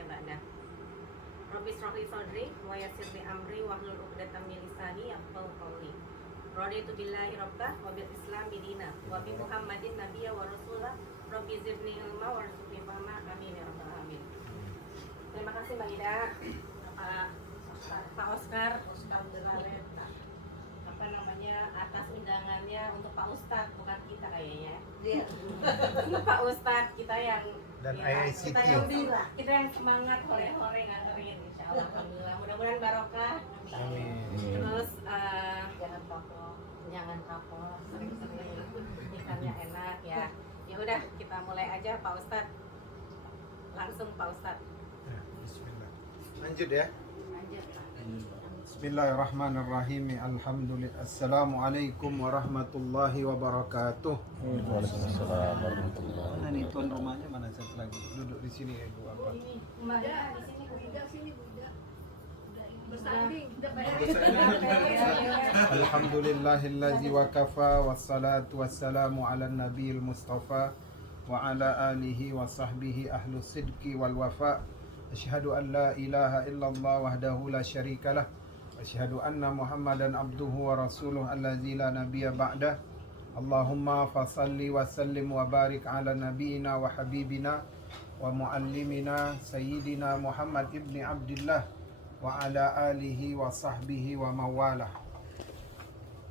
ya ba'da. Rabbi shrah li sadri wa yassir li amri wahlul 'uqdatam min lisani yafqahu qawli. Raditu billahi rabbah wa bil islami dina wa bi Muhammadin nabiyya wa rasulah. Rabbi zidni ilma warzuqni fahma. Amin ya rabbal alamin. Terima kasih Mbak Ida, Pak Oscar Beraleta, apa namanya, atas undangannya untuk Pak Ustadz, bukan kita kayaknya. Iya. Pak Ustadz kita yang dan ya, IICT. kita yang semangat hore-hore nganterin, insyaallah. Alhamdulillah, mudah-mudahan barokah. Amin. Terus jangan kapok, sering-sering ikannya enak ya. Ya udah, kita mulai aja Pak Ustadz. Langsung Pak Ustadz. Bismillah. Lanjut ya. Lanjut Pak. Bismillahirrahmanirrahim. Alhamdulillah. Assalamualaikum warahmatullahi wabarakatuh. Waalaikumsalam warahmatullahi. Mana nih tuan rumahnya, mana satu lagi? Duduk di sini ya Bu apa? Ini Mbaknya di sini bersanding. Alhamdulillahillazi wa kafa wassalatu wassalamu ala nabiyil mustafa wa ala alihi wa sahbihi ahlus sidqi wal wafa. Asyhadu an la ilaha illallah wahdahu la syarikalah. Asyhadu anna Muhammadan abduhu wa rasuluh allazi la nabiyya ba'dah. Allahumma fasalli wa sallim wa barik ala nabiyyina wa habibina wa muallimina sayyidina Muhammad ibni Abdillah wa ala alihi wa sahbihi wa mawalah.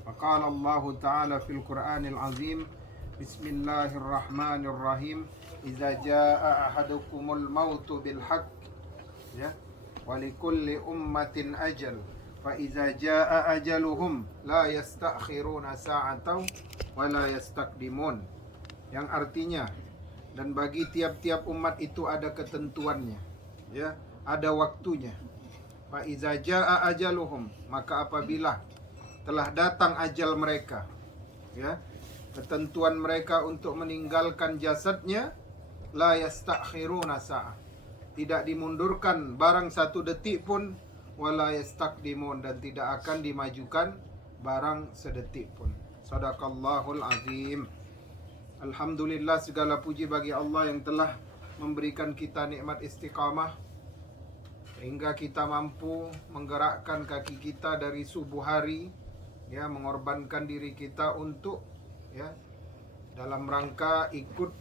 Faqala Allah Ta'ala fil Qur'anil Azim, Bismillahirrahmanirrahim, Iza jaa ahadukumul mautu bil haqq, ya, wa likulli ummatin ajal, fa iza jaa ajaluhum la yastakhiruna sa'atan wa la yastaqdimun. Yang artinya, dan bagi tiap-tiap umat itu ada ketentuannya, ya, ada waktunya. Fa iza jaa ajaluhum, maka apabila telah datang ajal mereka, ya, ketentuan mereka untuk meninggalkan jasadnya, la yastakhiruna sa'ah, tidak dimundurkan barang satu detik pun, wala yastaqdimun, dan tidak akan dimajukan barang sedetik pun. Sadaqallahul azim. Alhamdulillah, segala puji bagi Allah yang telah memberikan kita nikmat istiqamah sehingga kita mampu menggerakkan kaki kita dari subuh hari, ya, mengorbankan diri kita untuk, ya, dalam rangka ikut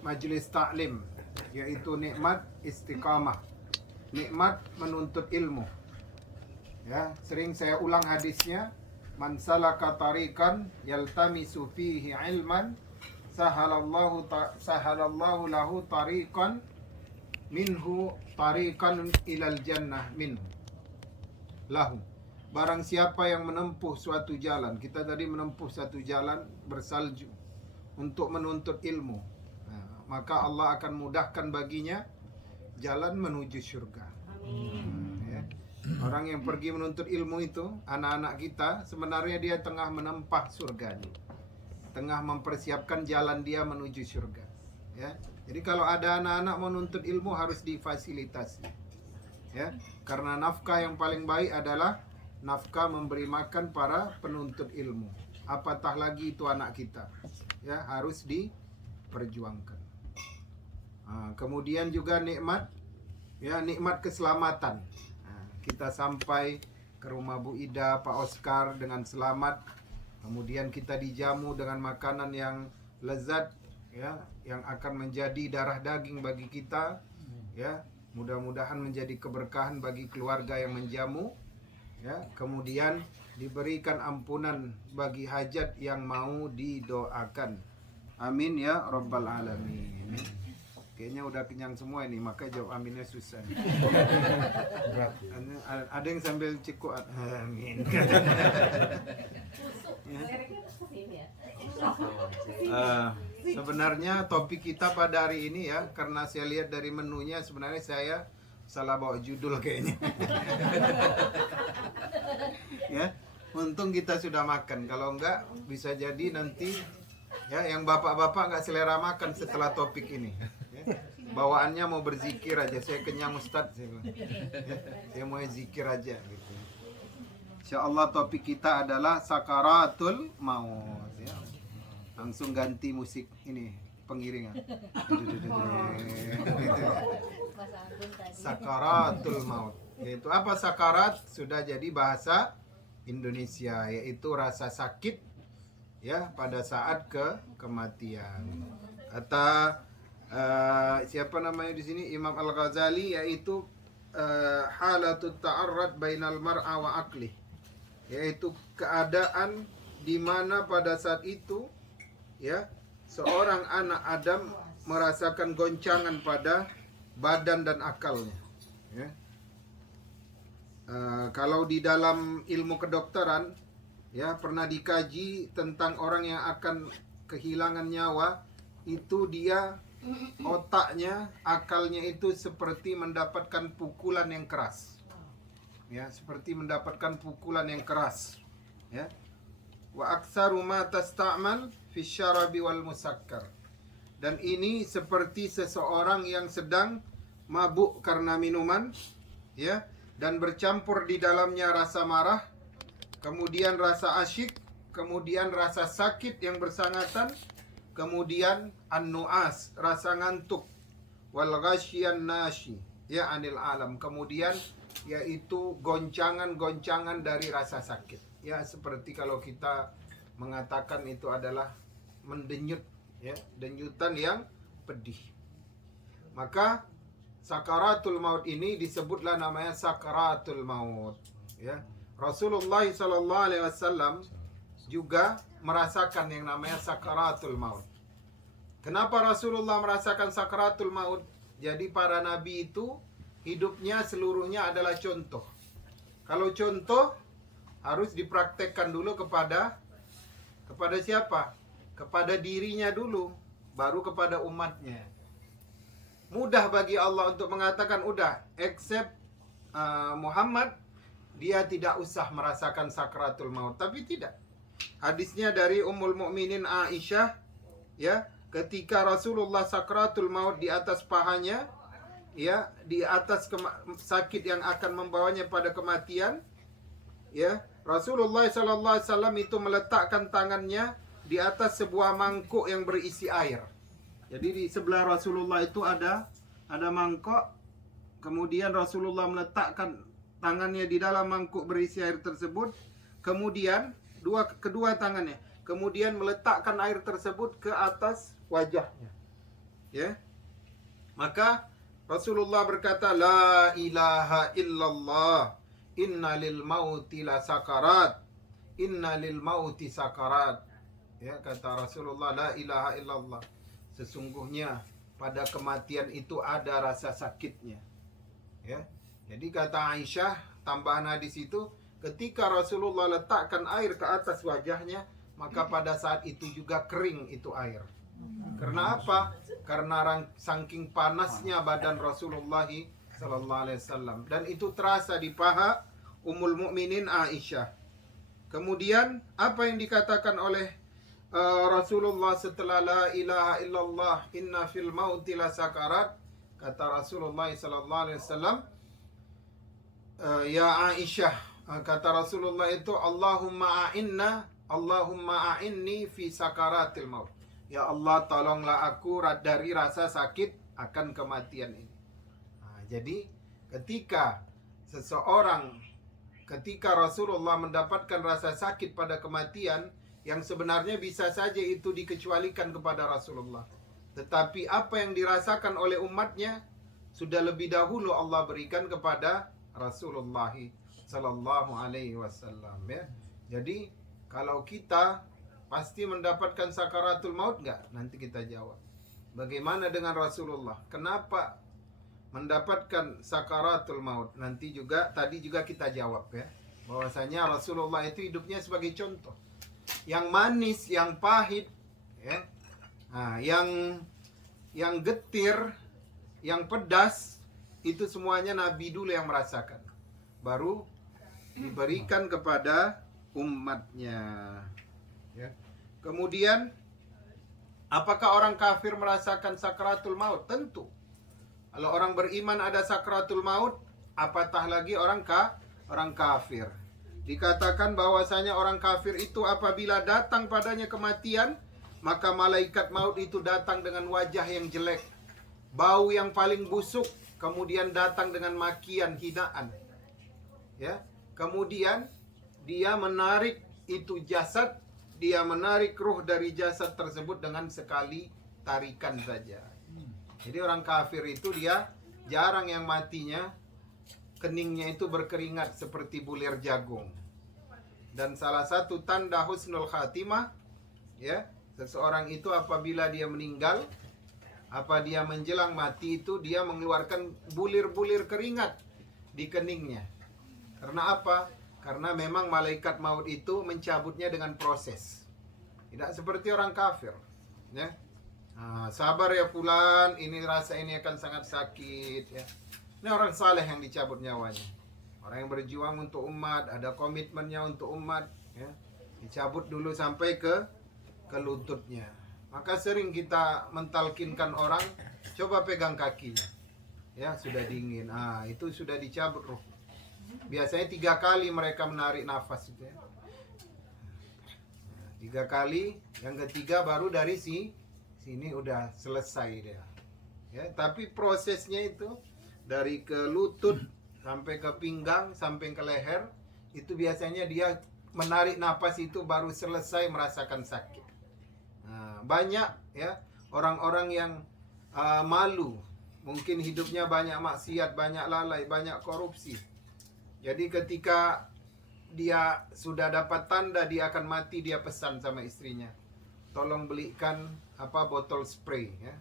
majelis taklim, yaitu nikmat istiqamah, nikmat menuntut ilmu. Ya, sering saya ulang hadisnya, man salaka tariqan yaltamisu fihi ilman sahalallahu lahu tariqan minhu tariqan ilal jannah minhu lahu. Barang siapa yang menempuh suatu jalan, kita tadi menempuh satu jalan bersalju untuk menuntut ilmu, maka Allah akan mudahkan baginya jalan menuju surga. Ya. Orang yang pergi menuntut ilmu itu, anak-anak kita, sebenarnya dia tengah menempah surganya, tengah mempersiapkan jalan dia menuju surga. Ya. Jadi kalau ada anak-anak menuntut ilmu harus difasilitasi, ya, karena nafkah yang paling baik adalah nafkah memberi makan para penuntut ilmu. Apatah lagi itu anak kita, ya, harus diperjuangkan. Kemudian juga nikmat, ya, nikmat keselamatan. Kita sampai ke rumah Bu Ida, Pak Oscar dengan selamat. Kemudian kita dijamu dengan makanan yang lezat, ya, yang akan menjadi darah daging bagi kita, ya. Mudah-mudahan menjadi keberkahan bagi keluarga yang menjamu, ya. Kemudian diberikan ampunan bagi hajat yang mau didoakan. Amin ya rabbal alamin. Kayaknya udah kenyang semua ini, maka jawab aminnya susah. Berat. Ada yang sambil cikuk, amin. Sebenarnya topik kita pada hari ini, ya, karena saya lihat dari menunya, sebenarnya saya salah bawa judul kayaknya. Ya, untung kita sudah makan. Kalau enggak bisa jadi nanti, ya, yang bapak-bapak enggak selera makan setelah topik ini. Ya, bawaannya mau berzikir aja. Saya kenyang Ustadz, ya, saya mau zikir aja gitu. Insyaallah topik kita adalah sakaratul maut, ya. Langsung ganti musik ini pengiringan. Mas Agung tadi. Sakaratul maut. Yaitu apa sakarat? Sudah jadi bahasa Indonesia, yaitu rasa sakit ya pada saat kematian. Kata siapa namanya di sini, Imam Al-Ghazali, yaitu halatut ta'arrad bainal mar'a wa aqlih, yaitu keadaan di mana pada saat itu ya seorang anak Adam merasakan goncangan pada badan dan akalnya ya. Kalau di dalam ilmu kedokteran ya pernah dikaji tentang orang yang akan kehilangan nyawa, itu dia otaknya, akalnya itu seperti mendapatkan pukulan yang keras ya, seperti mendapatkan pukulan yang keras ya. Wa aktsaru ma tasta'mal fi syarabi wal musakkar, dan ini seperti seseorang yang sedang mabuk karena minuman ya, dan bercampur di dalamnya rasa marah, kemudian rasa asyik, kemudian rasa sakit yang bersangatan, kemudian an-nu'as, rasa ngantuk, wal ghasyian nashi ya anil alam, kemudian yaitu goncangan-goncangan dari rasa sakit. Ya seperti kalau kita mengatakan itu adalah mendenyut ya, denyutan yang pedih. Maka sakaratul maut ini disebutlah namanya sakaratul maut ya. Rasulullah SAW juga merasakan yang namanya sakaratul maut. Kenapa Rasulullah merasakan sakaratul maut? Jadi para nabi itu hidupnya seluruhnya adalah contoh. Kalau contoh harus dipraktekkan dulu kepada siapa? Kepada dirinya dulu, baru kepada umatnya. Mudah bagi Allah untuk mengatakan udah, except Muhammad, dia tidak usah merasakan sakratul maut. Tapi tidak. Hadisnya dari Ummul Mukminin Aisyah ya, ketika Rasulullah sakratul maut di atas pahanya ya, di atas sakit yang akan membawanya pada kematian ya, Rasulullah SAW itu meletakkan tangannya di atas sebuah mangkuk yang berisi air. Jadi di sebelah Rasulullah itu ada mangkuk, kemudian Rasulullah meletakkan tangannya di dalam mangkuk berisi air tersebut, kemudian kedua tangannya, kemudian meletakkan air tersebut ke atas wajahnya. Ya. Maka Rasulullah berkata, la ilaha illallah, inna lil mauti la sakarat, inna lil mauti sakarat. Ya, kata Rasulullah, la ilaha illallah, sesungguhnya pada kematian itu ada rasa sakitnya. Ya. Jadi kata Aisyah, tambahan hadis itu, ketika Rasulullah letakkan air ke atas wajahnya, maka pada saat itu juga kering itu air. Karena apa? Karena saking panasnya badan Rasulullah sallallahu alaihi wasallam, dan itu terasa di paha Ummul Mukminin Aisyah. Kemudian apa yang dikatakan oleh Rasulullah setelah la ilaha illallah inna fil mauti la sakarat? Kata Rasulullah sallallahu alaihi wasallam, ya Aisyah, kata Rasulullah itu, Allahumma a'inni fi sakaratil maut. Ya Allah, tolonglah aku dari rasa sakit akan kematian ini. Nah, jadi ketika Rasulullah mendapatkan rasa sakit pada kematian, yang sebenarnya bisa saja itu dikecualikan kepada Rasulullah, tetapi apa yang dirasakan oleh umatnya sudah lebih dahulu Allah berikan kepada Rasulullah sallallahu alaihi wasallam ya. Jadi kalau kita pasti mendapatkan sakaratul maut enggak? Nanti kita jawab. Bagaimana dengan Rasulullah? Kenapa mendapatkan sakaratul maut? Nanti juga, tadi juga kita jawab ya, bahwasanya Rasulullah itu hidupnya sebagai contoh. Yang manis, yang pahit ya. Nah, yang getir, yang pedas, itu semuanya Nabi dulu yang merasakan. Baru diberikan kepada umatnya. Ya. Kemudian, apakah orang kafir merasakan sakratul maut? Tentu. Kalau orang beriman ada sakratul maut, apatah lagi orang kafir. Dikatakan bahwasanya orang kafir itu apabila datang padanya kematian, maka malaikat maut itu datang dengan wajah yang jelek, bau yang paling busuk, kemudian datang dengan makian, hinaan. Ya, kemudian dia menarik itu jasad, dia menarik ruh dari jasad tersebut dengan sekali tarikan saja. Jadi orang kafir itu dia jarang yang matinya keningnya itu berkeringat seperti bulir jagung. Dan salah satu tanda husnul khatimah, ya, seseorang itu apabila dia meninggal, apa dia menjelang mati itu dia mengeluarkan bulir-bulir keringat di keningnya. Karena apa? Karena memang malaikat maut itu mencabutnya dengan proses. Tidak seperti orang kafir, ya. Nah, sabar ya fulan, ini rasa ini akan sangat sakit, ya. Ini orang saleh yang dicabut nyawanya. Orang yang berjuang untuk umat, ada komitmennya untuk umat, ya. Dicabut dulu sampai ke lututnya. Maka sering kita mentalkinkan orang, coba pegang kakinya. Ya, sudah dingin. Ah, itu sudah dicabut ruh. Biasanya 3 kali mereka menarik nafas itu, ya. 3 kali, yang ketiga baru dari sini udah selesai dia. Ya, tapi prosesnya itu dari ke lutut sampai ke pinggang, sampai ke leher, itu biasanya dia menarik napas itu baru selesai merasakan sakit. Nah, banyak ya orang-orang yang malu, mungkin hidupnya banyak maksiat, banyak lalai, banyak korupsi. Jadi ketika dia sudah dapat tanda dia akan mati, dia pesan sama istrinya, tolong belikan botol spray, ya.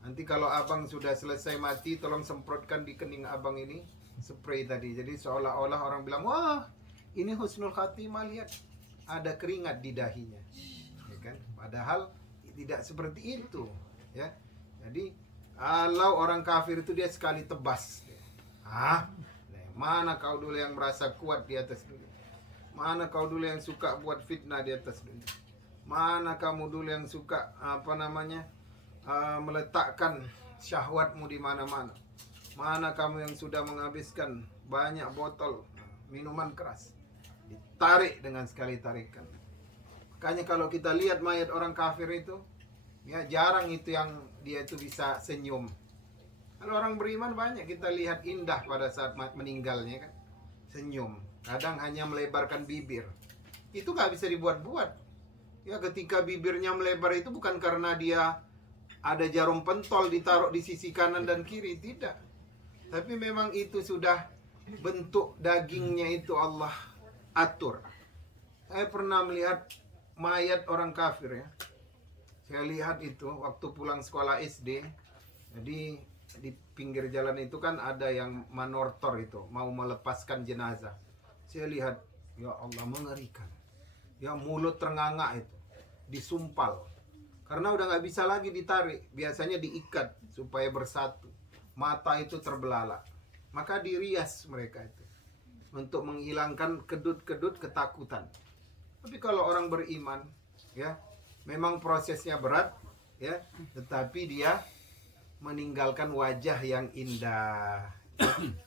Nanti kalau abang sudah selesai mati, tolong semprotkan di kening abang ini spray tadi. Jadi seolah-olah orang bilang, wah ini husnul khatimah, lihat ada keringat di dahinya, ya kan? Padahal tidak seperti itu, ya. Jadi kalau orang kafir itu dia sekali tebas, mana kau dulu yang merasa kuat di atas dunia? Mana kau dulu yang suka buat fitnah di atas dunia? Mana kamu dulu yang suka meletakkan syahwatmu di mana-mana? Mana kamu yang sudah menghabiskan banyak botol minuman keras? Ditarik dengan sekali tarikan. Makanya kalau kita lihat mayat orang kafir itu, ya jarang itu yang dia itu bisa senyum. Kalau orang beriman banyak kita lihat indah pada saat meninggalnya kan, senyum. Kadang hanya melebarkan bibir. Itu gak bisa dibuat-buat. Ya, ketika bibirnya melebar itu bukan karena dia ada jarum pentol ditaruh di sisi kanan dan kiri, tidak. Tapi memang itu sudah bentuk dagingnya itu Allah atur. Saya pernah melihat mayat orang kafir, ya. Saya lihat itu waktu pulang sekolah SD. Jadi di pinggir jalan itu kan ada yang manortor itu, mau melepaskan jenazah. Saya lihat, ya Allah, mengerikan. Ya, mulut ternganga itu, disumpal. Karena udah gak bisa lagi ditarik. Biasanya diikat supaya bersatu. Mata itu terbelalak. Maka dirias mereka itu untuk menghilangkan kedut-kedut ketakutan. Tapi kalau orang beriman, ya, memang prosesnya berat, ya, tetapi dia meninggalkan wajah yang indah.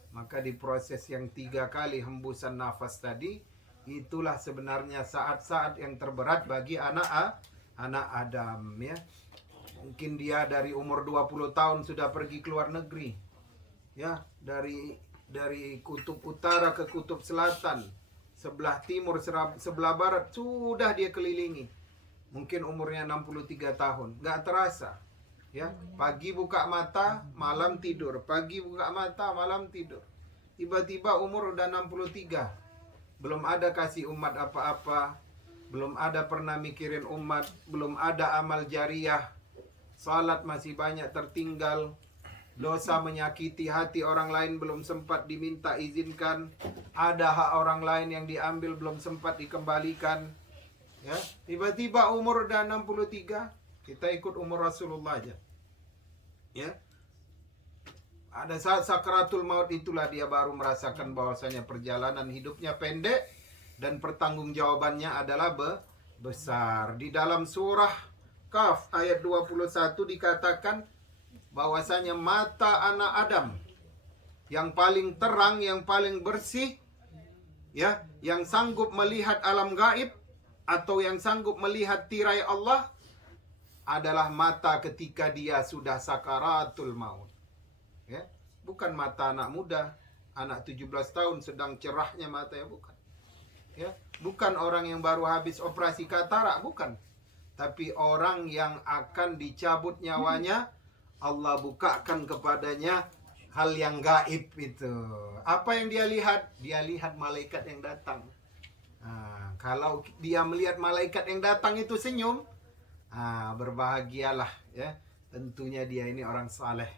Maka di proses yang 3 kali hembusan nafas tadi, itulah sebenarnya saat-saat yang terberat bagi anak Adam, ya. Mungkin dia dari umur 20 tahun sudah pergi ke luar negeri, ya, dari kutub utara ke kutub selatan, sebelah timur, sebelah barat, sudah dia kelilingi. Mungkin umurnya 63 tahun, gak terasa, ya. Pagi buka mata, malam tidur, pagi buka mata, malam tidur. Tiba-tiba umur udah 63, belum ada kasih umat apa-apa, belum ada pernah mikirin umat, belum ada amal jariah, salat masih banyak tertinggal, dosa menyakiti hati orang lain belum sempat diminta izinkan, ada hak orang lain yang diambil belum sempat dikembalikan, ya. Tiba-tiba umur udah 63, kita ikut umur Rasulullah aja, ya. Ada saat sakaratul maut itulah dia baru merasakan bahwasanya perjalanan hidupnya pendek dan pertanggungjawabannya adalah besar. Di dalam surah Kaf ayat 21 dikatakan bahwasanya mata anak Adam yang paling terang, yang paling bersih, ya, yang sanggup melihat alam gaib atau yang sanggup melihat tirai Allah adalah mata ketika dia sudah sakaratul maut. Ya. Bukan mata anak muda, anak 17 tahun sedang cerahnya matanya, bukan. Ya, bukan orang yang baru habis operasi katarak, bukan. Tapi orang yang akan dicabut nyawanya, Allah bukakan kepadanya hal yang gaib itu. Apa yang dia lihat? Dia lihat malaikat yang datang. Kalau dia melihat malaikat yang datang itu senyum, berbahagialah ya. Tentunya dia ini orang saleh,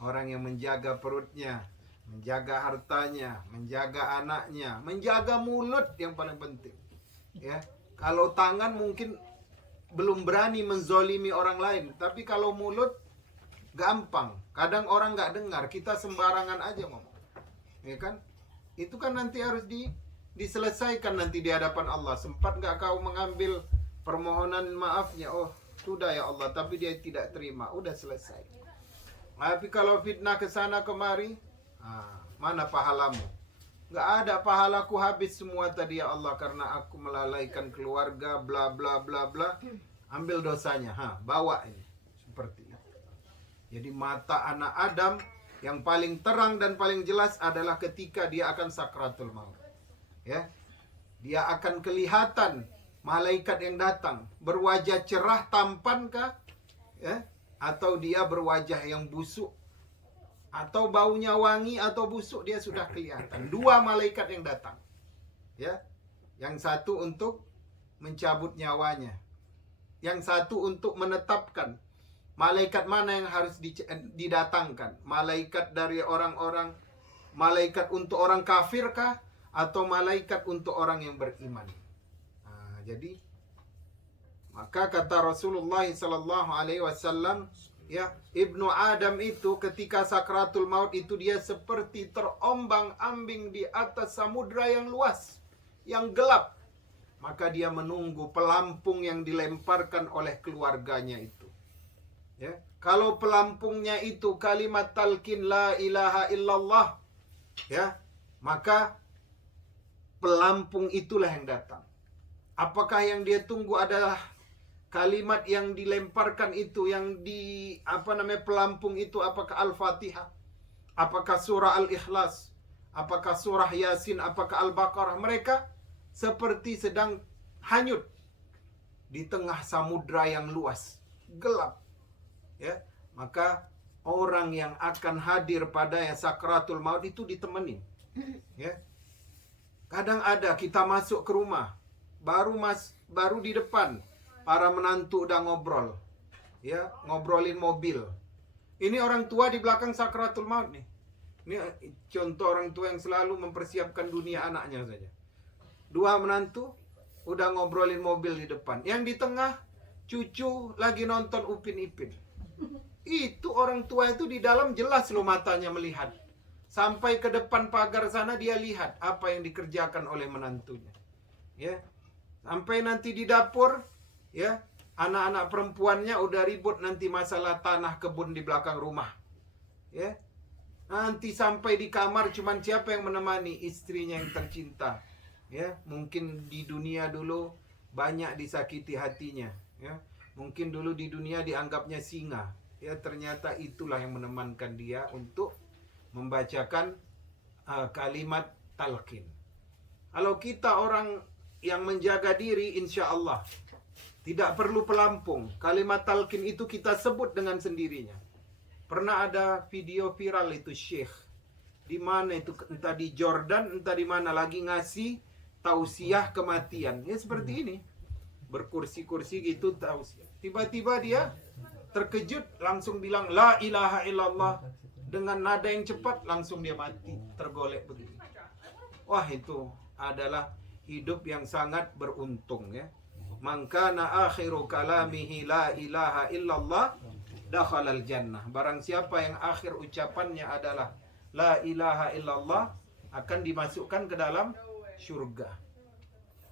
orang yang menjaga perutnya, menjaga hartanya, menjaga anaknya, menjaga mulut yang paling penting. Ya, kalau tangan mungkin belum berani menzolimi orang lain, tapi kalau mulut gampang. Kadang orang nggak dengar, kita sembarangan aja ngomong, ya kan? Itu kan nanti harus diselesaikan nanti di hadapan Allah. Sempat nggak kau mengambil permohonan maafnya? Oh, sudah ya Allah, tapi dia tidak terima. Udah selesai. Tapi kalau fitnah ke sana kemari, mana pahalamu? Nggak ada, pahalaku habis semua tadi ya Allah karena aku melalaikan keluarga, bla bla bla bla. Ambil dosanya, bawa ini. Seperti itu. Jadi mata anak Adam yang paling terang dan paling jelas adalah ketika dia akan sakratul maut. Ya. Dia akan kelihatan malaikat yang datang, berwajah cerah tampankah? Ya, atau dia berwajah yang busuk, atau baunya wangi atau busuk, dia sudah kelihatan. Dua malaikat yang datang. Ya. Yang satu untuk mencabut nyawanya. Yang satu untuk menetapkan malaikat mana yang harus didatangkan. Malaikat dari orang-orang, malaikat untuk orang kafir kah? Atau malaikat untuk orang yang beriman. Jadi maka kata Rasulullah SAW, ya, Ibnu Adam itu ketika sakratul maut itu dia seperti terombang-ambing di atas samudra yang luas, yang gelap. Maka dia menunggu pelampung yang dilemparkan oleh keluarganya itu. Ya, kalau pelampungnya itu kalimat talqin la ilaha illallah, ya, maka pelampung itulah yang datang. Apakah yang dia tunggu adalah kalimat yang dilemparkan itu, yang pelampung itu, apakah Al-Fatihah, apakah surah Al-Ikhlas, apakah surah Yasin, apakah Al-Baqarah? Mereka seperti sedang hanyut di tengah samudra yang luas, gelap. Ya, maka orang yang akan hadir pada sakratul maut itu ditemenin. Ya. Kadang ada kita masuk ke rumah, baru di depan para menantu udah ngobrol, ya, ngobrolin mobil. Ini orang tua di belakang sakratul maut nih. Ini contoh orang tua yang selalu mempersiapkan dunia anaknya saja. Dua menantu udah ngobrolin mobil di depan. Yang di tengah cucu lagi nonton Upin Ipin. Itu orang tua itu di dalam jelas loh matanya melihat. Sampai ke depan pagar sana dia lihat apa yang dikerjakan oleh menantunya. Ya. Sampai nanti di dapur, ya, anak-anak perempuannya udah ribut nanti masalah tanah kebun di belakang rumah. Ya. Nanti sampai di kamar cuman siapa yang menemani? Istrinya yang tercinta. Ya, mungkin di dunia dulu banyak disakiti hatinya, ya. Mungkin dulu di dunia dianggapnya singa. Ya, ternyata itulah yang menemankan dia untuk membacakan kalimat talqin. Kalau kita orang yang menjaga diri, insya Allah tidak perlu pelampung. Kalimat talqin itu kita sebut dengan sendirinya. Pernah ada video viral itu Syekh, di mana itu, entah di Jordan, entah di mana, lagi ngasih tausiah kematian. Ya seperti ini, berkursi-kursi gitu tausiah. Tiba-tiba dia terkejut, langsung bilang la ilaha illallah. Dengan nada yang cepat langsung dia mati, tergolek begitu. Wah, itu adalah hidup yang sangat beruntung, ya. Man kana akhiru kalamihi la ilaha illallah dakhalal jannah. Barang siapa yang akhir ucapannya adalah la ilaha illallah akan dimasukkan ke dalam surga.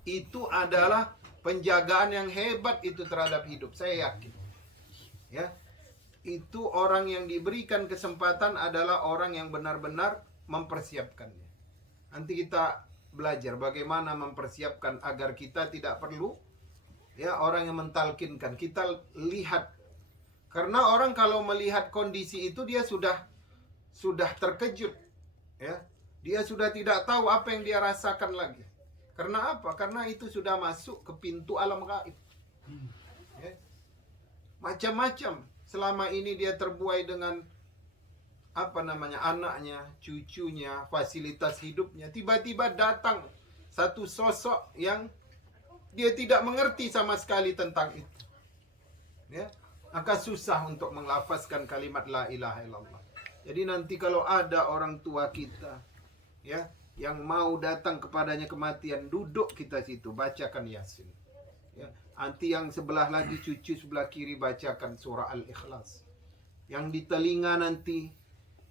Itu adalah penjagaan yang hebat itu terhadap hidup, saya yakin. Ya. Itu orang yang diberikan kesempatan adalah orang yang benar-benar mempersiapkannya. Nanti kita belajar bagaimana mempersiapkan agar kita tidak perlu, ya, orang yang mentalkinkan. Kita lihat, karena orang kalau melihat kondisi itu dia sudah sudah terkejut, ya. Dia sudah tidak tahu apa yang dia rasakan lagi. Karena apa? Karena itu sudah masuk ke pintu alam gaib. Ya. Macam-macam. Selama ini dia terbuai dengan anaknya, cucunya, fasilitas hidupnya. Tiba-tiba datang satu sosok yang dia tidak mengerti sama sekali tentang itu. Ya. Maka susah untuk melafazkan kalimat la ilaha illallah. Jadi nanti kalau ada orang tua kita, ya, yang mau datang kepadanya kematian, duduk kita situ, bacakan Yasin. Ya. Nanti yang sebelah lagi, cucu sebelah kiri, bacakan surah Al-Ikhlas. Yang di telinga nanti,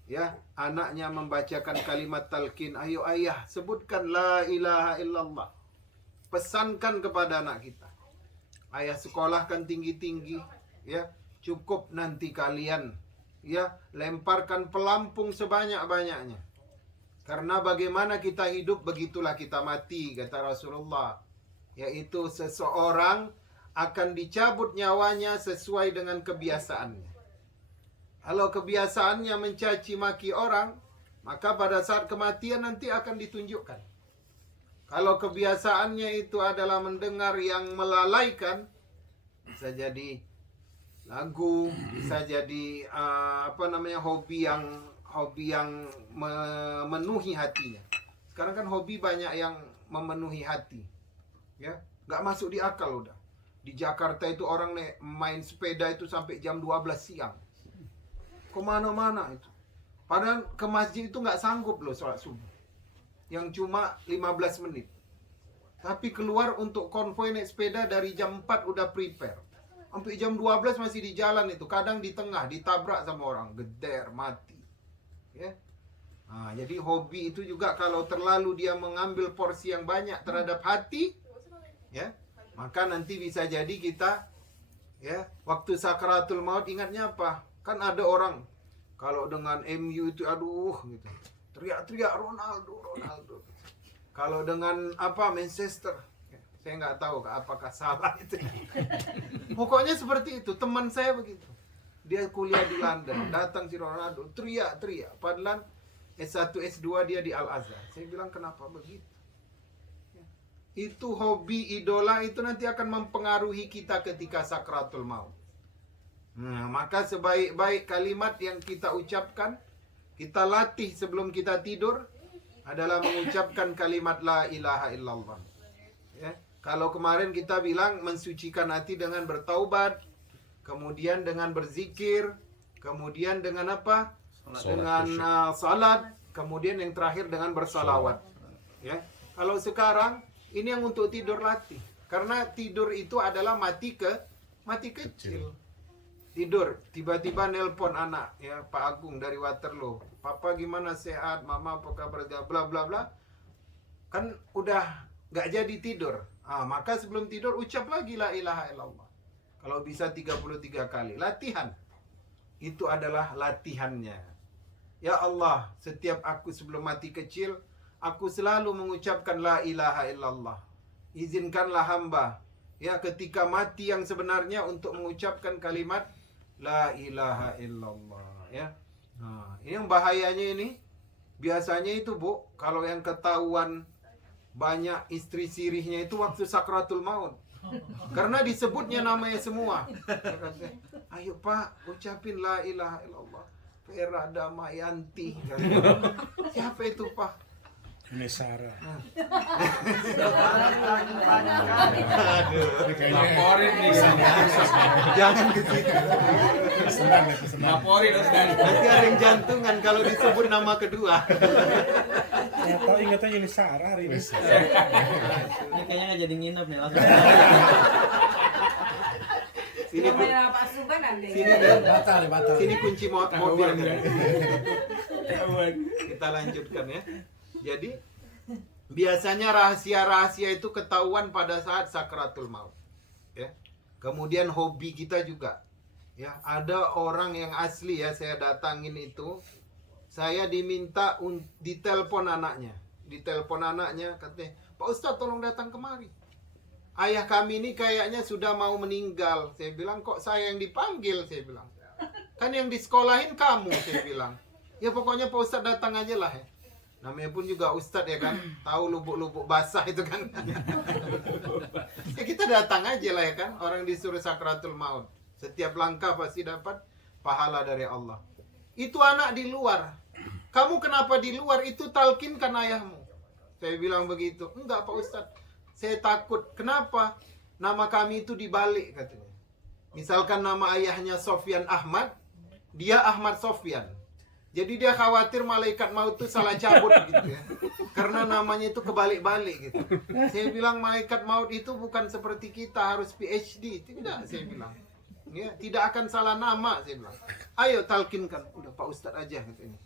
ya, anaknya membacakan kalimat talqin, ayo ayah sebutkan la ilaha illallah. Pesankan kepada anak kita. Ayah sekolahkan tinggi-tinggi, ya, cukup nanti kalian, ya, lemparkan pelampung sebanyak-banyaknya. Karena bagaimana kita hidup, begitulah kita mati, kata Rasulullah. Yaitu seseorang akan dicabut nyawanya sesuai dengan kebiasaannya. Kalau kebiasaannya mencaci maki orang, maka pada saat kematian nanti akan ditunjukkan. Kalau kebiasaannya itu adalah mendengar yang melalaikan, bisa jadi lagu, bisa jadi hobi yang memenuhi hatinya. Sekarang kan hobi banyak yang memenuhi hati, ya, nggak masuk di akal udah. Di Jakarta itu orang main sepeda itu sampai jam 12 siang, kemana-mana itu. Padahal ke masjid itu nggak sanggup loh sholat subuh, yang cuma 15 menit. Tapi keluar untuk konvoi naik sepeda dari jam 4 udah prepare. Sampai jam 12 masih di jalan itu. Kadang di tengah ditabrak sama orang, geder, mati. Ya. Nah, jadi hobi itu juga kalau terlalu dia mengambil porsi yang banyak terhadap hati, ya, maka nanti bisa jadi kita, ya, waktu sakaratul maut ingatnya apa? Kan ada orang kalau dengan MU itu aduh gitu. Teriak-teriak Ronaldo. Kalau dengan Manchester, saya nggak tahu apakah salah itu. Pokoknya seperti itu. Teman saya begitu. Dia kuliah di London, datang si Ronaldo, teriak-teriak. Padahal S1, S2 dia di Al-Azhar. Saya bilang kenapa begitu? Itu hobi idola itu nanti akan mempengaruhi kita ketika sakratul maut. Nah, maka sebaik-baik kalimat yang kita ucapkan, kita latih sebelum kita tidur adalah mengucapkan kalimat la ilaha illallah. Ya. Kalau kemarin kita bilang mensucikan hati dengan bertaubat, kemudian dengan berzikir, kemudian dengan apa? Dengan salat, kemudian yang terakhir dengan bersalawat. Ya. Kalau sekarang ini yang untuk tidur latih. Karena tidur itu adalah mati kecil. Tidur, tiba-tiba nelpon anak, ya, Pak Agung dari Waterloo. Papa gimana, sehat? Mama apa kabar? Bla bla bla. Kan udah gak jadi tidur. Maka sebelum tidur ucap lagi la ilaha illallah. Kalau bisa 33 kali. Latihan. Itu adalah latihannya. Ya Allah, setiap aku sebelum mati kecil, aku selalu mengucapkan la ilaha illallah. Izinkanlah hamba, ya, ketika mati yang sebenarnya untuk mengucapkan kalimat la ilaha illallah, ya. Nah, ini yang bahayanya ini. Biasanya itu, Bu, kalau yang ketahuan banyak istri sirihnya itu waktu sakratul maut. Karena disebutnya namanya semua. Ayo Pak, ucapin la ilaha illallah. Vera Damayanti. Siapa itu, Pak? Nesara. Laporin nih. Jangan ke situ. Laporin Ustaz. Nanti ada yang jantungan kalau disebut nama kedua. Saya tahu ingatannya Nesara hari ini. Ini kayaknya nggak jadi nginep nih langsung. Sini Pak Suban nanti. Sini kunci mobil kan. Kita lanjutkan ya. Jadi biasanya rahasia-rahasia itu ketahuan pada saat sakratul maut. Ya. Kemudian hobi kita juga. Ya, ada orang yang asli ya, saya datangin itu, saya diminta ditelepon anaknya. Ditelepon anaknya katanya, "Pak Ustadz tolong datang kemari. Ayah kami ini kayaknya sudah mau meninggal." Saya bilang, "Kok saya yang dipanggil?" Saya bilang. "Kan yang disekolahin kamu," saya bilang. Ya pokoknya Pak Ustadz datang aja lah ya. Namanya pun juga Ustadz ya kan, tahu lubuk-lubuk basah itu kan. Ya kita datang aja lah ya kan, orang disuruh sakratul maut. Setiap langkah pasti dapat pahala dari Allah. Itu anak di luar. Kamu kenapa di luar? Itu talkinkan ayahmu. Saya bilang begitu. Enggak Pak Ustadz, saya takut. Kenapa? Nama kami itu dibalik katanya. Misalkan nama ayahnya Sofyan Ahmad, dia Ahmad Sofyan. Jadi dia khawatir malaikat maut itu salah cabut gitu ya. Karena namanya itu kebalik-balik gitu. Saya bilang malaikat maut itu bukan seperti kita harus PhD. Tidak, saya bilang. Ya, tidak akan salah nama, saya bilang. Ayo talkinkan. Udah Pak Ustadz aja katanya.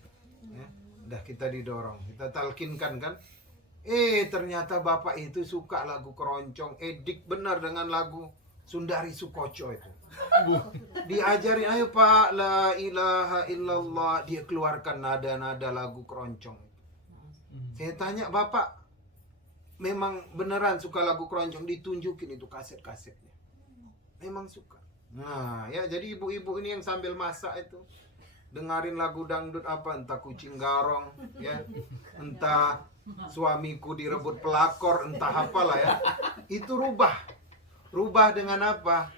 Ya, udah kita didorong, kita talkinkan kan. Ternyata bapak itu suka lagu keroncong, edik benar dengan lagu Sundari Sukoco itu. Diajarin, ayo Pak, la ilaha illallah. Dia keluarkan nada-nada lagu keroncong. Saya tanya, bapak memang beneran suka lagu keroncong? Ditunjukin itu kaset-kasetnya. Memang suka. Nah ya, jadi ibu-ibu ini yang sambil masak itu dengerin lagu dangdut apa, entah kucing garong ya, entah suamiku direbut pelakor, entah apalah ya. Itu rubah dengan apa?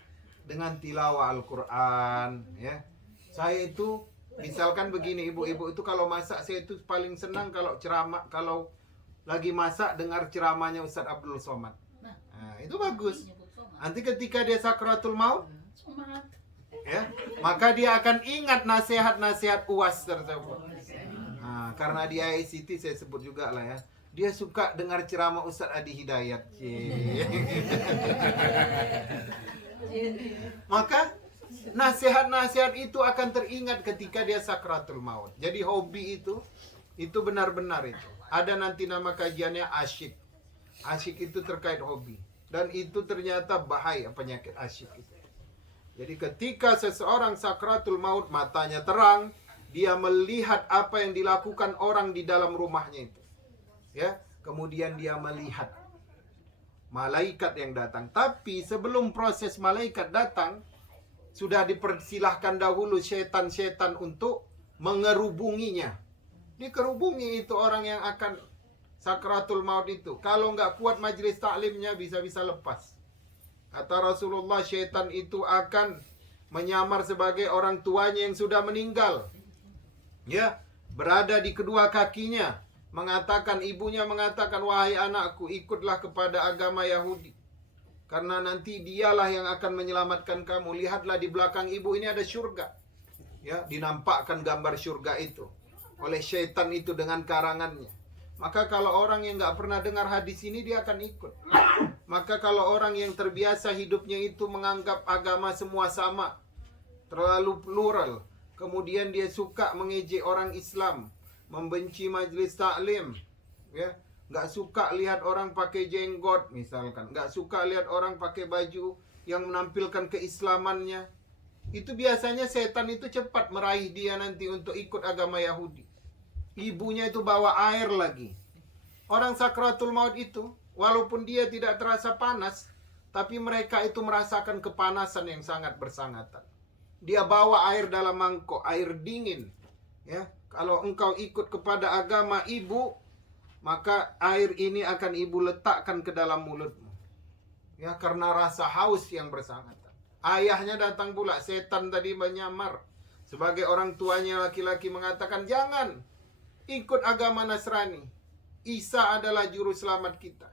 Dengan tilawah Al-Quran ya. Saya itu misalkan begini, ibu-ibu itu kalau masak, saya itu paling senang kalau ceramah, kalau lagi masak dengar ceramahnya Ustadz Abdul Somad. Nah, itu bagus. Nanti ketika dia sakratul maut ya, maka dia akan ingat nasihat-nasihat UAS tersebut. Nah, karena dia ICT saya sebut juga lah ya. Dia suka dengar ceramah Ustadz Adi Hidayat. Maka nasihat-nasihat itu akan teringat ketika dia sakratul maut. Jadi hobi itu benar-benar itu. Ada nanti nama kajiannya asyik. Asyik itu terkait hobi. Dan itu ternyata bahaya penyakit asyik itu. Jadi ketika seseorang sakratul maut, matanya terang, dia melihat apa yang dilakukan orang di dalam rumahnya itu. Ya, kemudian dia melihat malaikat yang datang. Tapi sebelum proses malaikat datang, sudah dipersilahkan dahulu setan-setan untuk mengerubunginya. Dikerubungi itu orang yang akan sakratul maut itu. Kalau nggak kuat majelis taklimnya, bisa-bisa lepas. Kata Rasulullah, syaitan itu akan menyamar sebagai orang tuanya yang sudah meninggal. Ya, berada di kedua kakinya. Ibunya mengatakan, wahai anakku, ikutlah kepada agama Yahudi. Karena nanti dialah yang akan menyelamatkan kamu. Lihatlah di belakang ibu ini ada surga. Ya, dinampakkan gambar surga itu oleh syaitan itu dengan karangannya. Maka kalau orang yang nggak pernah dengar hadis ini, dia akan ikut. Maka kalau orang yang terbiasa hidupnya itu menganggap agama semua sama, terlalu plural, kemudian dia suka mengejek orang Islam, membenci majelis taklim, ya, nggak suka lihat orang pakai jenggot misalkan, nggak suka lihat orang pakai baju yang menampilkan keislamannya, itu biasanya setan itu cepat meraih dia nanti untuk ikut agama Yahudi. Ibunya itu bawa air lagi. Orang sakratul maut itu, walaupun dia tidak terasa panas, tapi mereka itu merasakan kepanasan yang sangat bersangatan. Dia bawa air dalam mangkok, air dingin. Ya, kalau engkau ikut kepada agama ibu, maka air ini akan ibu letakkan ke dalam mulutmu. Ya, karena rasa haus yang bersangatan. Ayahnya datang pula, setan tadi menyamar. Sebagai orang tuanya laki-laki mengatakan, jangan ikut agama Nasrani. Isa adalah juru selamat kita.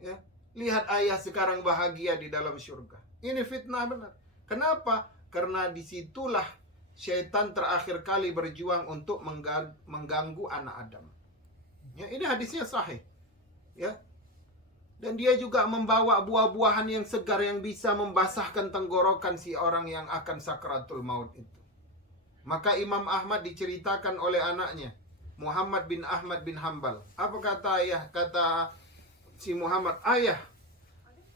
Ya, lihat ayah sekarang bahagia di dalam surga. Ini fitnah benar. Kenapa? Karena disitulah syaitan terakhir kali berjuang untuk mengganggu anak Adam. Ya, ini hadisnya sahih. Ya. Dan dia juga membawa buah-buahan yang segar yang bisa membasahkan tenggorokan si orang yang akan sakratul maut itu. Maka Imam Ahmad diceritakan oleh anaknya, Muhammad bin Ahmad bin Hambal. Apa kata ayah? Kata si Muhammad, ayah,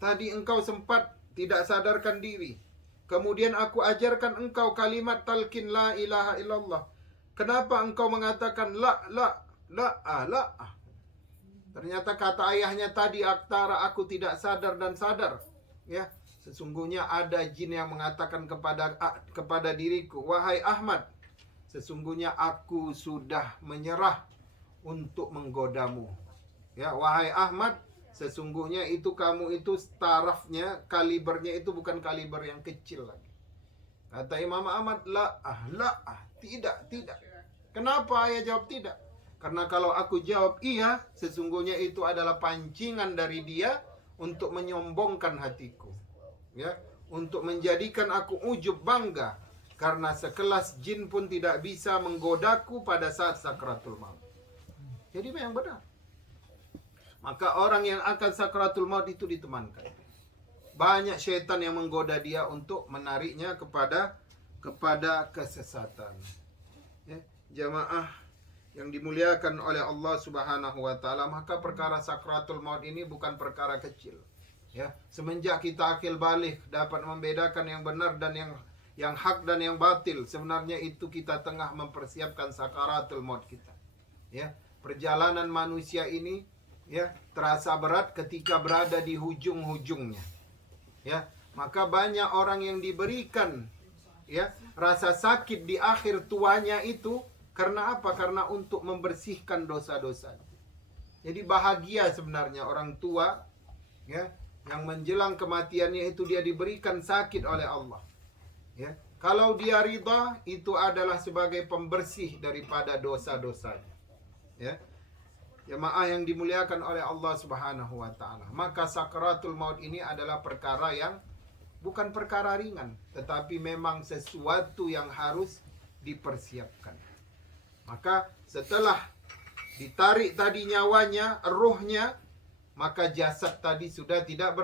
tadi engkau sempat tidak sadarkan diri. Kemudian aku ajarkan engkau kalimat talqin la ilaha illallah. Kenapa engkau mengatakan la. Ternyata kata ayahnya tadi, antara aku tidak sadar dan sadar. Ya, sesungguhnya ada jin yang mengatakan kepada diriku, wahai Ahmad, sesungguhnya aku sudah menyerah untuk menggodamu. Ya, wahai Ahmad, sesungguhnya itu kamu itu tarafnya, kalibernya itu bukan kaliber yang kecil lagi. Kata Imam Ahmad, tidak. Kenapa ayah jawab tidak? Karena kalau aku jawab iya, sesungguhnya itu adalah pancingan dari dia untuk menyombongkan hatiku. Ya, untuk menjadikan aku ujub bangga. Karena sekelas jin pun tidak bisa menggodaku pada saat sakratul maut. Jadi memang benar. Maka orang yang akan sakratul maut itu ditemankan. Banyak syaitan yang menggoda dia untuk menariknya kepada kesesatan. Ya, jamaah yang dimuliakan oleh Allah Subhanahu wa taala, maka perkara sakratul maut ini bukan perkara kecil. Ya, semenjak kita akil balik dapat membedakan yang benar dan yang hak dan yang batil, sebenarnya itu kita tengah mempersiapkan sakaratul maut kita. Ya, perjalanan manusia ini ya terasa berat ketika berada di hujung-hujungnya. Ya, maka banyak orang yang diberikan ya rasa sakit di akhir tuanya itu karena apa? Karena untuk membersihkan dosa-dosa. Jadi bahagia sebenarnya orang tua ya yang menjelang kematiannya itu dia diberikan sakit oleh Allah. Ya, kalau dia ridha itu adalah sebagai pembersih daripada dosa-dosanya. Ya. Jemaah yang dimuliakan oleh Allah Subhanahu wa taala. Maka sakaratul maut ini adalah perkara yang bukan perkara ringan, tetapi memang sesuatu yang harus dipersiapkan. Maka setelah ditarik tadi nyawanya, ruhnya, maka jasad tadi sudah tidak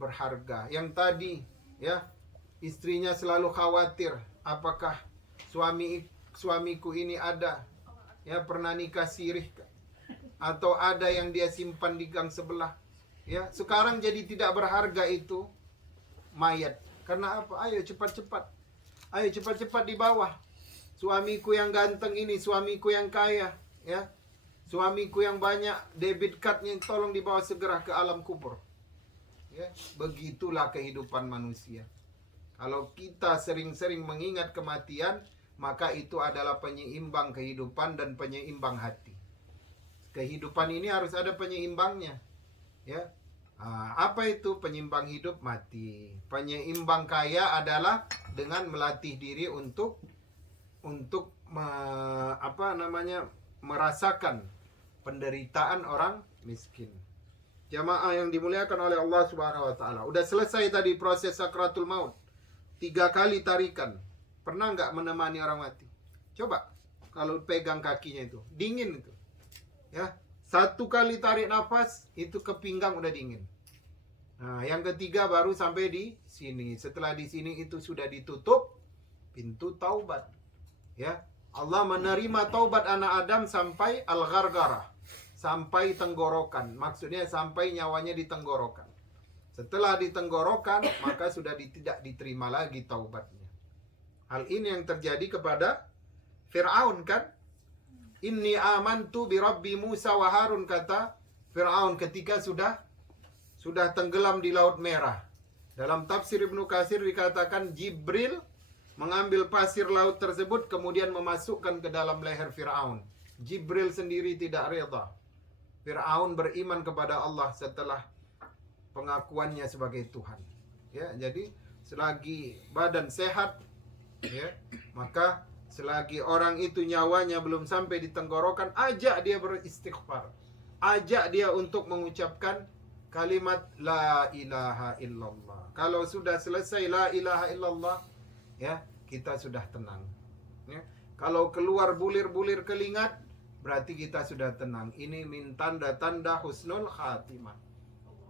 berharga. Yang tadi ya istrinya selalu khawatir, apakah suamiku ini ada ya pernah nikah sirih atau ada yang dia simpan di gang sebelah. Ya, sekarang jadi tidak berharga itu mayat. Karena apa? Ayo cepat-cepat. Ayo cepat-cepat di bawah. Suamiku yang ganteng ini, suamiku yang kaya, ya. Suamiku yang banyak debit cardnya, tolong dibawa segera ke alam kubur. Ya, begitulah kehidupan manusia. Kalau kita sering-sering mengingat kematian, maka itu adalah penyeimbang kehidupan dan penyeimbang hati. Kehidupan ini harus ada penyeimbangnya. Ya. Apa itu penyeimbang hidup? Mati. Penyeimbang kaya adalah dengan melatih diri untuk merasakan penderitaan orang miskin. Jamaah yang dimuliakan oleh Allah Subhanahu wa taala. Udah selesai tadi proses sakratul maut. 3 kali tarikan. Pernah nggak menemani orang mati? Coba kalau pegang kakinya itu, dingin itu. Ya, 1 kali tarik nafas itu ke pinggang udah dingin. Nah, yang ketiga baru sampai di sini. Setelah di sini itu sudah ditutup pintu taubat. Ya, Allah menerima taubat anak Adam sampai al-ghargarah, sampai tenggorokan. Maksudnya sampai nyawanya di tenggorokan. Setelah di tenggorokan, maka sudah tidak diterima lagi taubatnya. Hal ini yang terjadi kepada Fir'aun kan? Inni amantu bi Rabbi Musa wa Harun, kata Fir'aun ketika sudah tenggelam di Laut Merah. Dalam tafsir Ibnu Katsir dikatakan Jibril mengambil pasir laut tersebut kemudian memasukkan ke dalam leher Fir'aun. Jibril sendiri tidak reda. Fir'aun beriman kepada Allah setelah pengakuannya sebagai Tuhan. Ya, jadi selagi badan sehat, ya, maka selagi orang itu nyawanya belum sampai di tenggorokan, ajak dia beristighfar. Ajak dia untuk mengucapkan kalimat la ilaha illallah. Kalau sudah selesai la ilaha illallah, ya, kita sudah tenang. Ya. Kalau keluar bulir-bulir keringat, berarti kita sudah tenang. Ini min tanda-tanda husnul khatimah.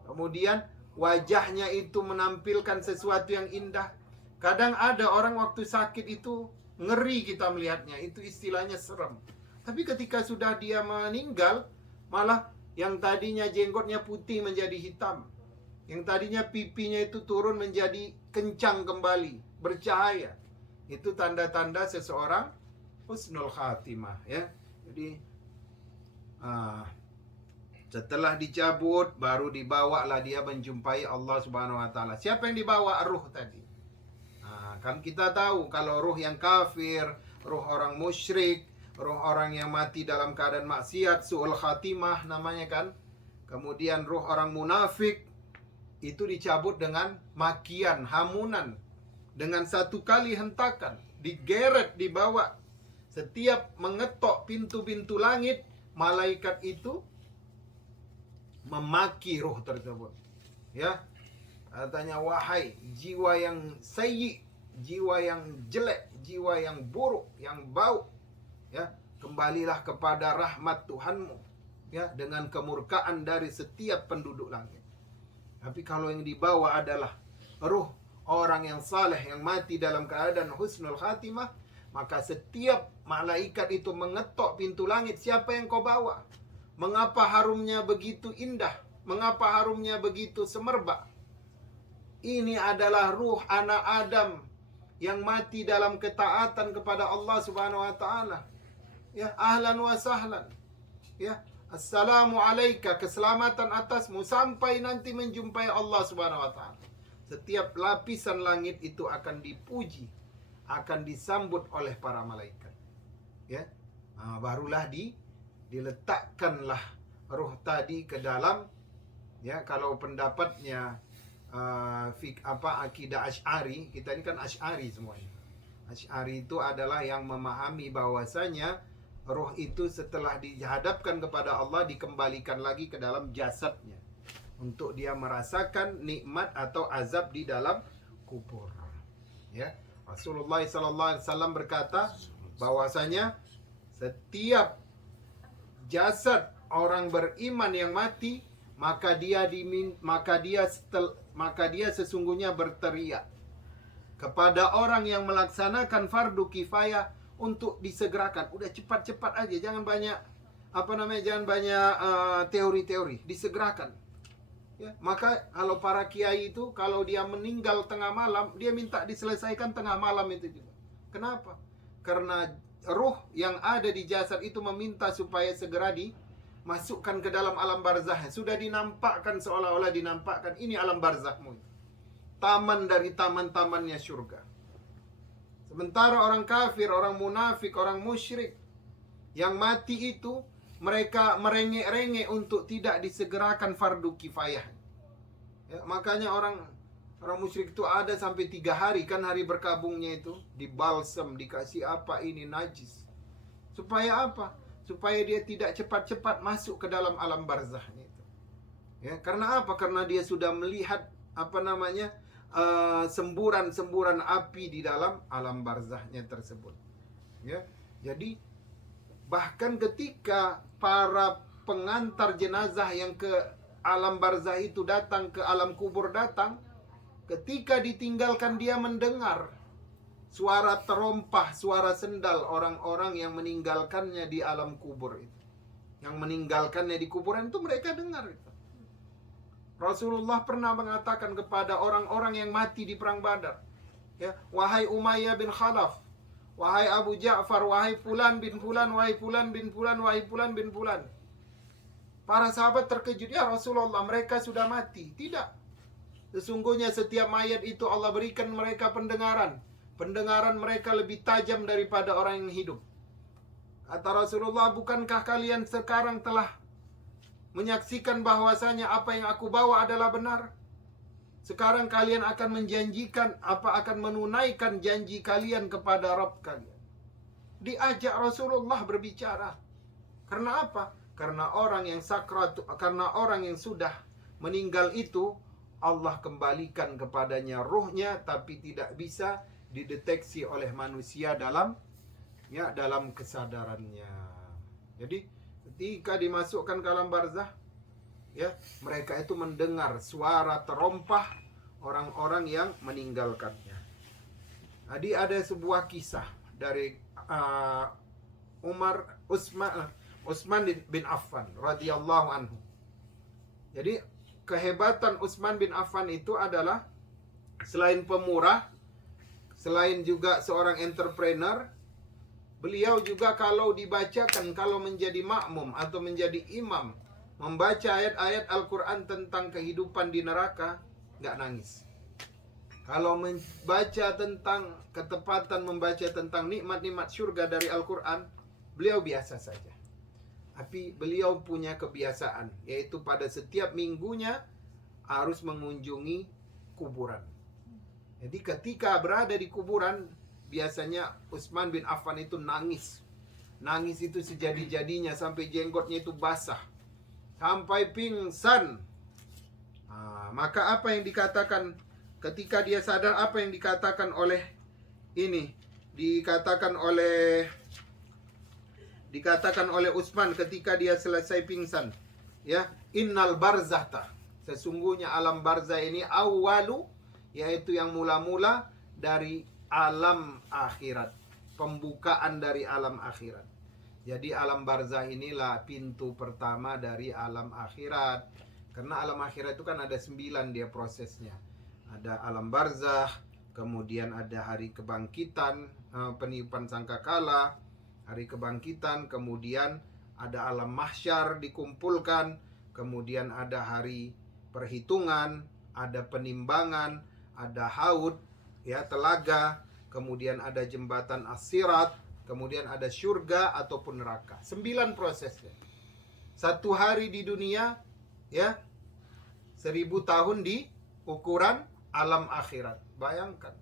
Kemudian wajahnya itu menampilkan sesuatu yang indah. Kadang ada orang waktu sakit itu ngeri kita melihatnya, itu istilahnya serem. Tapi ketika sudah dia meninggal, malah yang tadinya jenggotnya putih menjadi hitam, yang tadinya pipinya itu turun menjadi kencang kembali, bercahaya. Itu tanda-tanda seseorang husnul khatimah, ya. Jadi setelah dicabut baru dibawalah dia menjumpai Allah Subhanahu wa taala. Siapa yang dibawa? Ruh tadi. Kan kita tahu kalau ruh yang kafir, roh orang musyrik, roh orang yang mati dalam keadaan maksiat, su'ul khatimah namanya kan. Kemudian roh orang munafik itu dicabut dengan makian, hamunan, dengan satu kali hentakan, digeret, dibawa. Setiap mengetok pintu-pintu langit, malaikat itu memaki roh tersebut. Ya, katanya, wahai jiwa yang sayyi, jiwa yang jelek, jiwa yang buruk, yang bau, ya, kembalilah kepada rahmat Tuhanmu, ya, dengan kemurkaan dari setiap penduduk langit. Tapi kalau yang dibawa adalah ruh orang yang saleh, yang mati dalam keadaan husnul khatimah, maka setiap malaikat itu mengetok pintu langit, siapa yang kau bawa? Mengapa harumnya begitu indah? Mengapa harumnya begitu semerbak? Ini adalah ruh anak Adam yang mati dalam ketaatan kepada Allah Subhanahu wa taala. Ya, ahlan wa sahlan. Ya, assalamu alayka, keselamatan atasmu sampai nanti menjumpai Allah Subhanahu wa taala. Setiap lapisan langit itu akan dipuji, akan disambut oleh para malaikat. Ya. Barulah diletakkanlah ruh tadi ke dalam, ya, kalau pendapatnya akidah Asy'ari, kita ini kan Asy'ari semuanya. Asy'ari itu adalah yang memahami bahwasanya roh itu setelah dihadapkan kepada Allah dikembalikan lagi ke dalam jasadnya untuk dia merasakan nikmat atau azab di dalam kubur. Ya, Rasulullah SAW berkata bahwasanya setiap jasad orang beriman yang mati, maka dia sesungguhnya berteriak kepada orang yang melaksanakan fardu kifayah untuk disegerakan. Udah cepat-cepat aja, jangan banyak teori-teori, disegerakan. Ya, maka kalau para kiai itu kalau dia meninggal tengah malam, dia minta diselesaikan tengah malam itu juga. Kenapa? Karena ruh yang ada di jasad itu meminta supaya segera dimasukkan ke dalam alam barzah. Sudah dinampakkan, seolah-olah dinampakkan, ini alam barzahmu, taman dari taman-tamannya surga. Sementara orang kafir, orang munafik, orang musyrik yang mati itu, mereka merengek-rengek untuk tidak disegerakan fardu kifayah. Ya, makanya orang musyrik itu ada sampai 3 hari kan hari berkabungnya itu, dibalsem, dikasih apa, ini najis. Supaya apa? Supaya dia tidak cepat-cepat masuk ke dalam alam barzahnya itu. Ya, karena apa? Karena dia sudah melihat semburan-semburan api di dalam alam barzahnya tersebut. Ya, jadi bahkan ketika para pengantar jenazah yang ke alam barzah itu datang, ke alam kubur datang, ketika ditinggalkan dia mendengar suara terompah, suara sendal orang-orang yang meninggalkannya di alam kubur itu. Yang meninggalkannya di kuburan itu mereka dengar itu. Rasulullah pernah mengatakan kepada orang-orang yang mati di perang Badar, ya, wahai Umayyah bin Khalaf, wahai Abu Ja'far, wahai Fulan bin Fulan, wahai Fulan bin Fulan, wahai Fulan bin Fulan. Para sahabat terkejut, ya Rasulullah, mereka sudah mati. Tidak. Sesungguhnya setiap mayat itu Allah berikan mereka pendengaran. Pendengaran mereka lebih tajam daripada orang yang hidup. Kata Rasulullah, bukankah kalian sekarang telah menyaksikan bahwasanya apa yang aku bawa adalah benar? Sekarang kalian akan menjanjikan, akan menunaikan janji kalian kepada Rabb kalian. Diajak Rasulullah berbicara. Karena apa? Karena orang yang sakrat, karena orang yang sudah meninggal itu, Allah kembalikan kepadanya ruhnya, tapi tidak bisa dideteksi oleh manusia dalam kesadarannya. Jadi ketika dimasukkan ke alam barzah, ya, mereka itu mendengar suara terompah orang-orang yang meninggalkannya. Jadi ada sebuah kisah dari Utsman bin Affan radhiyallahu anhu. Jadi kehebatan Utsman bin Affan itu adalah selain pemurah, selain juga seorang entrepreneur, beliau juga kalau dibacakan, kalau menjadi makmum atau menjadi imam, membaca ayat-ayat Al-Quran tentang kehidupan di neraka, nggak nangis. Kalau membaca tentang ketepatan membaca tentang nikmat-nikmat surga dari Al-Quran, beliau biasa saja. Tapi beliau punya kebiasaan, yaitu pada setiap minggunya harus mengunjungi kuburan. Jadi ketika berada di kuburan, biasanya Utsman bin Affan itu nangis. Nangis itu sejadi-jadinya sampai jenggotnya itu basah. Sampai pingsan. Maka apa yang dikatakan ketika dia sadar, apa yang dikatakan oleh ini? Dikatakan oleh Utsman ketika dia selesai pingsan. Ya, innal barzahta. Sesungguhnya alam barzah ini awalu, yaitu yang mula-mula dari alam akhirat. Pembukaan dari alam akhirat. Jadi alam barzah inilah pintu pertama dari alam akhirat. Karena alam akhirat itu kan ada 9 dia prosesnya. Ada alam barzah, kemudian ada hari kebangkitan, peniupan sangkakala, hari kebangkitan, kemudian ada alam mahsyar dikumpulkan, kemudian ada hari perhitungan, ada penimbangan, ada haud, ya, telaga, kemudian ada jembatan as-sirat, kemudian ada surga ataupun neraka. 9 prosesnya. 1 hari di dunia, ya, 1000 tahun di ukuran alam akhirat. Bayangkan,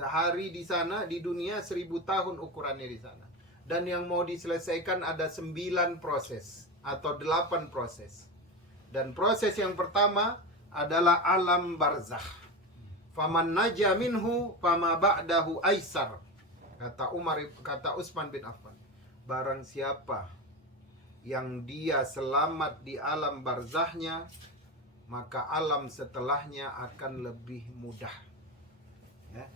sehari di sana, di dunia 1000 tahun ukurannya di sana. Dan yang mau diselesaikan ada 9 proses atau 8 proses. Dan proses yang pertama adalah alam barzah. Faman naja minhu fama ba'dahu aisar. Kata Utsman bin Affan, barang siapa yang dia selamat di alam barzahnya, maka alam setelahnya akan lebih mudah. Ya.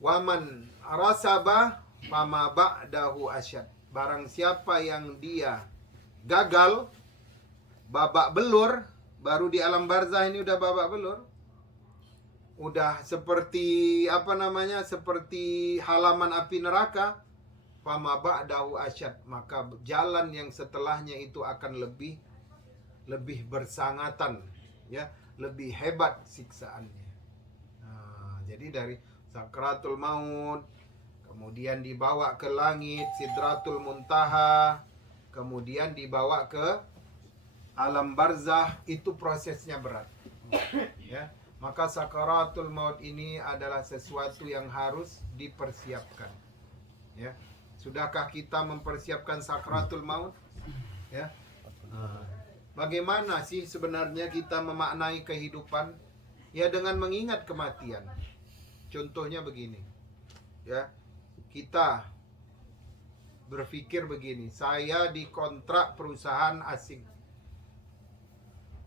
Waman rasaba fama ba'dahu asyad. Barang siapa yang dia gagal, babak belur, baru di alam barzah ini udah babak belur, udah seperti seperti halaman api neraka, fama ba'dahu asyad, maka jalan yang setelahnya itu akan lebih bersangatan, ya, lebih hebat siksaannya. Jadi dari sakratul maut, kemudian dibawa ke langit sidratul muntaha, kemudian dibawa ke alam barzah, itu prosesnya berat. Ya. Maka sakaratul maut ini adalah sesuatu yang harus dipersiapkan. Ya. Sudahkah kita mempersiapkan sakaratul maut? Ya. Bagaimana sih sebenarnya kita memaknai kehidupan? Ya, dengan mengingat kematian. Contohnya begini. Ya. Kita berpikir begini, saya dikontrak perusahaan asing.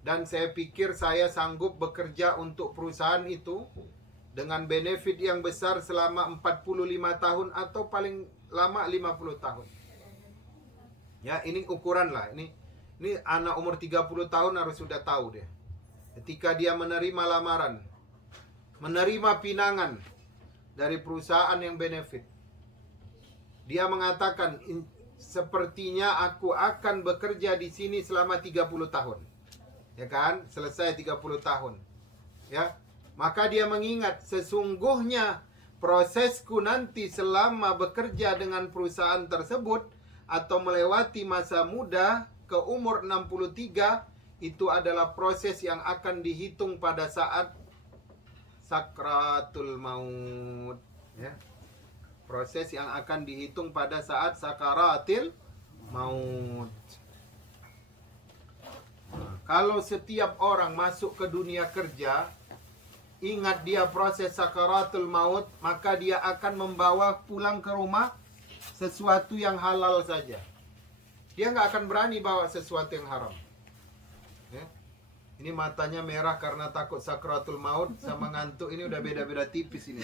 Dan saya pikir saya sanggup bekerja untuk perusahaan itu dengan benefit yang besar selama 45 tahun atau paling lama 50 tahun. Ya, ini ukuran lah. Ini anak umur 30 tahun harus sudah tahu dia. Ketika dia menerima lamaran, menerima pinangan dari perusahaan yang benefit, dia mengatakan, sepertinya aku akan bekerja di sini selama 30 tahun. Ya kan? Selesai 30 tahun. Ya. Maka dia mengingat, sesungguhnya prosesku nanti selama bekerja dengan perusahaan tersebut atau melewati masa muda ke umur 63, itu adalah proses yang akan dihitung pada saat sakratul maut. Ya. Proses yang akan dihitung pada saat sakaratil maut. Kalau setiap orang masuk ke dunia kerja, ingat dia proses sakaratul maut, maka dia akan membawa pulang ke rumah sesuatu yang halal saja. Dia nggak akan berani bawa sesuatu yang haram. Ya. Ini matanya merah karena takut sakaratul maut, sama ngantuk ini udah beda-beda tipis ini.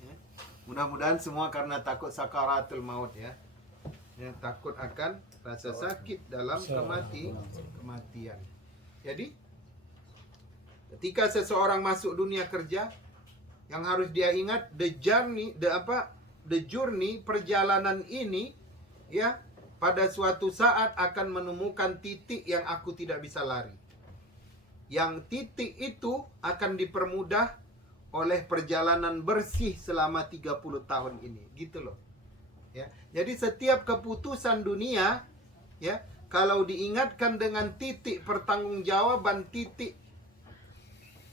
Ya. Mudah-mudahan semua karena takut sakaratul maut, ya. Yang takut akan rasa sakit dalam kematian. Jadi ketika seseorang masuk dunia kerja, yang harus dia ingat, the journey, perjalanan ini, ya, pada suatu saat akan menemukan titik yang aku tidak bisa lari. yang titik itu akan dipermudah oleh perjalanan bersih selama 30 tahun ini, gitu loh. Ya. Jadi setiap keputusan dunia, ya, kalau diingatkan dengan titik pertanggungjawaban, titik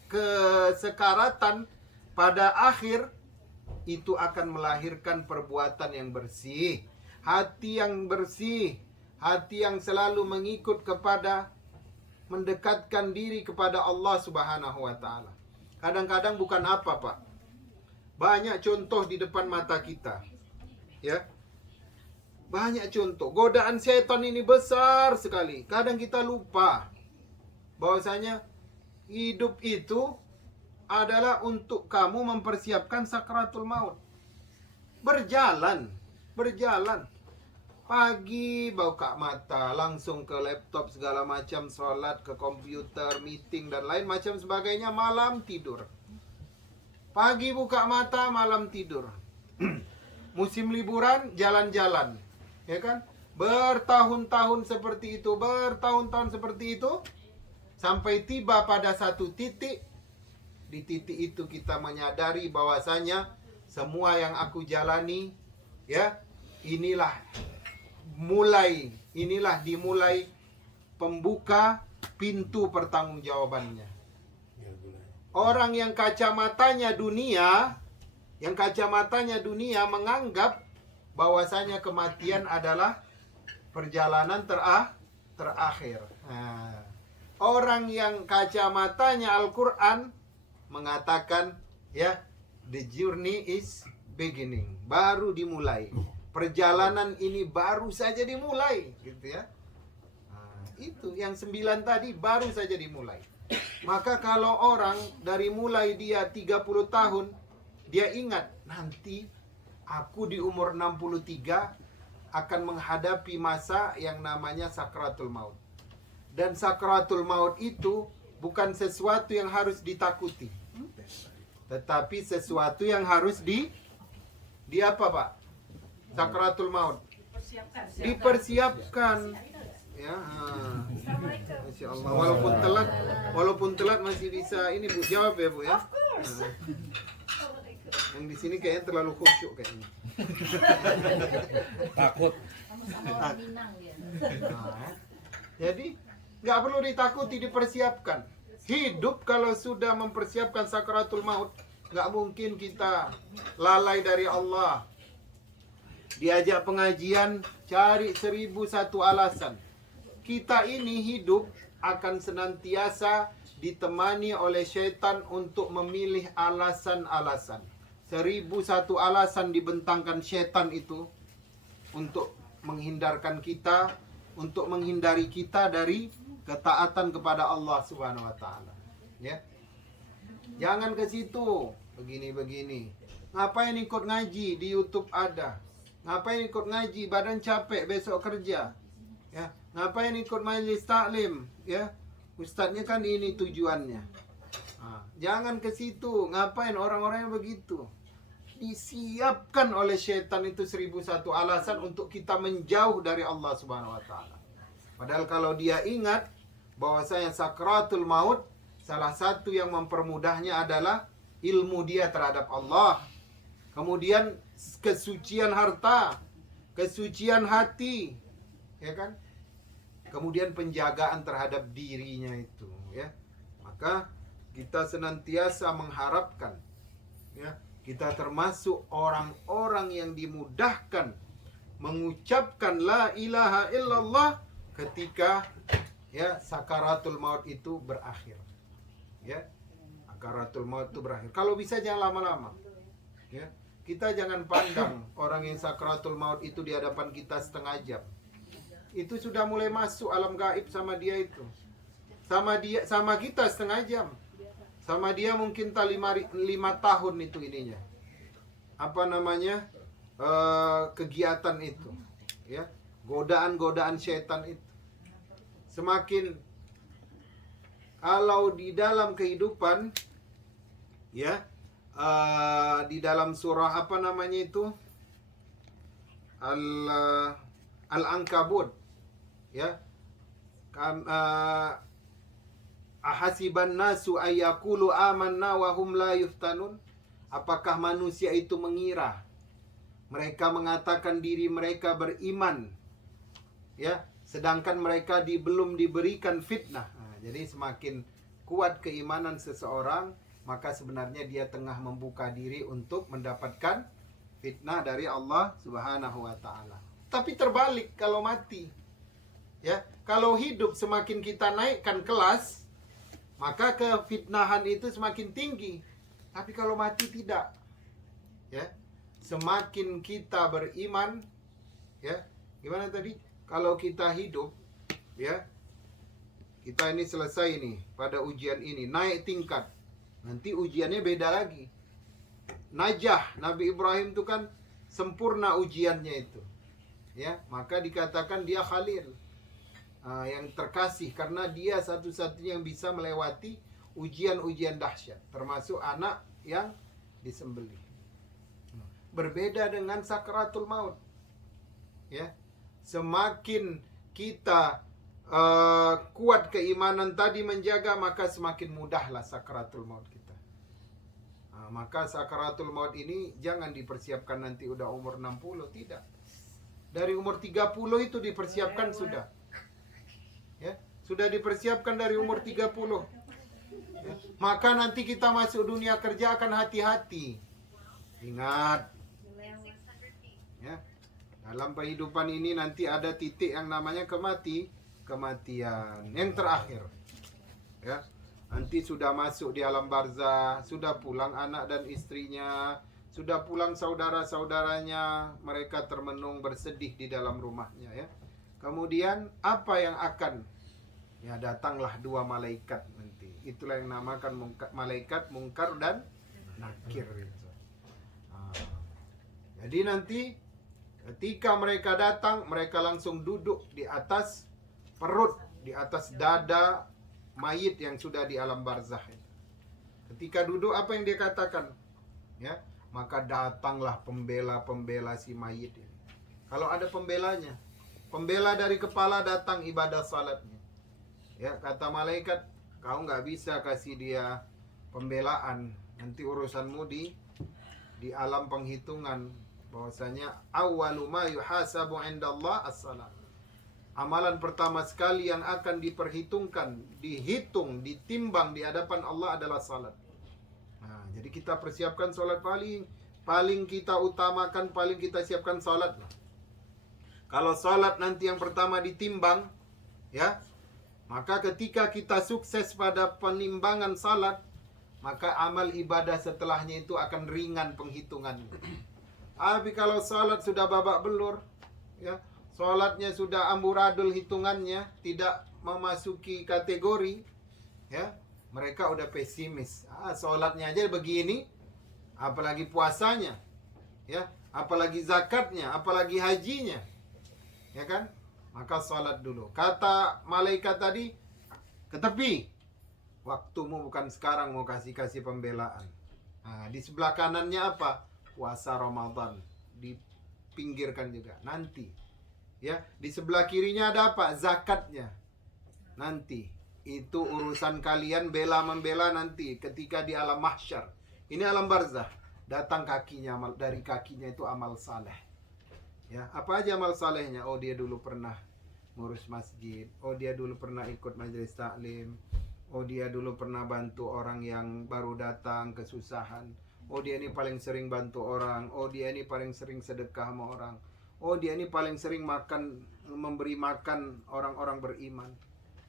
kesekaratan pada akhir, itu akan melahirkan perbuatan yang bersih, hati yang bersih, hati yang selalu mengikut kepada, mendekatkan diri kepada Allah Subhanahu wa taala. Kadang-kadang bukan apa, Pak. Banyak contoh di depan mata kita. Ya. Banyak contoh. Godaan setan ini besar sekali. Kadang kita lupa bahwasanya hidup itu adalah untuk kamu mempersiapkan sakratul maut. Berjalan. Pagi buka mata, langsung ke laptop segala macam, sholat, ke komputer, meeting dan lain macam sebagainya, malam tidur. Pagi buka mata, malam tidur. Musim liburan, jalan-jalan. Ya kan? Bertahun-tahun seperti itu, sampai tiba pada satu titik. Di titik itu kita menyadari bahwasanya semua yang aku jalani, ya, inilah dimulai pembuka pintu pertanggungjawabannya. Orang yang kacamatanya dunia menganggap bahwasanya kematian adalah perjalanan terakhir. Nah, orang yang kacamatanya Al-Quran mengatakan, ya, the journey is beginning, baru dimulai. Perjalanan ini baru saja dimulai, gitu ya. Nah, itu yang 9 tadi baru saja dimulai. Maka kalau orang dari mulai dia 30 tahun, dia ingat nanti aku di umur 63 akan menghadapi masa yang namanya sakratul maut. Dan sakratul maut itu bukan sesuatu yang harus ditakuti, tetapi sesuatu yang harus di apa, Pak? Sakratul maut dipersiapkan, ya. Masya Allah. Walaupun telat masih bisa ini, Bu, jawab ya, Bu, ya. Yang di sini kayaknya terlalu khusyuk kayaknya. Takut. Nah, jadi nggak perlu ditakuti, dipersiapkan. Hidup kalau sudah mempersiapkan sakratul maut, nggak mungkin kita lalai dari Allah. Diajak pengajian, cari 1001 alasan. Kita ini hidup akan senantiasa ditemani oleh syaitan untuk memilih alasan-alasan. 1001 alasan dibentangkan syaitan itu untuk menghindarkan kita, untuk menghindari kita dari ketaatan kepada Allah Subhanahu wa taala. Ya. Jangan ke situ, begini-begini. Ngapain ikut ngaji, di YouTube ada. Ngapain ikut ngaji, badan capek besok kerja. Ya, ngapain ikut majelis taklim, ya? Ustadznya kan ini tujuannya. Nah, jangan ke situ. Ngapain orang-orang yang begitu? Disiapkan oleh syaitan itu 1001 alasan untuk kita menjauh dari Allah Subhanahu wa taala. Padahal kalau dia ingat bahwasanya sakratul maut, salah satu yang mempermudahnya adalah ilmu dia terhadap Allah. Kemudian kesucian harta, kesucian hati, ya kan? Kemudian penjagaan terhadap dirinya itu, ya. Maka kita senantiasa mengharapkan, ya, kita termasuk orang-orang yang dimudahkan mengucapkan la ilaha illallah ketika, ya, sakaratul maut itu berakhir. Ya. Sakaratul maut itu berakhir. Kalau bisa jangan lama-lama. Ya. Kita jangan pandang orang yang sakratul maut itu di hadapan kita setengah jam. Itu sudah mulai masuk alam gaib sama dia itu. Sama kita setengah jam. Sama dia mungkin 5 tahun itu ininya. Apa namanya? Kegiatan itu. Ya. Godaan-godaan syaitan itu. Semakin kalau di dalam kehidupan, ya, di dalam surah apa namanya itu, Al-Ankabut, ya, Ahasiban nasu ayyaqulu amanna wa hum la yuftanun? Apakah manusia itu mengira mereka mengatakan diri mereka beriman, ya, sedangkan mereka belum diberikan fitnah. Nah, jadi semakin kuat keimanan seseorang, maka sebenarnya dia tengah membuka diri untuk mendapatkan fitnah dari Allah Subhanahu wa taala. Tapi terbalik kalau mati. Ya, kalau hidup semakin kita naikkan kelas, maka kefitnahan itu semakin tinggi. Tapi kalau mati tidak. Ya. Semakin kita beriman, ya. Gimana tadi? Kalau kita hidup, ya. Kita ini selesai nih pada ujian ini, naik tingkat. Nanti ujiannya beda lagi. Najah, Nabi Ibrahim itu kan sempurna ujiannya itu. Ya, maka dikatakan dia Khalil. Yang terkasih karena dia satu-satunya yang bisa melewati ujian-ujian dahsyat, termasuk anak yang disembelih. Berbeda dengan sakaratul maut. Ya. Semakin kita kuat keimanan tadi menjaga, maka semakin mudahlah sakaratul maut kita. Maka sakaratul maut ini jangan dipersiapkan nanti udah umur 60, tidak. Dari umur 30 itu dipersiapkan sudah. Ya, sudah dipersiapkan dari umur 30. Ya, maka nanti kita masuk dunia kerja akan hati-hati. Ingat, ya, dalam kehidupan ini nanti ada titik yang namanya kematian yang terakhir. Ya, nanti sudah masuk di alam barzah, sudah pulang anak dan istrinya, sudah pulang saudara-saudaranya, mereka termenung bersedih di dalam rumahnya, ya. Kemudian apa yang akan? Ya, datanglah dua malaikat nanti. Itulah yang namakan malaikat Munkar dan Nakir. Jadi nanti ketika mereka datang, mereka langsung duduk di atas perut, di atas dada mayit yang sudah di alam barzah. Ketika duduk, apa yang dia katakan? Ya, maka datanglah pembela-pembela si mayit ini. Kalau ada pembelanya, pembela dari kepala datang ibadah salatnya. Ya, kata malaikat, kau nggak bisa kasih dia pembelaan. Nanti urusanmu di alam penghitungan. Bahwasanya awwalu ma yuhasabu indallah as-salat. Amalan pertama sekali yang akan diperhitungkan, dihitung, ditimbang di hadapan Allah adalah salat. Nah, jadi kita persiapkan salat paling kita utamakan, paling kita siapkan salat. Kalau salat nanti yang pertama ditimbang, ya, maka ketika kita sukses pada penimbangan salat, maka amal ibadah setelahnya itu akan ringan penghitungannya. Tapi kalau salat sudah babak belur, ya, salatnya sudah amburadul hitungannya, tidak memasuki kategori, ya, mereka udah pesimis. Salatnya aja begini, apalagi puasanya, ya, apalagi zakatnya, apalagi hajinya. Ya kan? Maka salat dulu. Kata malaikat tadi, ke tepi. Waktumu bukan sekarang mau kasih pembelaan. Nah, di sebelah kanannya apa? Puasa Ramadan. Dipinggirkan juga. Nanti. Ya, di sebelah kirinya ada apa? Zakatnya. Nanti. Itu urusan kalian bela-membela nanti ketika di alam mahsyar. Ini alam barzah. Datang kakinya, dari kakinya itu amal saleh. Ya, apa aja amal salehnya? Oh, dia dulu pernah ngurus masjid. Oh, dia dulu pernah ikut majelis taklim. Oh, dia dulu pernah bantu orang yang baru datang kesusahan. Oh, dia ini paling sering bantu orang. Oh, dia ini paling sering sedekah sama orang. Oh, dia ini paling sering memberi makan orang-orang beriman.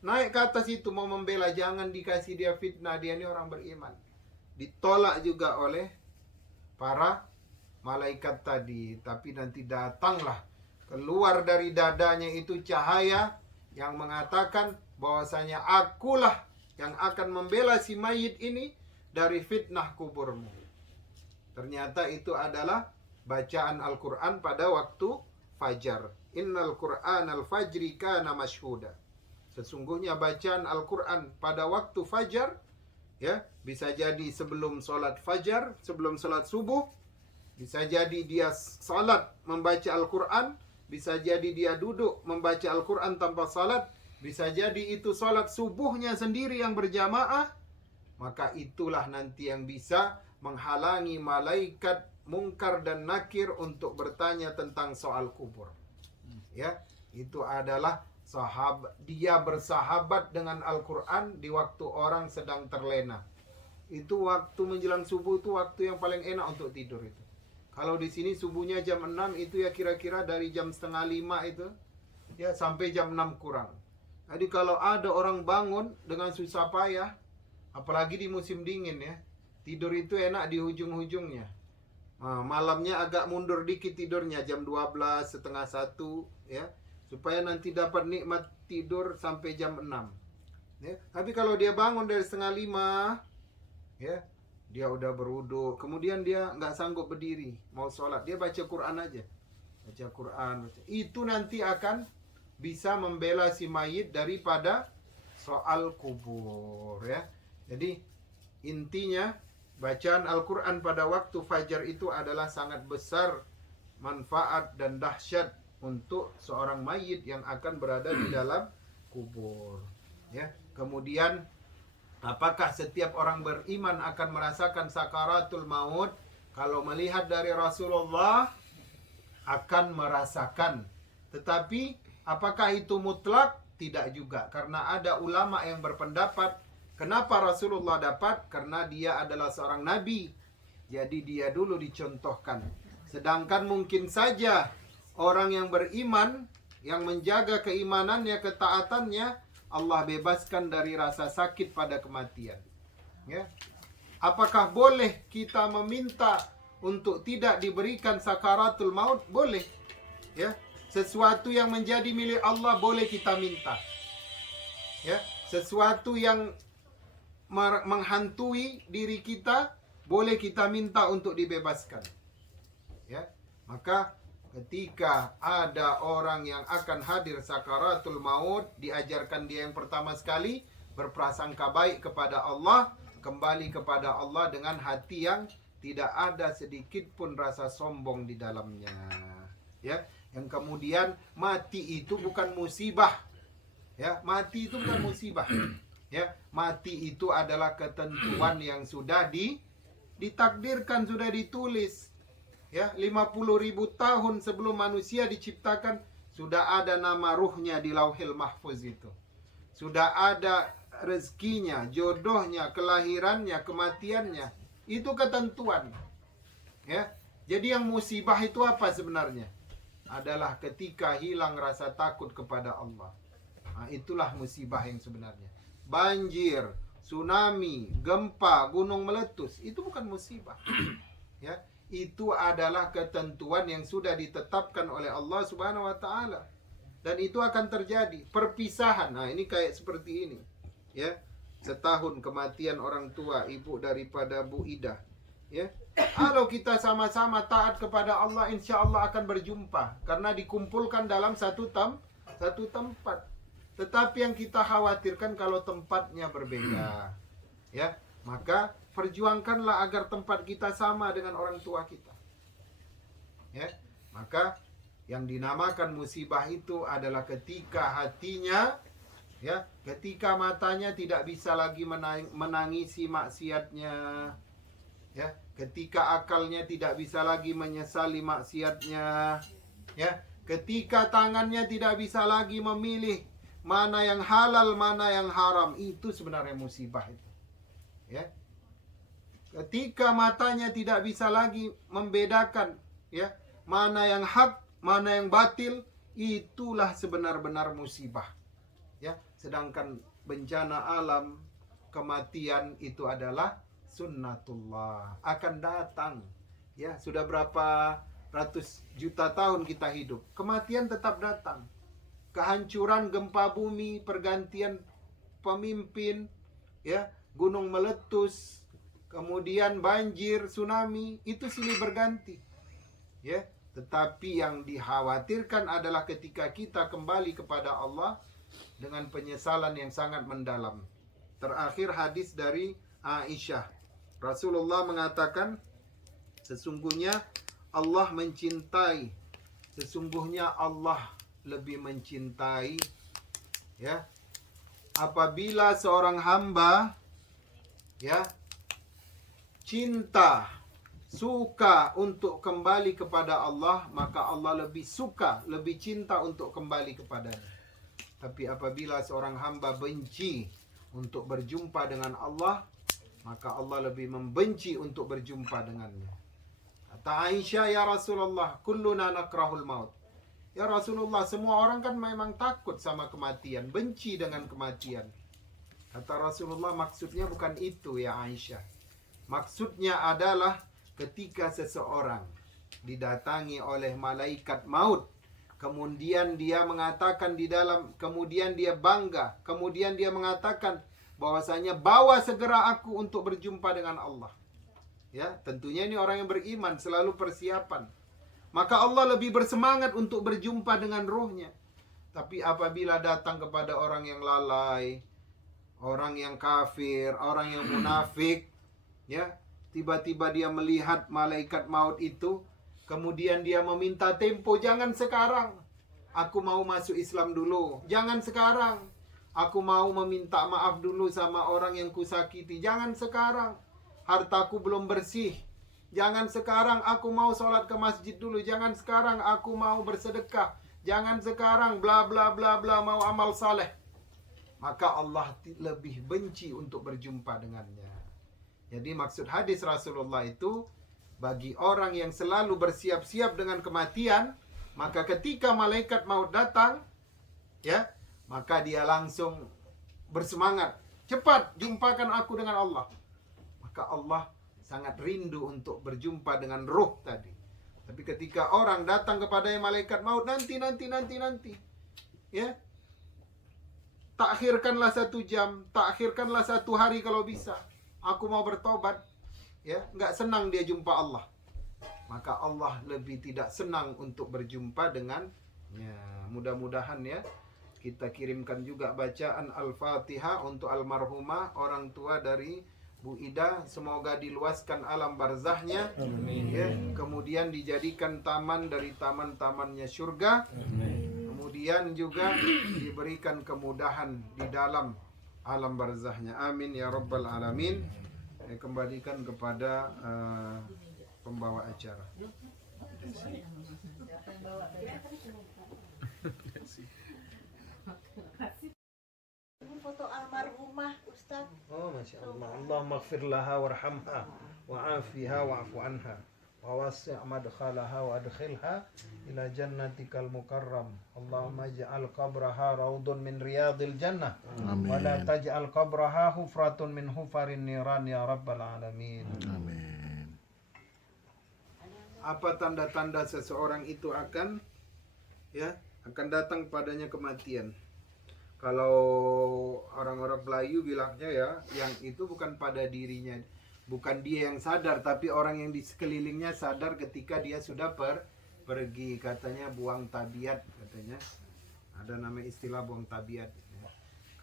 Naik ke atas itu mau membela, jangan dikasih dia fitnah, dia ini orang beriman. Ditolak juga oleh para malaikat tadi. Tapi nanti datanglah keluar dari dadanya itu cahaya yang mengatakan bahwasanya akulah yang akan membela si mayit ini dari fitnah kuburmu. Ternyata itu adalah bacaan Al-Quran pada waktu fajar. Innal Qur'anal fajri kana mashhuda. Sesungguhnya bacaan Al-Quran pada waktu fajar, ya, bisa jadi sebelum sholat fajar, sebelum sholat subuh, bisa jadi dia salat membaca Al-Quran, bisa jadi dia duduk membaca Al-Quran tanpa salat, bisa jadi itu sholat subuhnya sendiri yang berjamaah, maka itulah nanti yang bisa menghalangi malaikat mungkar dan nakir untuk bertanya tentang soal kubur. Ya, itu adalah dia bersahabat dengan Al-Quran di waktu orang sedang terlena. Itu waktu menjelang subuh, itu waktu yang paling enak untuk tidur itu. Kalau di sini subuhnya jam 6, itu ya kira-kira dari jam setengah 5 itu ya sampai jam 6 kurang. Jadi kalau ada orang bangun dengan susah payah, apalagi di musim dingin ya, tidur itu enak di ujung-ujungnya. Nah, malamnya agak mundur dikit tidurnya, jam 12, setengah 1 ya, supaya nanti dapat nikmat tidur sampai jam 6 ya. Tapi kalau dia bangun dari setengah 5 ya, dia udah berwudu, kemudian dia nggak sanggup berdiri mau sholat, dia baca Quran aja, baca Quran. Itu nanti akan bisa membela si mayit daripada soal kubur ya. Jadi intinya bacaan Al-Quran pada waktu fajar itu adalah sangat besar manfaat dan dahsyat untuk seorang mayit yang akan berada di dalam kubur ya. Kemudian apakah setiap orang beriman akan merasakan sakaratul maut? Kalau melihat dari Rasulullah akan merasakan. Tetapi apakah itu mutlak? Tidak juga. Karena ada ulama yang berpendapat, kenapa Rasulullah dapat? Karena dia adalah seorang nabi. Jadi dia dulu dicontohkan. Sedangkan mungkin saja orang yang beriman, yang menjaga keimanannya, ketaatannya, Allah bebaskan dari rasa sakit pada kematian. Ya. Apakah boleh kita meminta untuk tidak diberikan sakaratul maut? Boleh. Ya. Sesuatu yang menjadi milik Allah boleh kita minta. Ya. Sesuatu yang menghantui diri kita boleh kita minta untuk dibebaskan. Ya. Maka ketika ada orang yang akan hadir sakaratul maut, diajarkan dia yang pertama sekali berprasangka baik kepada Allah, kembali kepada Allah dengan hati yang tidak ada sedikit pun rasa sombong di dalamnya. Ya, yang kemudian mati itu bukan musibah. Ya, mati itu bukan musibah. Ya, mati itu adalah ketentuan yang sudah ditakdirkan, sudah ditulis. Ya, 50.000 tahun sebelum manusia diciptakan sudah ada nama ruhnya di Lauhil Mahfuz itu. Sudah ada rezekinya, jodohnya, kelahirannya, kematiannya. Itu ketentuan. Ya. Jadi yang musibah itu apa sebenarnya? Adalah ketika hilang rasa takut kepada Allah. Nah, itulah musibah yang sebenarnya. Banjir, tsunami, gempa, gunung meletus, itu bukan musibah. Ya. Itu adalah ketentuan yang sudah ditetapkan oleh Allah Subhanahu wa taala. Dan itu akan terjadi perpisahan. Nah, ini kayak seperti ini. Ya. Setahun kematian orang tua ibu daripada Bu Ida. Ya. Kalau kita sama-sama taat kepada Allah, insya Allah akan berjumpa karena dikumpulkan dalam satu tempat. Tetapi yang kita khawatirkan kalau tempatnya berbeda. Ya. Maka perjuangkanlah agar tempat kita sama dengan orang tua kita. Ya, maka yang dinamakan musibah itu adalah ketika hatinya, ya, ketika matanya tidak bisa lagi menangisi maksiatnya, ya, ketika akalnya tidak bisa lagi menyesali maksiatnya, ya, ketika tangannya tidak bisa lagi memilih mana yang halal, mana yang haram. Itu sebenarnya musibah itu. Ya. Ketika matanya tidak bisa lagi membedakan ya mana yang hak, mana yang batil, itulah sebenar-benar musibah. Ya, sedangkan bencana alam, kematian itu adalah sunnatullah, akan datang. Ya, sudah berapa ratus juta tahun kita hidup, kematian tetap datang. Kehancuran, gempa bumi, pergantian pemimpin, ya, gunung meletus, kemudian banjir, tsunami, itu silih berganti. Ya, tetapi yang dikhawatirkan adalah ketika kita kembali kepada Allah dengan penyesalan yang sangat mendalam. Terakhir hadis dari Aisyah. Rasulullah mengatakan, sesungguhnya Allah mencintai, sesungguhnya Allah lebih mencintai ya, apabila seorang hamba ya cinta, suka untuk kembali kepada Allah, maka Allah lebih suka, lebih cinta untuk kembali kepadanya. Tapi apabila seorang hamba benci untuk berjumpa dengan Allah, maka Allah lebih membenci untuk berjumpa dengannya. Kata Aisyah, ya Rasulullah, kulluna nakrahul maut. Ya Rasulullah, semua orang kan memang takut sama kematian, benci dengan kematian. Kata Rasulullah, maksudnya bukan itu ya Aisyah. Maksudnya adalah ketika seseorang didatangi oleh malaikat maut, kemudian dia mengatakan kemudian dia bangga, kemudian dia mengatakan bahwasanya bawa segera aku untuk berjumpa dengan Allah. Ya, tentunya ini orang yang beriman, selalu persiapan. Maka Allah lebih bersemangat untuk berjumpa dengan ruhnya. Tapi apabila datang kepada orang yang lalai, orang yang kafir, orang yang munafik, ya, tiba-tiba dia melihat malaikat maut itu, kemudian dia meminta tempo, jangan sekarang. Aku mau masuk Islam dulu. Jangan sekarang. Aku mau meminta maaf dulu sama orang yang kusakiti. Jangan sekarang. Hartaku belum bersih. Jangan sekarang, aku mau sholat ke masjid dulu. Jangan sekarang, aku mau bersedekah. Jangan sekarang, bla bla bla bla, mau amal saleh. Maka Allah lebih benci untuk berjumpa dengannya. Jadi maksud hadis Rasulullah itu, bagi orang yang selalu bersiap-siap dengan kematian, maka ketika malaikat maut datang, ya, maka dia langsung bersemangat. Cepat, jumpakan aku dengan Allah. Maka Allah sangat rindu untuk berjumpa dengan ruh tadi. Tapi ketika orang datang kepada malaikat maut, nanti. Ya, takhirkanlah 1 jam, takhirkanlah 1 hari kalau bisa. Aku mau bertobat. Ya, nggak senang dia jumpa Allah. Maka Allah lebih tidak senang untuk berjumpa dengannya. Mudah-mudahan ya, kita kirimkan juga bacaan Al-Fatihah untuk almarhumah orang tua dari Bu Ida, semoga diluaskan alam barzahnya, ya, kemudian dijadikan taman dari taman-tamannya surga, kemudian juga diberikan kemudahan di dalam alam barzahnya. Amin ya rabbal alamin. Kembalikan kepada pembawa acara. Foto almarhumah Ustaz. Oh, Masya Allah. Allahumma gfir laha warhamha wa'afiha wa'afu anha wa wasi' madkhalaha wa adkhilha ila jannatikal mukarram. Allahumma ij'al qabraha raudun min riyadil jannah. Amin. Wa la taj'al qabraha hufratun min hufarin niran ya rabbal alamin. Amin. Apa tanda-tanda seseorang itu akan datang padanya kematian? Kalau orang-orang Melayu bilangnya ya, yang itu bukan pada dirinya, bukan dia yang sadar, tapi orang yang di sekelilingnya sadar ketika dia sudah pergi. Katanya buang tabiat, katanya ada nama istilah buang tabiat.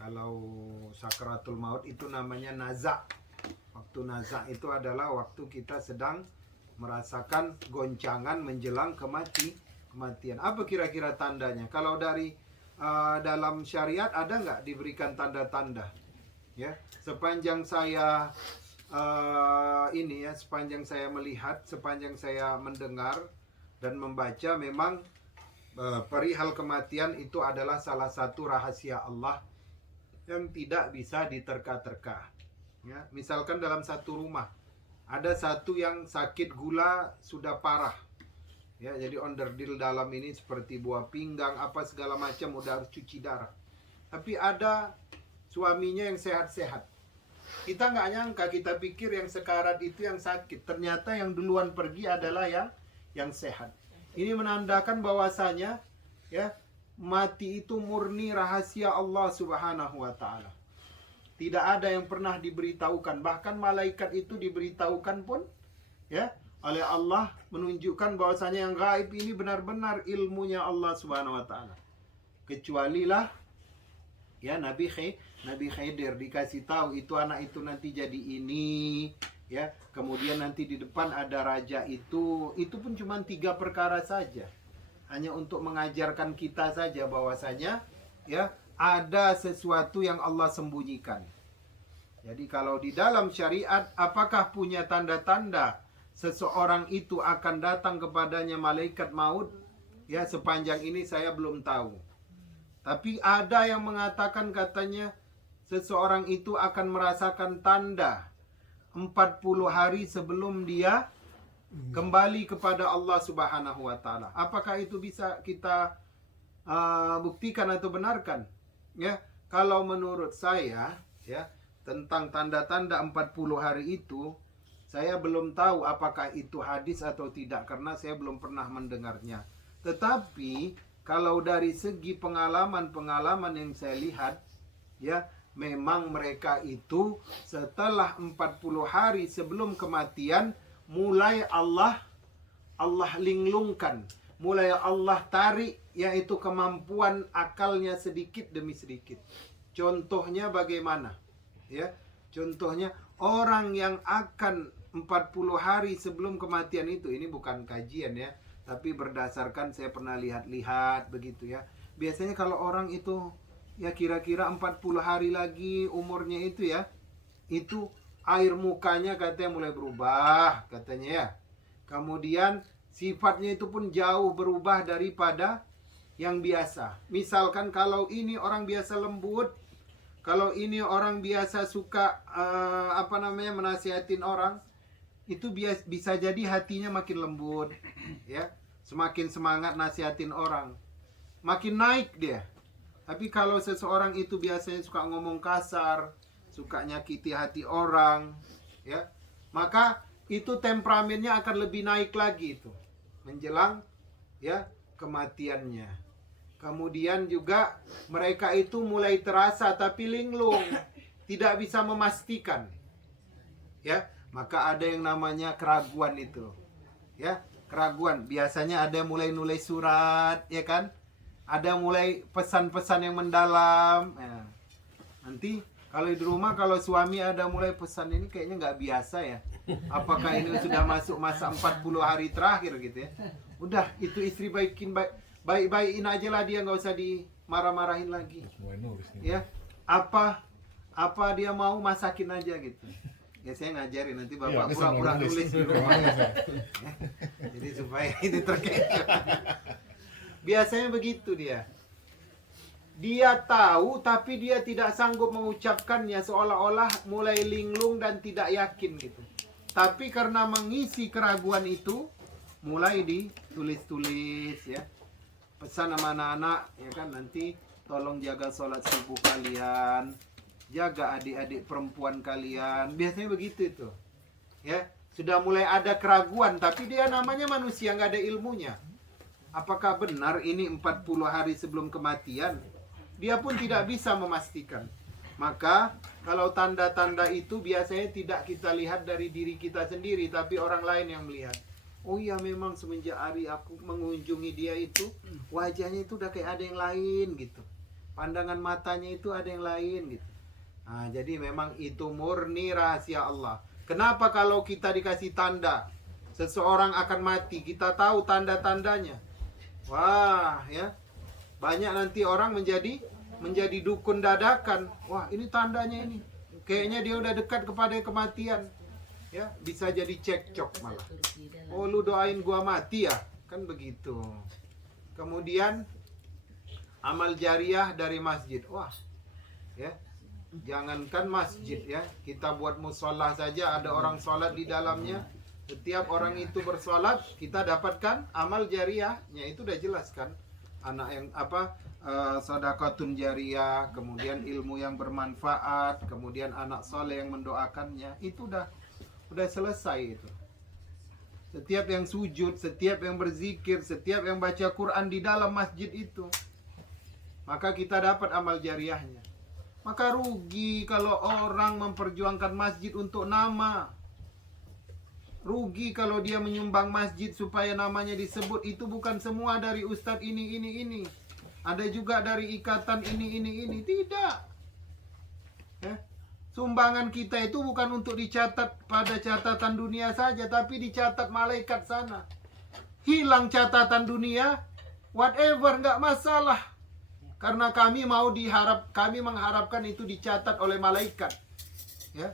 Kalau sakaratul maut itu namanya naza. Waktu naza itu adalah waktu kita sedang merasakan goncangan menjelang kematian. Apa kira-kira tandanya? Kalau dari dalam syariat ada nggak diberikan tanda-tanda? Ya, sepanjang saya sepanjang saya melihat, sepanjang saya mendengar dan membaca, memang perihal kematian itu adalah salah satu rahasia Allah yang tidak bisa diterka-terka. Ya, misalkan dalam satu rumah ada satu yang sakit gula sudah parah. Ya, jadi onderdil dalam ini seperti buah pinggang, apa segala macam, udah harus cuci darah. Tapi ada suaminya yang sehat-sehat. Kita nggak nyangka, kita pikir yang sekarat itu yang sakit. Ternyata yang duluan pergi adalah yang sehat. Ini menandakan bahwasanya ya, mati itu murni rahasia Allah Subhanahu wa taala. Tidak ada yang pernah diberitahukan, bahkan malaikat itu diberitahukan pun ya oleh Allah, menunjukkan bahwasanya yang gaib ini benar-benar ilmunya Allah Subhanahu wa taala. Kecualilah ya Nabi Khidir dikasih tahu itu anak itu nanti jadi ini, ya. Kemudian nanti di depan ada raja itu pun cuma 3 perkara saja. Hanya untuk mengajarkan kita saja bahwasanya ya ada sesuatu yang Allah sembunyikan. Jadi kalau di dalam syariat, apakah punya tanda-tanda seseorang itu akan datang kepadanya malaikat maut? Ya, sepanjang ini saya belum tahu. Tapi ada yang mengatakan katanya seseorang itu akan merasakan tanda 40 hari sebelum dia kembali kepada Allah Subhanahu wa taala. Apakah itu bisa kita buktikan atau benarkan? Ya, kalau menurut saya ya, tentang tanda-tanda 40 hari itu saya belum tahu apakah itu hadis atau tidak karena saya belum pernah mendengarnya. Tetapi kalau dari segi pengalaman-pengalaman yang saya lihat, ya, memang mereka itu setelah 40 hari sebelum kematian mulai Allah linglungkan, mulai Allah tarik, yaitu kemampuan akalnya sedikit demi sedikit. Contohnya bagaimana? Ya, contohnya orang yang akan 40 hari sebelum kematian itu, ini bukan kajian ya, tapi berdasarkan saya pernah lihat-lihat begitu ya. Biasanya kalau orang itu ya kira-kira 40 hari lagi umurnya itu ya, itu air mukanya katanya mulai berubah katanya ya. Kemudian sifatnya itu pun jauh berubah daripada yang biasa. Misalkan kalau ini orang biasa lembut, kalau ini orang biasa suka menasihatin orang, itu bisa jadi hatinya makin lembut, ya, semakin semangat nasihatin orang, makin naik dia. Tapi kalau seseorang itu biasanya suka ngomong kasar, suka nyakiti hati orang, ya, maka itu temperamennya akan lebih naik lagi itu menjelang ya kematiannya. Kemudian juga mereka itu mulai terasa tapi linglung, tidak bisa memastikan, ya. Maka ada yang namanya keraguan itu, ya, keraguan. Biasanya ada yang mulai nulis surat, ya kan? Ada mulai pesan-pesan yang mendalam. Ya. Nanti kalau di rumah, kalau suami ada mulai pesan, ini kayaknya nggak biasa ya. Apakah ini sudah masuk masa 40 hari terakhir gitu ya? Udah, itu istri baik-baikin aja lah dia, nggak usah dimarah-marahin lagi. Ya, apa dia mau masakin aja gitu. Ya saya ngajarin, nanti bapak pura-pura nulis di rumah. Jadi supaya ini terkecoh. Biasanya begitu dia. Dia tahu tapi dia tidak sanggup mengucapkannya, seolah-olah mulai linglung dan tidak yakin gitu. Tapi karena mengisi keraguan itu, mulai ditulis-tulis ya. Pesan sama anak-anak ya kan, nanti tolong jaga sholat subuh kalian, jaga adik-adik perempuan kalian. Biasanya begitu itu. Ya, sudah mulai ada keraguan, tapi dia namanya manusia, nggak ada ilmunya. Apakah benar ini 40 hari sebelum kematian? Dia pun tidak bisa memastikan. Maka kalau tanda-tanda itu biasanya tidak kita lihat dari diri kita sendiri, tapi orang lain yang melihat. Oh iya, memang semenjak hari aku mengunjungi dia itu, wajahnya itu udah kayak ada yang lain gitu. Pandangan matanya itu ada yang lain gitu. Nah, jadi memang itu murni rahasia Allah. Kenapa kalau kita dikasih tanda seseorang akan mati, kita tahu tanda-tandanya? Wah, ya. Banyak nanti orang menjadi dukun dadakan. Wah, ini tandanya ini. Kayaknya dia udah dekat kepada kematian. Ya, bisa jadi cekcok malah. Oh, lu doain gua mati ya? Kan begitu. Kemudian amal jariah dari masjid. Wah. Ya. Jangankan masjid ya, kita buat musola saja ada orang sholat di dalamnya. Setiap orang itu bersolat, kita dapatkan amal jariahnya. Itu udah jelas kan. Anak yang sedekatun jariah, kemudian ilmu yang bermanfaat, kemudian anak soleh yang mendoakannya. Itu udah selesai itu. Setiap yang sujud, setiap yang berzikir, setiap yang baca Quran di dalam masjid itu, maka kita dapat amal jariahnya. Maka rugi kalau orang memperjuangkan masjid untuk nama. Rugi kalau dia menyumbang masjid supaya namanya disebut. Itu bukan semua dari ustadz ini. Ada juga dari ikatan ini. Tidak. Ya. Sumbangan kita itu bukan untuk dicatat pada catatan dunia saja, tapi dicatat malaikat sana. Hilang catatan dunia, whatever, nggak masalah. Karena kami mengharapkan itu dicatat oleh malaikat. Ya.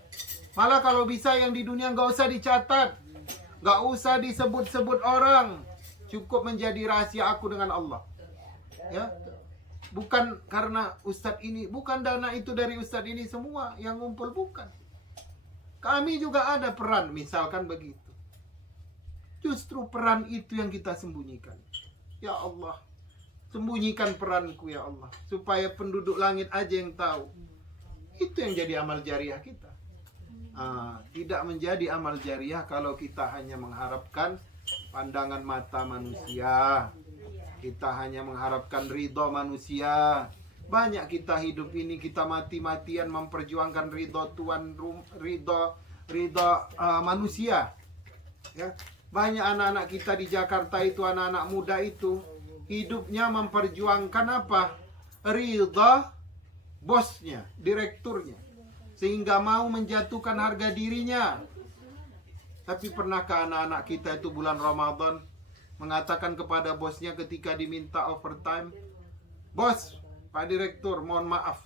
Malah kalau bisa yang di dunia nggak usah dicatat, nggak usah disebut-sebut orang, cukup menjadi rahasia aku dengan Allah. Ya, bukan karena ustadz ini, bukan dana itu dari ustadz ini semua yang ngumpul, bukan. Kami juga ada peran, misalkan begitu. Justru peran itu yang kita sembunyikan. Ya Allah, sembunyikan peranku ya Allah, supaya penduduk langit aja yang tahu. Itu yang jadi amal jariah kita. Tidak menjadi amal jariah kalau kita hanya mengharapkan pandangan mata manusia. Kita hanya mengharapkan ridho manusia. Banyak kita hidup ini, kita mati-matian memperjuangkan ridho Tuhan, ridho manusia. Ya. Banyak anak-anak kita di Jakarta itu, anak-anak muda itu, hidupnya memperjuangkan apa? Ridho bosnya, direkturnya. Sehingga mau menjatuhkan harga dirinya. Tapi pernahkah anak-anak kita itu bulan Ramadan mengatakan kepada bosnya ketika diminta overtime, "Bos, Pak Direktur, mohon maaf.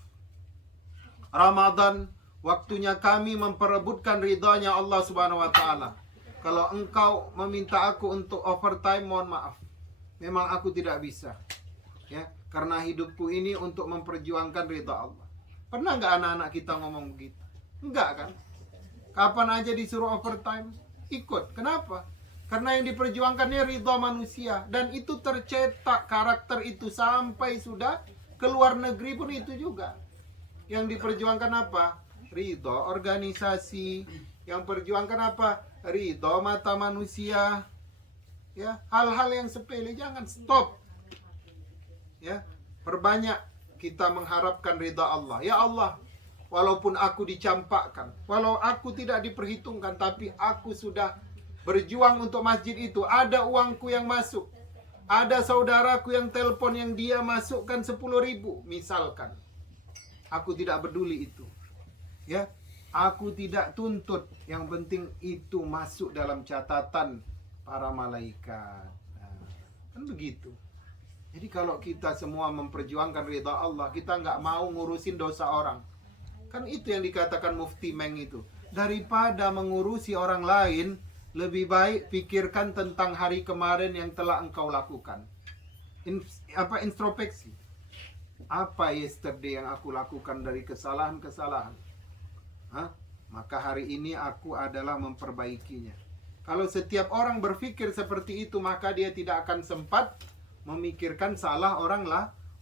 Ramadan waktunya kami memperebutkan ridhonya Allah Subhanahu wa taala. Kalau engkau meminta aku untuk overtime, mohon maaf. Memang aku tidak bisa. Ya, karena hidupku ini untuk memperjuangkan ridha Allah." Pernah nggak anak-anak kita ngomong begitu? Enggak kan? Kapan aja disuruh overtime, ikut. Kenapa? Karena yang diperjuangkannya ridha manusia. Dan itu tercetak karakter itu sampai sudah ke luar negeri pun itu juga. Yang diperjuangkan apa? Ridha organisasi. Yang perjuangkan apa? Ridha mata manusia. Ya, hal-hal yang sepele jangan stop. Ya, perbanyak kita mengharapkan ridha Allah. Ya Allah, walaupun aku dicampakkan, walau aku tidak diperhitungkan, tapi aku sudah berjuang untuk masjid itu. Ada uangku yang masuk. Ada saudaraku yang telepon yang dia masukkan 10.000 misalkan. Aku tidak peduli itu. Ya, aku tidak tuntut. Yang penting itu masuk dalam catatan para malaikat. Kan begitu. Jadi kalau kita semua memperjuangkan ridha Allah, kita nggak mau ngurusin dosa orang. Kan itu yang dikatakan Mufti Meng itu. Daripada mengurusi orang lain, lebih baik pikirkan tentang hari kemarin yang telah engkau lakukan. Introspeksi. Apa yesterday yang aku lakukan dari kesalahan-kesalahan? Maka hari ini aku adalah memperbaikinya. Kalau setiap orang berpikir seperti itu, maka dia tidak akan sempat memikirkan salah orang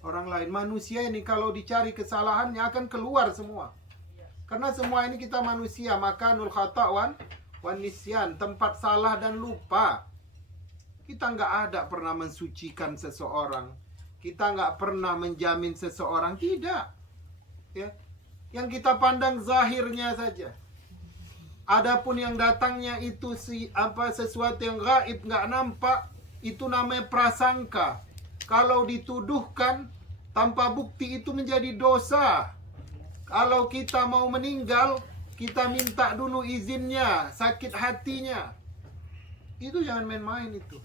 lain. Manusia ini kalau dicari kesalahannya akan keluar semua. Karena semua ini kita manusia, maka nul khata' wan nisyan, tempat salah dan lupa. Kita nggak ada pernah mensucikan seseorang. Kita nggak pernah menjamin seseorang, tidak. Ya. Yang kita pandang zahirnya saja. Adapun yang datangnya itu sesuatu yang gaib, nggak nampak, itu namanya prasangka. Kalau dituduhkan tanpa bukti itu menjadi dosa. Kalau kita mau meninggal, kita minta dulu izinnya, sakit hatinya. Itu jangan main-main itu.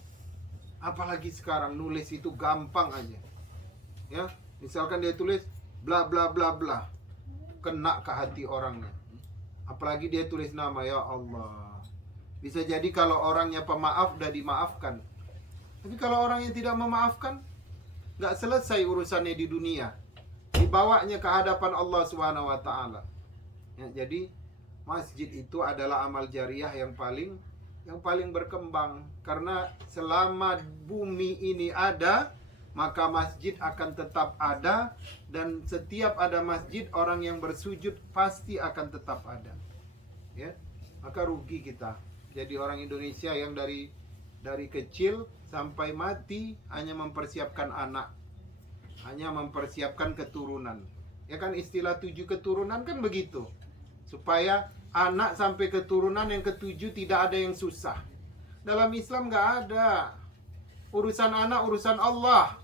Apalagi sekarang nulis itu gampang aja. Ya, misalkan dia tulis bla bla bla bla, kena ke hati orangnya. Apalagi dia tulis nama, ya Allah. Bisa jadi kalau orangnya pemaaf udah dimaafkan. Tapi kalau orang yang tidak memaafkan, nggak selesai urusannya di dunia. Dibawanya ke hadapan Allah Subhanahu wa taala. Ya, jadi masjid itu adalah amal jariah yang paling berkembang, karena selama bumi ini ada, maka masjid akan tetap ada, dan setiap ada masjid, orang yang bersujud pasti akan tetap ada. Ya, maka rugi kita jadi orang Indonesia yang dari kecil sampai mati hanya mempersiapkan anak, hanya mempersiapkan keturunan. Ya kan, istilah 7 keturunan kan begitu, supaya anak sampai keturunan yang ke-7 tidak ada yang susah. Dalam Islam nggak ada. Urusan anak urusan Allah.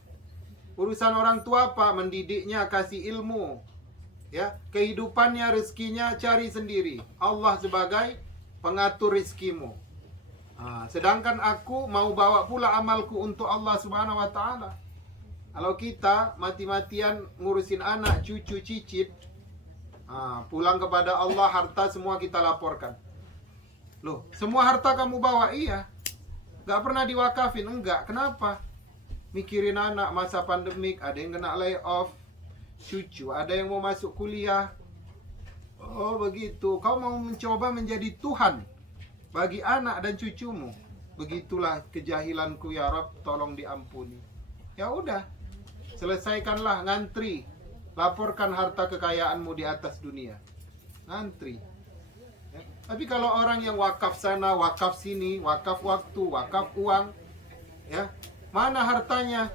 Urusan orang tua apa? Mendidiknya, kasih ilmu. Ya, kehidupannya, rezekinya cari sendiri. Allah sebagai pengatur rezekimu. Sedangkan aku mau bawa pula amalku untuk Allah Subhanahu wa taala. Kalau kita mati-matian ngurusin anak, cucu, cicit, pulang kepada Allah, harta semua kita laporkan. Loh, semua harta kamu bawa? Iya. Gak pernah diwakafin? Enggak. Kenapa? Mikirin anak, masa pandemik, ada yang kena layoff, cucu, ada yang mau masuk kuliah. Oh begitu, kau mau mencoba menjadi Tuhan bagi anak dan cucumu. Begitulah kejahilanku ya Rabb, tolong diampuni. Ya udah, selesaikanlah, ngantri. Laporkan harta kekayaanmu di atas dunia. Ngantri. Ya. Tapi kalau orang yang wakaf sana, wakaf sini, wakaf waktu, wakaf uang, ya, mana hartanya?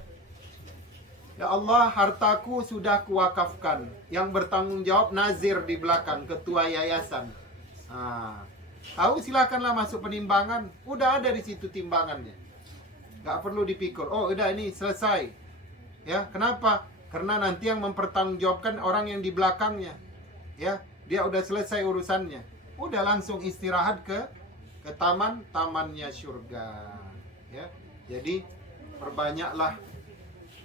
Ya Allah, hartaku sudah kuwakafkan. Yang bertanggung jawab nazir di belakang, ketua yayasan. Tahu, silakanlah masuk penimbangan. Udah ada di situ timbangannya. Gak perlu dipikul. Oh, udah ini selesai. Ya, kenapa? Karena nanti yang mempertanggungjawabkan orang yang di belakangnya. Ya, dia udah selesai urusannya. Udah langsung istirahat ke tamannya surga. Ya. Jadi perbanyaklah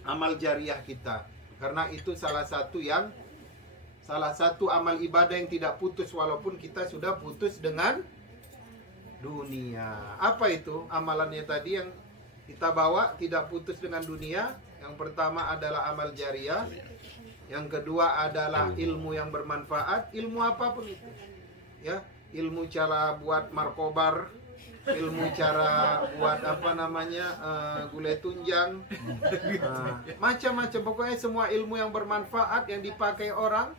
amal jariah kita. Karena itu salah satu amal ibadah yang tidak putus walaupun kita sudah putus dengan dunia. Apa itu amalannya tadi yang kita bawa tidak putus dengan dunia? Yang pertama adalah amal jariah. Yang kedua adalah ilmu yang bermanfaat. Ilmu apapun itu. Ya, ilmu cara buat markobar, ilmu cara buat gulai tunjang, macam-macam. Pokoknya semua ilmu yang bermanfaat yang dipakai orang,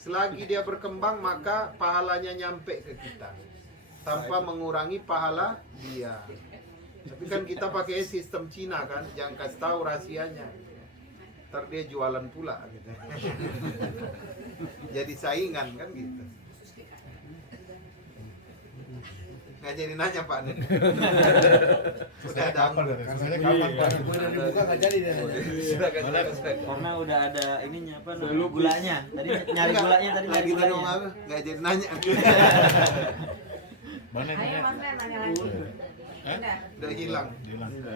selagi dia berkembang maka pahalanya nyampe ke kita tanpa mengurangi pahala dia. Tapi kan kita pakai sistem Cina kan, jangan kasih tahu rahasianya. Ntar dia jualan pula gitu. Jadi saingan kan gitu. Nggak jadi nanya Pak nih. Udah ada Katanya kapan Pak? Udah dibuka nggak jadi dia. Karena udah ada ininya apa namanya, gulanya. Tadi nyari gulanya, tadi nyari lagi tadi gulanya. nggak jadi nanya. Mana Ayo ini? Mas Ren, nanya lagi. Udah. Udah hilang.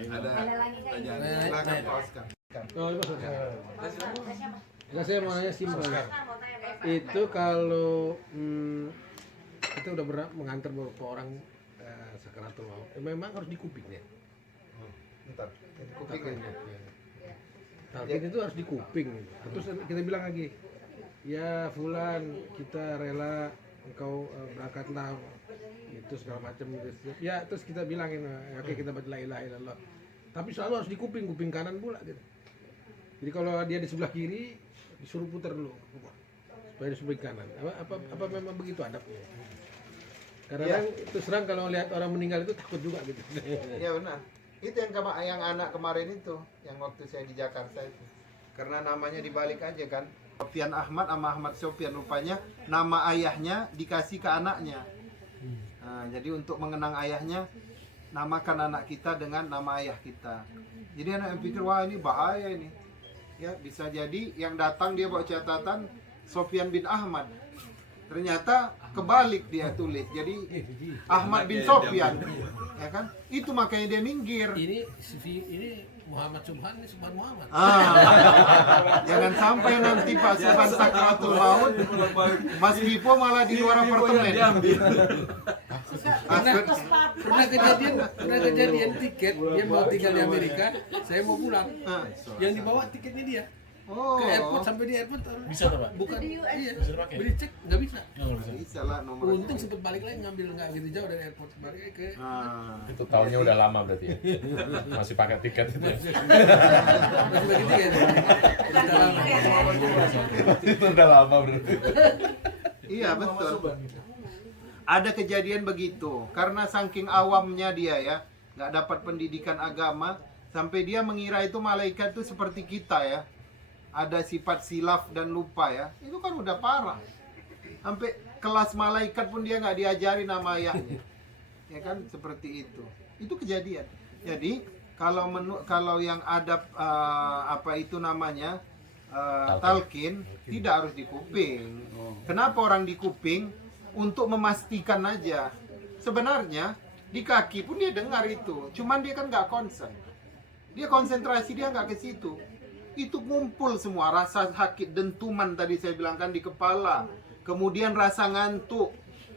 Ada lagi kan? Silakan Pak Oscar. Oh, itu maksudnya. Enggak, saya mau nanya simpel. Mau tanya Bapak. Itu kalau kita udah mengantar beberapa orang sakaratul maut, memang harus dikuping ya. Bentar. Kuping aja. Talqin itu harus dikuping. Terus kita bilang lagi, ya Fulan, kita rela engkau berangkatlah itu segala macam. Ya terus kita bilangin, oke kita baca la ilaha illallah. Tapi selalu harus dikuping, kuping kanan pula gitu. Jadi kalau dia di sebelah kiri disuruh putar dulu supaya di sebelah kanan. Apa memang begitu adabnya? Karena itu serang kalau lihat orang meninggal itu takut juga gitu. Iya benar. Itu yang anak kemarin itu, yang waktu saya di Jakarta itu. Karena namanya dibalik aja kan. Sofian Ahmad sama Ahmad Sofian, rupanya nama ayahnya dikasih ke anaknya. Nah, jadi untuk mengenang ayahnya, namakan anak kita dengan nama ayah kita. Jadi anak yang pikir, wah ini bahaya ini. Ya, bisa jadi yang datang dia bawa catatan Sofian bin Ahmad. Ternyata kebalik dia tulis. Jadi Ahmad bin Sofian. Ya kan? Itu makanya dia minggir. Ini Muhammad Subhan, ini Subhan Muhammad. Jangan sampai nanti Pak Subhan sakratul maut, Mas Dipo malah di luar apartemen. Pernah kejadian tiket, dia mau tinggal di Amerika, saya mau pulang. Yang dibawa tiketnya dia. Oh, Ke airport, sampai di airport Bisa tuh Pak? bukan iya, Bisa dipakai? beli cek nggak bisa. Nggak bisa. bisa lah nomornya. Untung sempet balik lagi ngambil nggak gitu jauh dari airport, balik lagi ke Itu tahunnya udah lama berarti ya? Masih pakai tiket itu ya? masih begitu ya. Udah lama. Itu udah lama berarti. Iya betul. Ada kejadian begitu karena saking awamnya dia ya, nggak dapat pendidikan agama sampai dia mengira itu malaikat itu seperti kita ya. Ada sifat silaf dan lupa ya, itu kan udah parah. Sampai kelas malaikat pun dia nggak diajari nama ayahnya, ya kan seperti itu. Itu kejadian. Jadi kalau yang adab talqin tidak harus dikuping. Kenapa orang dikuping? Untuk memastikan aja. Sebenarnya di kaki pun dia dengar itu, cuman dia kan nggak konsen. Dia konsentrasi dia nggak ke situ. itu ngumpul semua. Rasa sakit, dentuman tadi saya bilangkan di kepala, kemudian rasa ngantuk,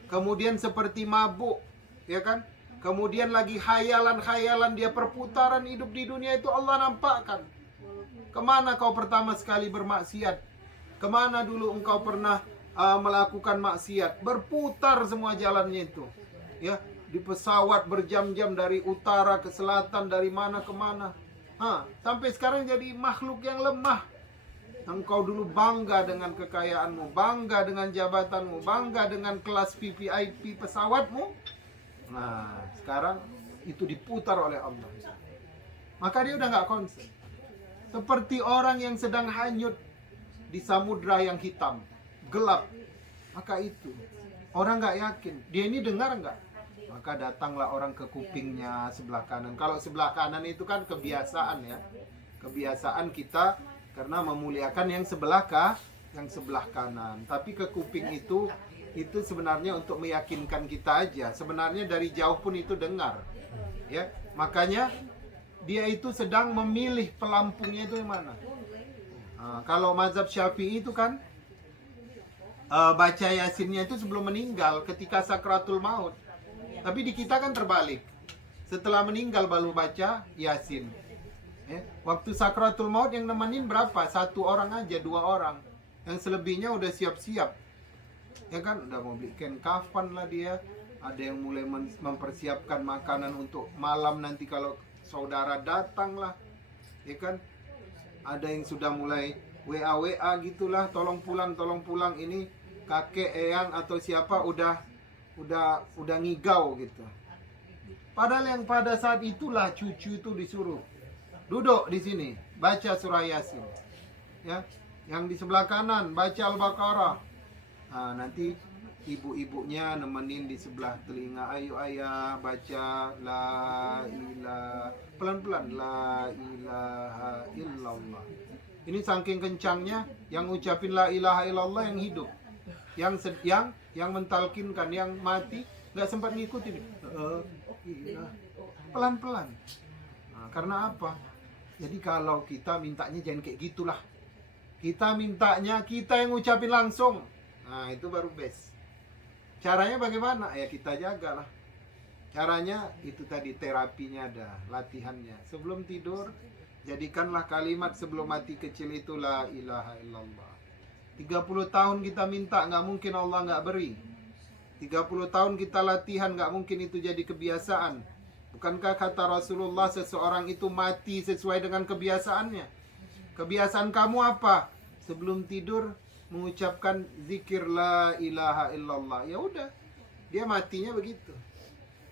kemudian seperti mabuk, ya kan? Kemudian lagi khayalan-khayalan dia, perputaran hidup di dunia itu Allah nampakkan. Kemana kau pertama sekali bermaksiat? Kemana dulu engkau pernah melakukan maksiat? Berputar semua jalannya itu, ya. Di pesawat berjam-jam dari utara ke selatan, dari mana ke mana. Sampai sekarang jadi makhluk yang lemah. Engkau dulu bangga dengan kekayaanmu, bangga dengan jabatanmu, bangga dengan kelas VVIP pesawatmu. Nah, sekarang itu diputar oleh Allah. Maka dia udah nggak konsen. Seperti orang yang sedang hanyut di samudra yang hitam, gelap. Maka itu orang nggak yakin. Dia ini dengar nggak? Maka datanglah orang ke kupingnya sebelah kanan. Kalau sebelah kanan itu kan kebiasaan ya. Kebiasaan kita karena memuliakan yang sebelah kanan. Tapi ke kuping itu sebenarnya untuk meyakinkan kita aja. Sebenarnya dari jauh pun itu dengar. Ya, makanya dia itu sedang memilih pelampungnya itu yang mana. Kalau mazhab Syafi'i itu kan baca Yasinnya itu sebelum meninggal ketika sakratul maut. Tapi di kita kan terbalik. Setelah meninggal baru baca Yasin. Waktu sakratul maut yang nemenin berapa? 1 orang aja, 2 orang. Yang selebihnya udah siap-siap. Ya kan, udah mau bikin kafan lah dia. Ada yang mulai mempersiapkan makanan untuk malam nanti kalau saudara datang lah. Ya kan? Ada yang sudah mulai WA gitulah, tolong pulang ini kakek, eyang atau siapa udah ngigau gitu. Padahal yang pada saat itulah cucu itu disuruh duduk di sini baca surah Yasin. Ya, yang di sebelah kanan baca Al-Baqarah. Nanti ibu-ibunya nemenin di sebelah telinga, ayo ayah baca la ilaha, pelan-pelan la ilaha illallah. Ini saking kencangnya yang ngucapin la ilaha illallah yang hidup. Yang mentalkinkan, yang mati nggak sempat ngikutin. Pelan-pelan. Karena apa? Jadi kalau kita mintanya jangan kayak gitulah. Kita mintanya kita yang ngucapin langsung. Nah, itu baru best. Caranya bagaimana? Ya kita jagalah. Caranya itu tadi, terapinya ada, latihannya. Sebelum tidur, jadikanlah kalimat sebelum mati kecil itu la ilaha illallah. 30 tahun kita minta, nggak mungkin Allah nggak beri. 30 tahun kita latihan, nggak mungkin itu jadi kebiasaan. Bukankah kata Rasulullah, seseorang itu mati sesuai dengan kebiasaannya? Kebiasaan kamu apa? Sebelum tidur mengucapkan zikir la ilaha illallah. Ya udah, dia matinya begitu.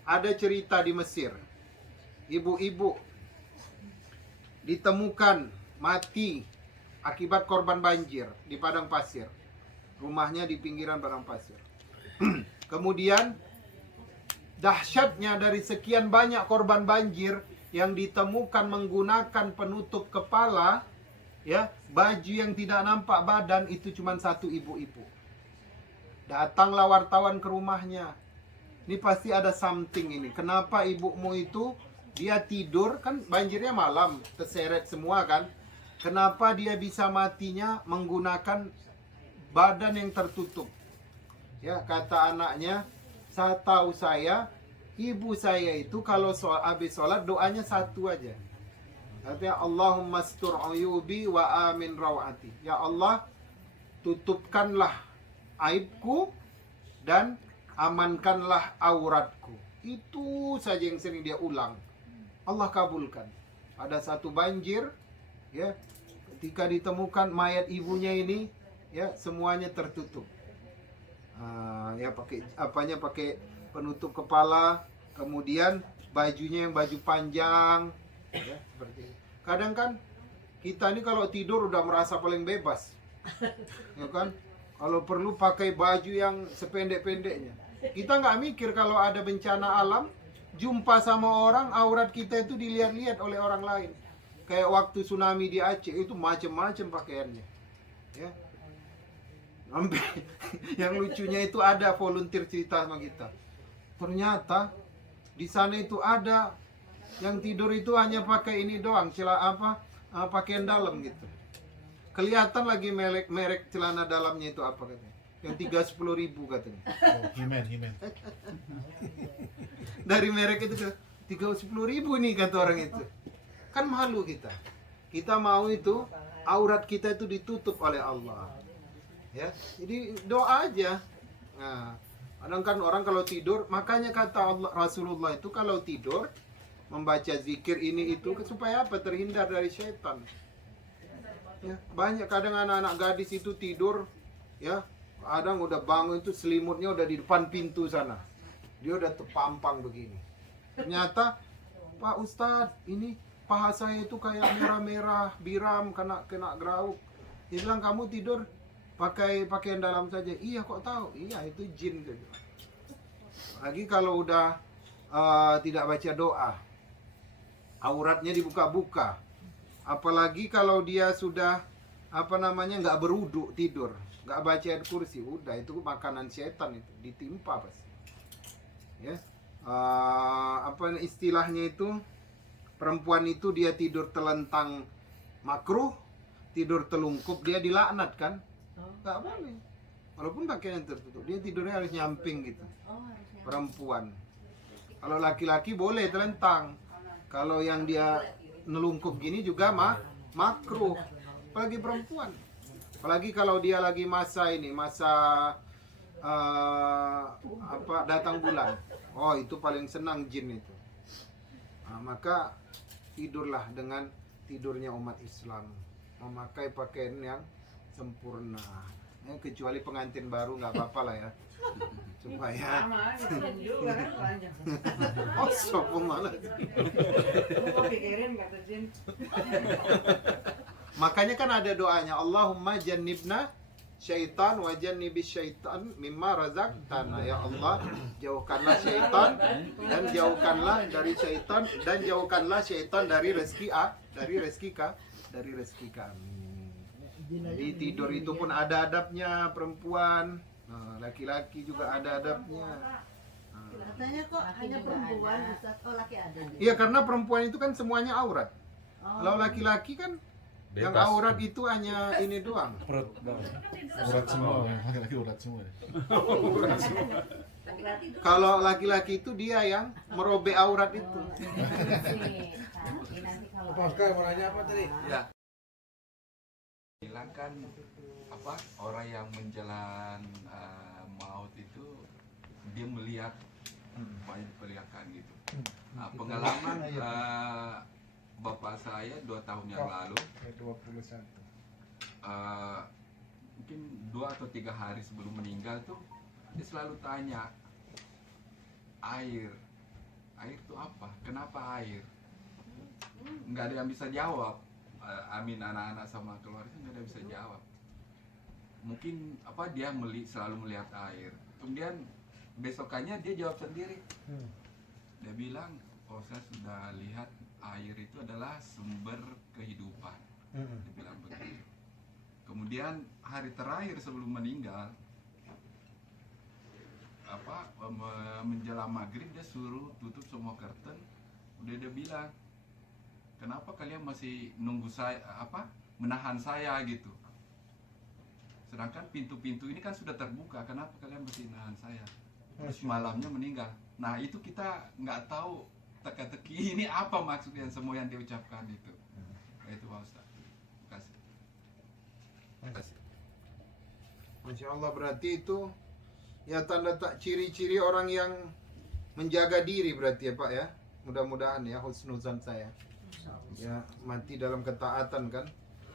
Ada cerita di Mesir, ibu-ibu ditemukan mati akibat korban banjir di padang pasir. Rumahnya di pinggiran padang pasir. Kemudian dahsyatnya dari sekian banyak korban banjir yang ditemukan menggunakan penutup kepala, ya, baju yang tidak nampak badan, itu cuma 1 ibu-ibu. Datanglah wartawan ke rumahnya. Ini pasti ada something ini. Kenapa ibumu itu dia tidur, kan banjirnya malam, terseret semua kan. Kenapa dia bisa matinya menggunakan badan yang tertutup? Ya, kata anaknya, tahu saya, ibu saya itu kalau habis sholat doanya 1 aja. Artinya Allahumma astur uyubi wa amin rawati. Ya Allah, tutupkanlah aibku dan amankanlah auratku. Itu saja yang sering dia ulang. Allah kabulkan. Ada satu banjir, ya, ketika ditemukan mayat ibunya ini, ya, semuanya tertutup. Ya, pakai penutup kepala, kemudian bajunya yang baju panjang, ya, seperti itu. Kadang kan kita ini kalau tidur udah merasa paling bebas, ya kan? Kalau perlu pakai baju yang sependek-pendeknya. Kita nggak mikir kalau ada bencana alam, jumpa sama orang, aurat kita itu dilihat-lihat oleh orang lain. Kayak waktu tsunami di Aceh itu macam-macam pakaiannya, ya. Sampai yang lucunya itu ada volunteer cerita sama kita. Ternyata di sana itu ada yang tidur itu hanya pakai ini doang, pakaian dalam gitu. Kelihatan lagi merek celana dalamnya itu apa katanya? Yang 310.000 katanya. Oh, Himen. Dari merek itu 310.000 nih kata orang itu. Kan malu kita. Kita mau itu aurat kita itu ditutup oleh Allah. Ya, jadi doa aja. Nah, kadang kan orang kalau tidur, makanya kata Allah, Rasulullah itu kalau tidur membaca zikir ini itu supaya apa? Terhindar dari setan. Ya, banyak kadang anak-anak gadis itu tidur, ya, kadang udah bangun itu selimutnya udah di depan pintu sana. Dia udah terpampang begini. Ternyata, Pak Ustadz, ini paha saya itu kayak merah-merah, biram, kena grauk. Dia bilang, kamu tidur pakai pakaian dalam saja. Iya, kok tahu? Iya, itu jin. Lagi kalau udah tidak baca doa, auratnya dibuka-buka. Apalagi kalau dia sudah nggak berwudu tidur, nggak baca ayat kursi, udah itu makanan setan, itu ditimpa pasti. Ya, istilahnya itu, perempuan itu dia tidur telentang makruh, tidur telungkup dia dilaknat kan? Nggak boleh. Walaupun pakaian tertutup, dia tidurnya harus nyamping gitu. Perempuan. Kalau laki-laki boleh telentang. Kalau yang dia nelungkup gini juga makruh. Apalagi perempuan. Apalagi kalau dia lagi masa datang bulan. Oh, itu paling senang jin itu. Nah, maka tidurlah dengan tidurnya umat Islam, memakai pakaian yang sempurna. Kecuali pengantin baru nggak apa-apa lah ya, supaya oh sopo malah. Makanya kan ada doanya, Allahumma jannibna syaitan wa jannibis syaitan mimma razaqtana. Ya Allah, jauhkanlah syaitan dan jauhkanlah dari syaitan dan jauhkanlah syaitan dari rezeki kami. Di tidur itu pun ada adabnya perempuan, laki-laki juga ada adabnya. Katanya kok hanya perempuan, Ustaz. Oh, laki ada. Iya, karena perempuan itu kan semuanya aurat. Kalau laki-laki kan yang Bebas. aurat itu hanya ini doang. Perut doang. Urat semua, laki-laki urat semua. Kalau laki-laki itu dia yang merobek aurat itu. Pak Oscar mau nanya apa tadi? Ya. Hilangkan orang yang menjelang maut itu dia melihat banyak diperlihatkan gitu. Pengalaman bapak saya 2 tahun yang lalu, 21. mungkin 2 atau 3 hari sebelum meninggal tuh dia selalu tanya, air itu apa? Kenapa air? Nggak ada yang bisa jawab. Amin, anak-anak sama keluarga nggak ada yang bisa jawab. Mungkin dia selalu melihat air. Kemudian besokannya dia jawab sendiri. Dia bilang, oh saya sudah lihat air itu adalah sumber kehidupan. Dia bilang begitu. Kemudian hari terakhir sebelum meninggal, menjelang maghrib dia suruh tutup semua curtain. Udah dia bilang, kenapa kalian masih nunggu saya, menahan saya gitu? Sedangkan pintu-pintu ini kan sudah terbuka, kenapa kalian masih menahan saya? Terus malamnya meninggal. Nah itu kita nggak tahu teka-teki ini apa maksudnya semua yang dia ucapkan itu. Nah, itu Pak Ustaz. Terima kasih. Masya Allah, berarti itu ya tanda ciri-ciri orang yang menjaga diri berarti ya Pak ya. Mudah-mudahan ya, husnuzan saya. Ya, mati dalam ketaatan kan.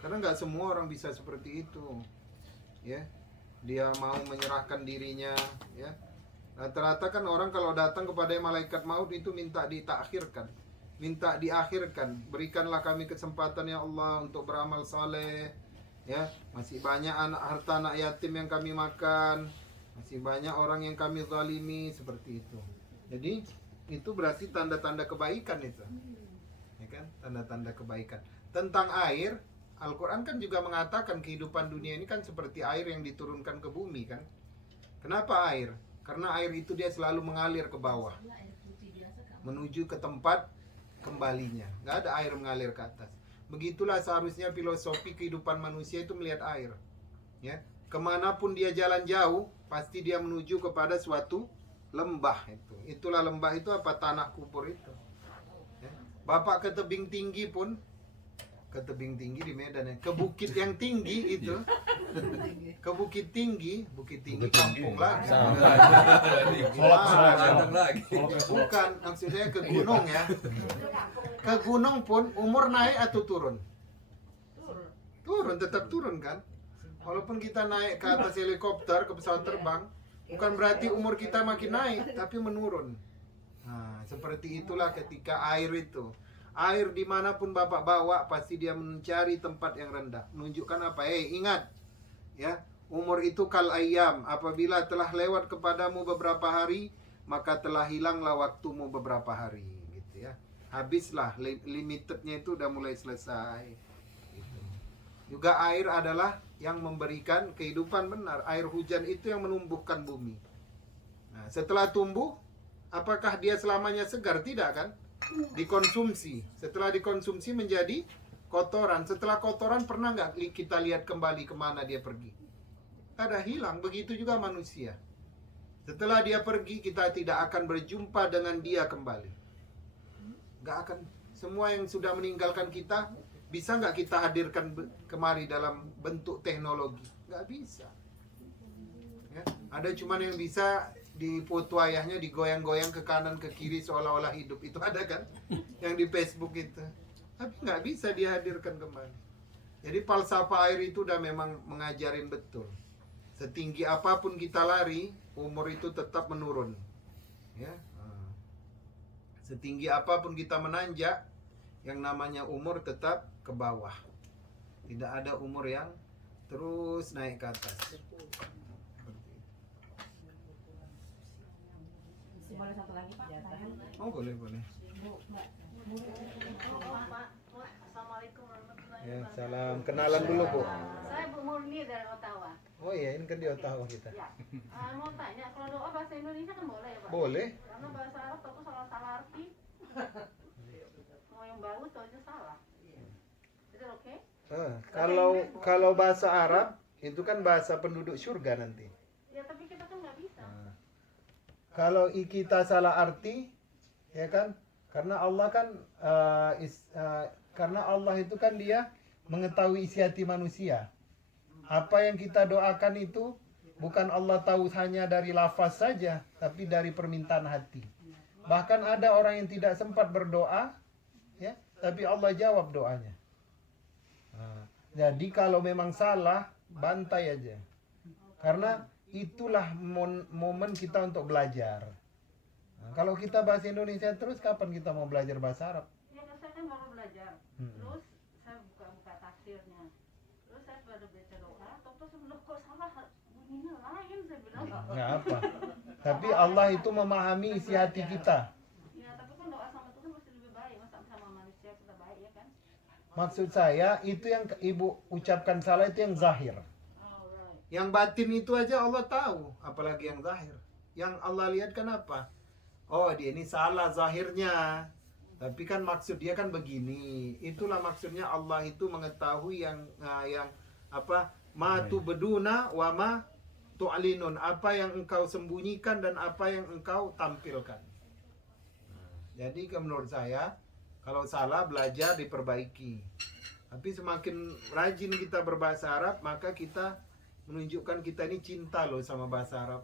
Karena nggak semua orang bisa seperti itu. Ya, dia mau menyerahkan dirinya. Ya, rata-rata kan orang kalau datang kepada malaikat maut itu minta ditakhirkan, minta diakhirkan. Berikanlah kami kesempatan ya Allah untuk beramal saleh. Ya, masih banyak harta anak yatim yang kami makan, masih banyak orang yang kami zalimi, seperti itu. Jadi itu berarti tanda-tanda kebaikan itu. Ya kan, tanda-tanda kebaikan. Tentang air, Al-Quran kan juga mengatakan kehidupan dunia ini kan seperti air yang diturunkan ke bumi kan. Kenapa air? Karena air itu dia selalu mengalir ke bawah, menuju ke tempat kembalinya. Nggak ada air mengalir ke atas. Begitulah seharusnya filosofi kehidupan manusia itu melihat air. Ya, kemanapun dia jalan jauh, pasti dia menuju kepada suatu lembah itu. Itulah lembah itu apa? Tanah kubur itu. Ya. Bapak ke tebing tinggi pun, ke tebing tinggi di Medan ya, ke bukit yang tinggi itu, ke bukit tinggi kampung lagi. Bukan, maksudnya ke gunung ya. Ke gunung pun umur naik atau turun? Turun, tetap turun kan? Walaupun kita naik ke atas helikopter, ke pesawat terbang, bukan berarti umur kita makin naik, tapi menurun. Nah, seperti itulah ketika air itu. Air dimanapun Bapak bawa, pasti dia mencari tempat yang rendah. Menunjukkan apa? Ingat, ya, umur itu kal ayyam. Apabila telah lewat kepadamu beberapa hari, maka telah hilanglah waktumu beberapa hari. Gitu ya. Habislah, limitednya itu udah mulai selesai. Gitu. Juga air adalah yang memberikan kehidupan benar. Air hujan itu yang menumbuhkan bumi. Nah, setelah tumbuh, apakah dia selamanya segar? Tidak kan? Dikonsumsi. Setelah dikonsumsi menjadi kotoran. Setelah kotoran pernah nggak kita lihat kembali kemana dia pergi? Ada, hilang. Begitu juga manusia. Setelah dia pergi, kita tidak akan berjumpa dengan dia kembali. Nggak akan. Semua yang sudah meninggalkan kita, bisa nggak kita hadirkan kemari dalam bentuk teknologi? Nggak bisa. Ya, ada cuman yang bisa di foto ayahnya digoyang-goyang ke kanan ke kiri seolah-olah hidup, itu ada kan yang di Facebook itu, tapi nggak bisa dihadirkan kembali. Jadi falsafah air itu udah memang mengajarin betul, setinggi apapun kita lari, umur itu tetap menurun ya. Setinggi apapun kita menanjak, yang namanya umur tetap ke bawah. Tidak ada umur yang terus naik ke atas. Boleh satu lagi Pak? Oh boleh. Assalamualaikum warahmatullahi Ya, wabarakatuh. salam. Kenalan dulu Bu. Saya Bu Murni dari Ottawa. Oh iya, ini kan di Ottawa kita. Ya. Mau tanya, kalau doa bahasa Indonesia kan boleh ya Pak? Boleh. Karena bahasa Arab aku salah arti. Mau yang bagus tuh aja salah. Itu oke? Kalau bahasa Arab itu kan bahasa penduduk surga nanti. Ya tapi kita kan nggak bisa. Kalau kita salah arti, ya kan? Karena Allah kan, karena Allah itu kan dia mengetahui isi hati manusia. Apa yang kita doakan itu bukan Allah tahu hanya dari lafaz saja, tapi dari permintaan hati. Bahkan ada orang yang tidak sempat berdoa, ya, tapi Allah jawab doanya. Jadi kalau memang salah, bantai aja. Karena itulah momen kita untuk belajar. Kalau kita bahasa Indonesia terus, kapan kita mau belajar bahasa Arab? Ya saya kan baru belajar. Terus saya buka tafsirnya. Terus saya baru baca doa. Terus sebelum kok salah bunyinya lain saya bilang. Nggak apa. Tapi Allah itu memahami isi hati kita. Ya tapi kan doa sama Tuhan pasti lebih baik. Masa sama manusia kita baik ya kan? Maksud saya itu yang Ibu ucapkan salah itu yang zahir. Yang batin itu aja Allah tahu, apalagi yang zahir. Yang Allah lihat kan apa? Oh, dia ini salah zahirnya. Tapi kan maksud dia kan begini. Itulah maksudnya Allah itu mengetahui yang apa? Ma tubduna wa ma tu'linun. Apa yang engkau sembunyikan dan apa yang engkau tampilkan. Jadi menurut saya, kalau salah belajar diperbaiki. Tapi semakin rajin kita berbahasa Arab, maka kita menunjukkan kita ini cinta loh sama bahasa Arab.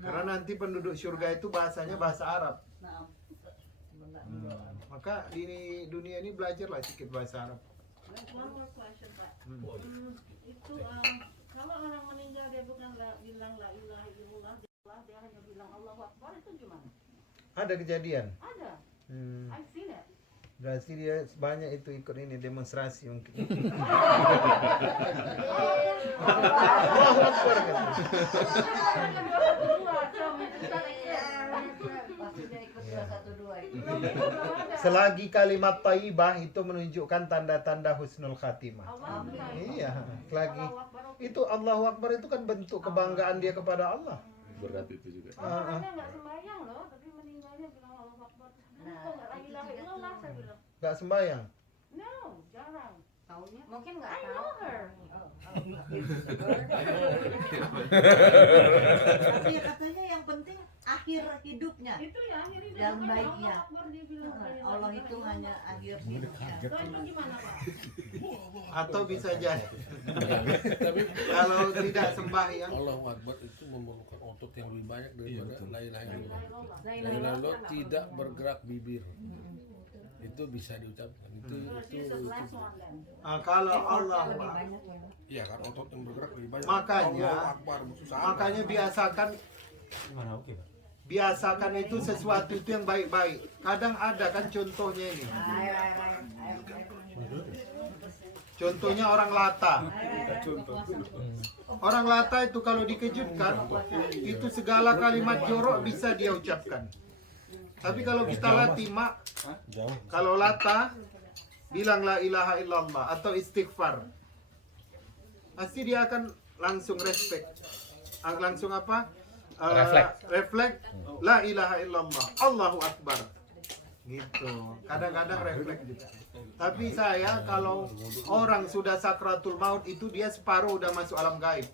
Karena nanti penduduk surga itu bahasanya bahasa Arab. Maka di dunia ini belajarlah sedikit bahasa Arab. One more question Pak. Itu kalau orang meninggal dia bukan bilang la ilaha illallah, dia hanya bilang Allahu Akbar, itu gimana? Ada kejadian. Ada. I've seen it. Berarti dia banyak itu ikut ini demonstrasi mungkin. Allahu Akbar kan. Selagi kalimat thayyibah itu menunjukkan tanda-tanda husnul khatimah. Iya, selagi itu Allahu Akbar itu kan bentuk kebanggaan dia kepada Allah. Berat itu juga. Orangnya nggak sembahyang loh, tapi meninggalnya bilang Allahu Akbar. Kok nggak la ilaha illallah saya bilang. Gak sembahyang. No, Jarang. Taunya mungkin nggak I tahu. know her. Tapi katanya yang penting akhir hidupnya. Itu ya akhirnya Yang makanya baiknya. Allah Akbar dia bilang la ilaha Allah itu illallah. hanya akhir hidupnya. Lah itu gimana Pak? Atau bisa jadi Tapi kalau tidak sembahyang Allahu Akbar itu memerlukan otot yang lebih banyak daripada la ilaha illallah. La La ilaha ilaha illallah illallah kan tidak bergerak bibir. Itu bisa diucapkan. Itu This is last one then. kalau Allah iya kan otot yang bergerak lebih banyak. Makanya- Allahu Akbar susah. makanya biasakan itu sesuatu itu yang baik-baik. Kadang ada kan contohnya ini. Contohnya orang lata. Orang lata itu kalau dikejutkan, itu segala kalimat jorok bisa dia ucapkan. Tapi kalau kita latih, mak, kalau lata, bilang la ilaha illallah atau istighfar. Pasti dia akan langsung respect. Langsung apa? Refleks. La ilaha illallah. Allahu Akbar. Gitu. Kadang-kadang refleks juga. Tapi saya kalau orang sudah sakratul maut itu dia separuh udah masuk alam gaib.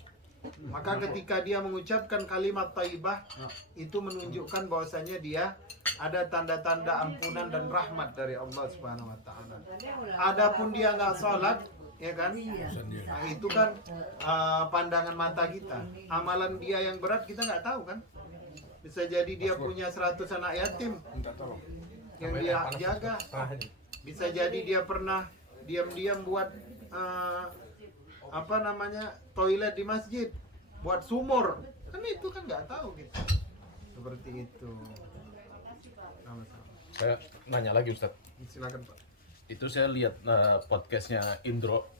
Maka ketika dia mengucapkan kalimat thayyibah itu menunjukkan bahwasanya dia ada tanda-tanda ampunan dan rahmat dari Allah Subhanahu wa taala. Adapun dia nggak sholat, ya kan? Nah, itu kan pandangan mata kita. Amalan dia yang berat kita nggak tahu kan? Bisa jadi dia punya 100 anak yatim yang dia jaga. Bisa jadi dia pernah diam-diam buat toilet di masjid, buat sumur. Kan itu kan nggak tahu gitu. Seperti itu. Sama-sama. Saya nanya lagi Ustadz. Silakan Pak. Itu saya lihat podcastnya Indro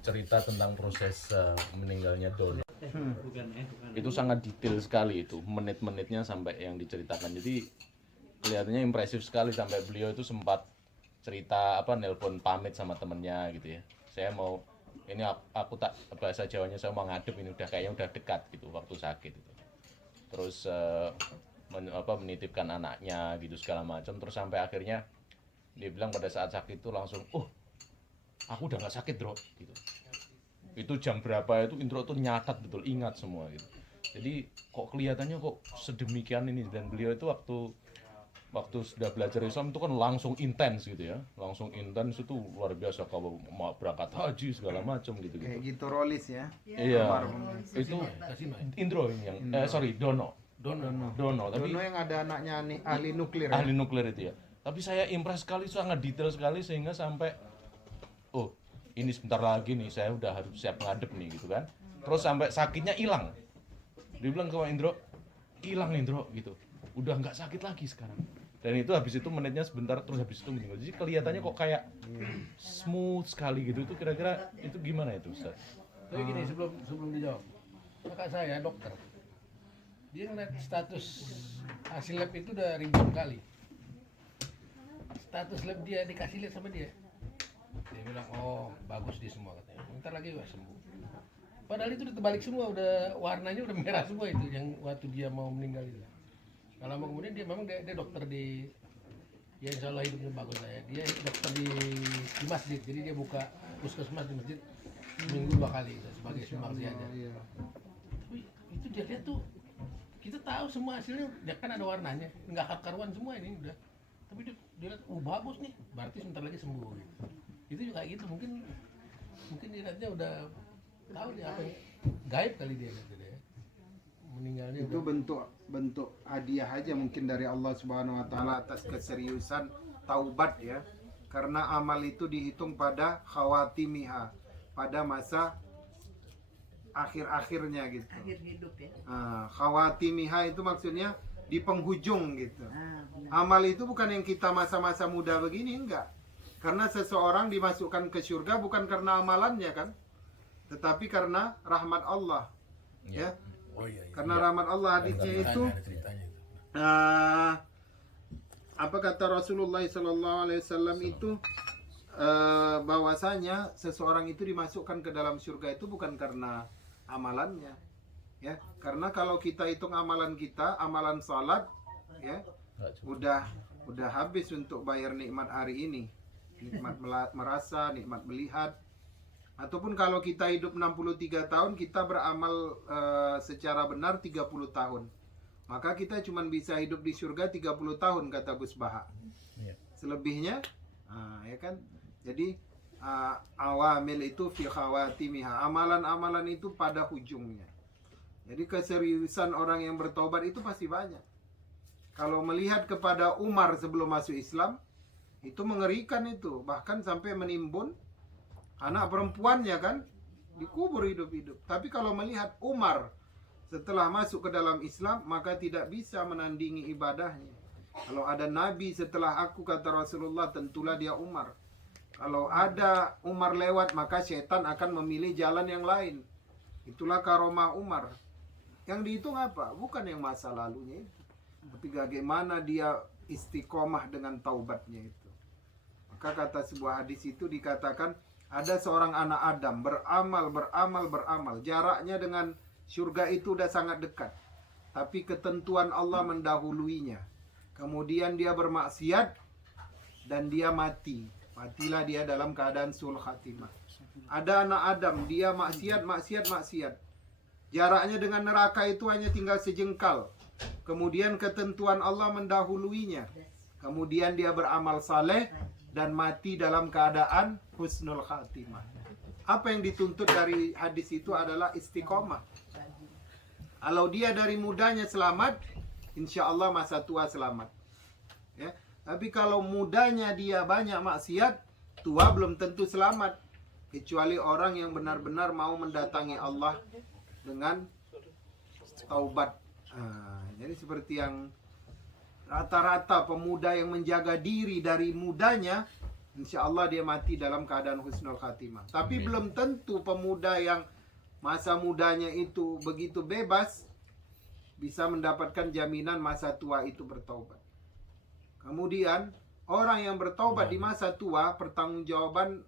cerita tentang proses meninggalnya Dono. Itu sangat detail sekali itu, menit-menitnya sampai yang diceritakan. Jadi kelihatannya impresif sekali sampai beliau itu sempat cerita nelpon pamit sama temennya gitu ya. Saya mau ini aku tak bahasa Jawanya saya mau ngadep ini kayaknya udah dekat gitu waktu sakit itu. Terus menitipkan anaknya gitu segala macam terus sampai akhirnya dia bilang pada saat sakit itu langsung aku udah nggak sakit bro gitu. Itu jam berapa itu Indro tuh nyatat betul ingat semua gitu. Jadi kok kelihatannya kok sedemikian ini dan beliau itu waktu sudah belajar Islam itu kan langsung intens gitu ya, langsung intens itu luar biasa kalau mau berangkat haji segala macam gitu. Kayak gitu Rolis ya. Iya. Itu Indro yang Dono tapi Dono yang ada anaknya ahli nuklir. ahli nuklir itu ya. Tapi saya impress sekali, sangat detail sekali sehingga sampai ini sebentar lagi nih saya udah harus siap ngadep nih gitu kan. Terus sampai sakitnya hilang. Dia bilang ke Pak Indro, hilang Indro gitu. Udah nggak sakit lagi sekarang. Dan itu habis itu menitnya sebentar terus habis itu meninggal. Jadi kelihatannya kok kayak smooth sekali gitu. Itu kira-kira itu gimana itu Ustaz? Tapi gini sebelum dijawab, kakak saya dokter, dia ngeliat status hasil lab itu udah ribuan kali. Status lab dia dikasih lihat sama dia. Dia bilang, bagus dia semua katanya. Bentar lagi udah sembuh. Padahal itu udah terbalik semua, udah warnanya udah merah semua itu yang waktu dia mau meninggal itu. Kalau lama kemudian dia memang dia dokter di, ya insya Allah hidupnya bagus lah ya. Dia dokter di masjid, jadi dia buka puskesmas di masjid seminggu 2 kali itu sebagai sumbangsi aja. Tapi itu dia lihat tuh, kita tahu semua hasilnya, dia kan ada warnanya, nggak karuan semua ini udah. Tapi dia lihat, bagus nih, berarti sebentar lagi sembuh gitu. Itu juga gitu, mungkin dia lihatnya udah tahu dia apa gaib kali dia lihat ya. Meninggalnya Itu bentuk hadiah aja mungkin dari Allah Subhanahu wa taala atas keseriusan taubat ya. Karena amal itu dihitung pada khawatimiha, pada masa akhir-akhirnya gitu. Akhir hidup ya. Khawatimiha itu maksudnya di penghujung gitu. Benar. Amal itu bukan yang kita masa-masa muda begini, enggak. Karena seseorang dimasukkan ke surga bukan karena amalannya kan, tetapi karena rahmat Allah. Ya. Karena rahmat Allah, hadisnya itu apa kata Rasulullah SAW itu bahwasanya seseorang itu dimasukkan ke dalam surga itu bukan karena amalannya, ya. Karena kalau kita hitung amalan kita, amalan salat, ya, udah habis untuk bayar nikmat hari ini. nikmat merasa, nikmat melihat. Ataupun kalau kita hidup 63 tahun, kita beramal secara benar 30 tahun. Maka kita cuma bisa hidup di surga 30 tahun, kata Gus Baha. Selebihnya, ya kan? Jadi awamil itu fi khawatimiha. Amalan-amalan itu pada ujungnya. Jadi keseriusan orang yang bertobat itu pasti banyak. Kalau melihat kepada Umar sebelum masuk Islam, itu mengerikan itu. Bahkan sampai menimbun anak perempuannya kan dikubur hidup-hidup. Tapi kalau melihat Umar setelah masuk ke dalam Islam, maka tidak bisa menandingi ibadahnya. Kalau ada Nabi setelah aku, kata Rasulullah, tentulah dia Umar. Kalau ada Umar lewat, maka setan akan memilih jalan yang lain. Itulah karomah Umar. Yang dihitung apa? Bukan yang masa lalunya itu, tapi bagaimana dia istiqomah dengan taubatnya itu. Maka kata sebuah hadis itu dikatakan, ada seorang anak Adam beramal. Jaraknya dengan surga itu udah sangat dekat. Tapi ketentuan Allah mendahuluinya. Kemudian dia bermaksiat dan dia mati. Matilah dia dalam keadaan sul khatimah. Ada anak Adam, dia maksiat. Jaraknya dengan neraka itu hanya tinggal sejengkal. Kemudian ketentuan Allah mendahuluinya. Kemudian dia beramal saleh dan mati dalam keadaan husnul khatimah. Apa yang dituntut dari hadis itu adalah istiqomah. Kalau dia dari mudanya selamat, insya Allah masa tua selamat. Ya. Tapi kalau mudanya dia banyak maksiat, tua belum tentu selamat. Kecuali orang yang benar-benar mau mendatangi Allah dengan taubat. Jadi seperti yang rata-rata pemuda yang menjaga diri dari mudanya, insya Allah dia mati dalam keadaan husnul khatimah. Tapi belum tentu pemuda yang masa mudanya itu begitu bebas bisa mendapatkan jaminan masa tua itu bertaubat. Kemudian orang yang bertaubat di masa tua, pertanggungjawaban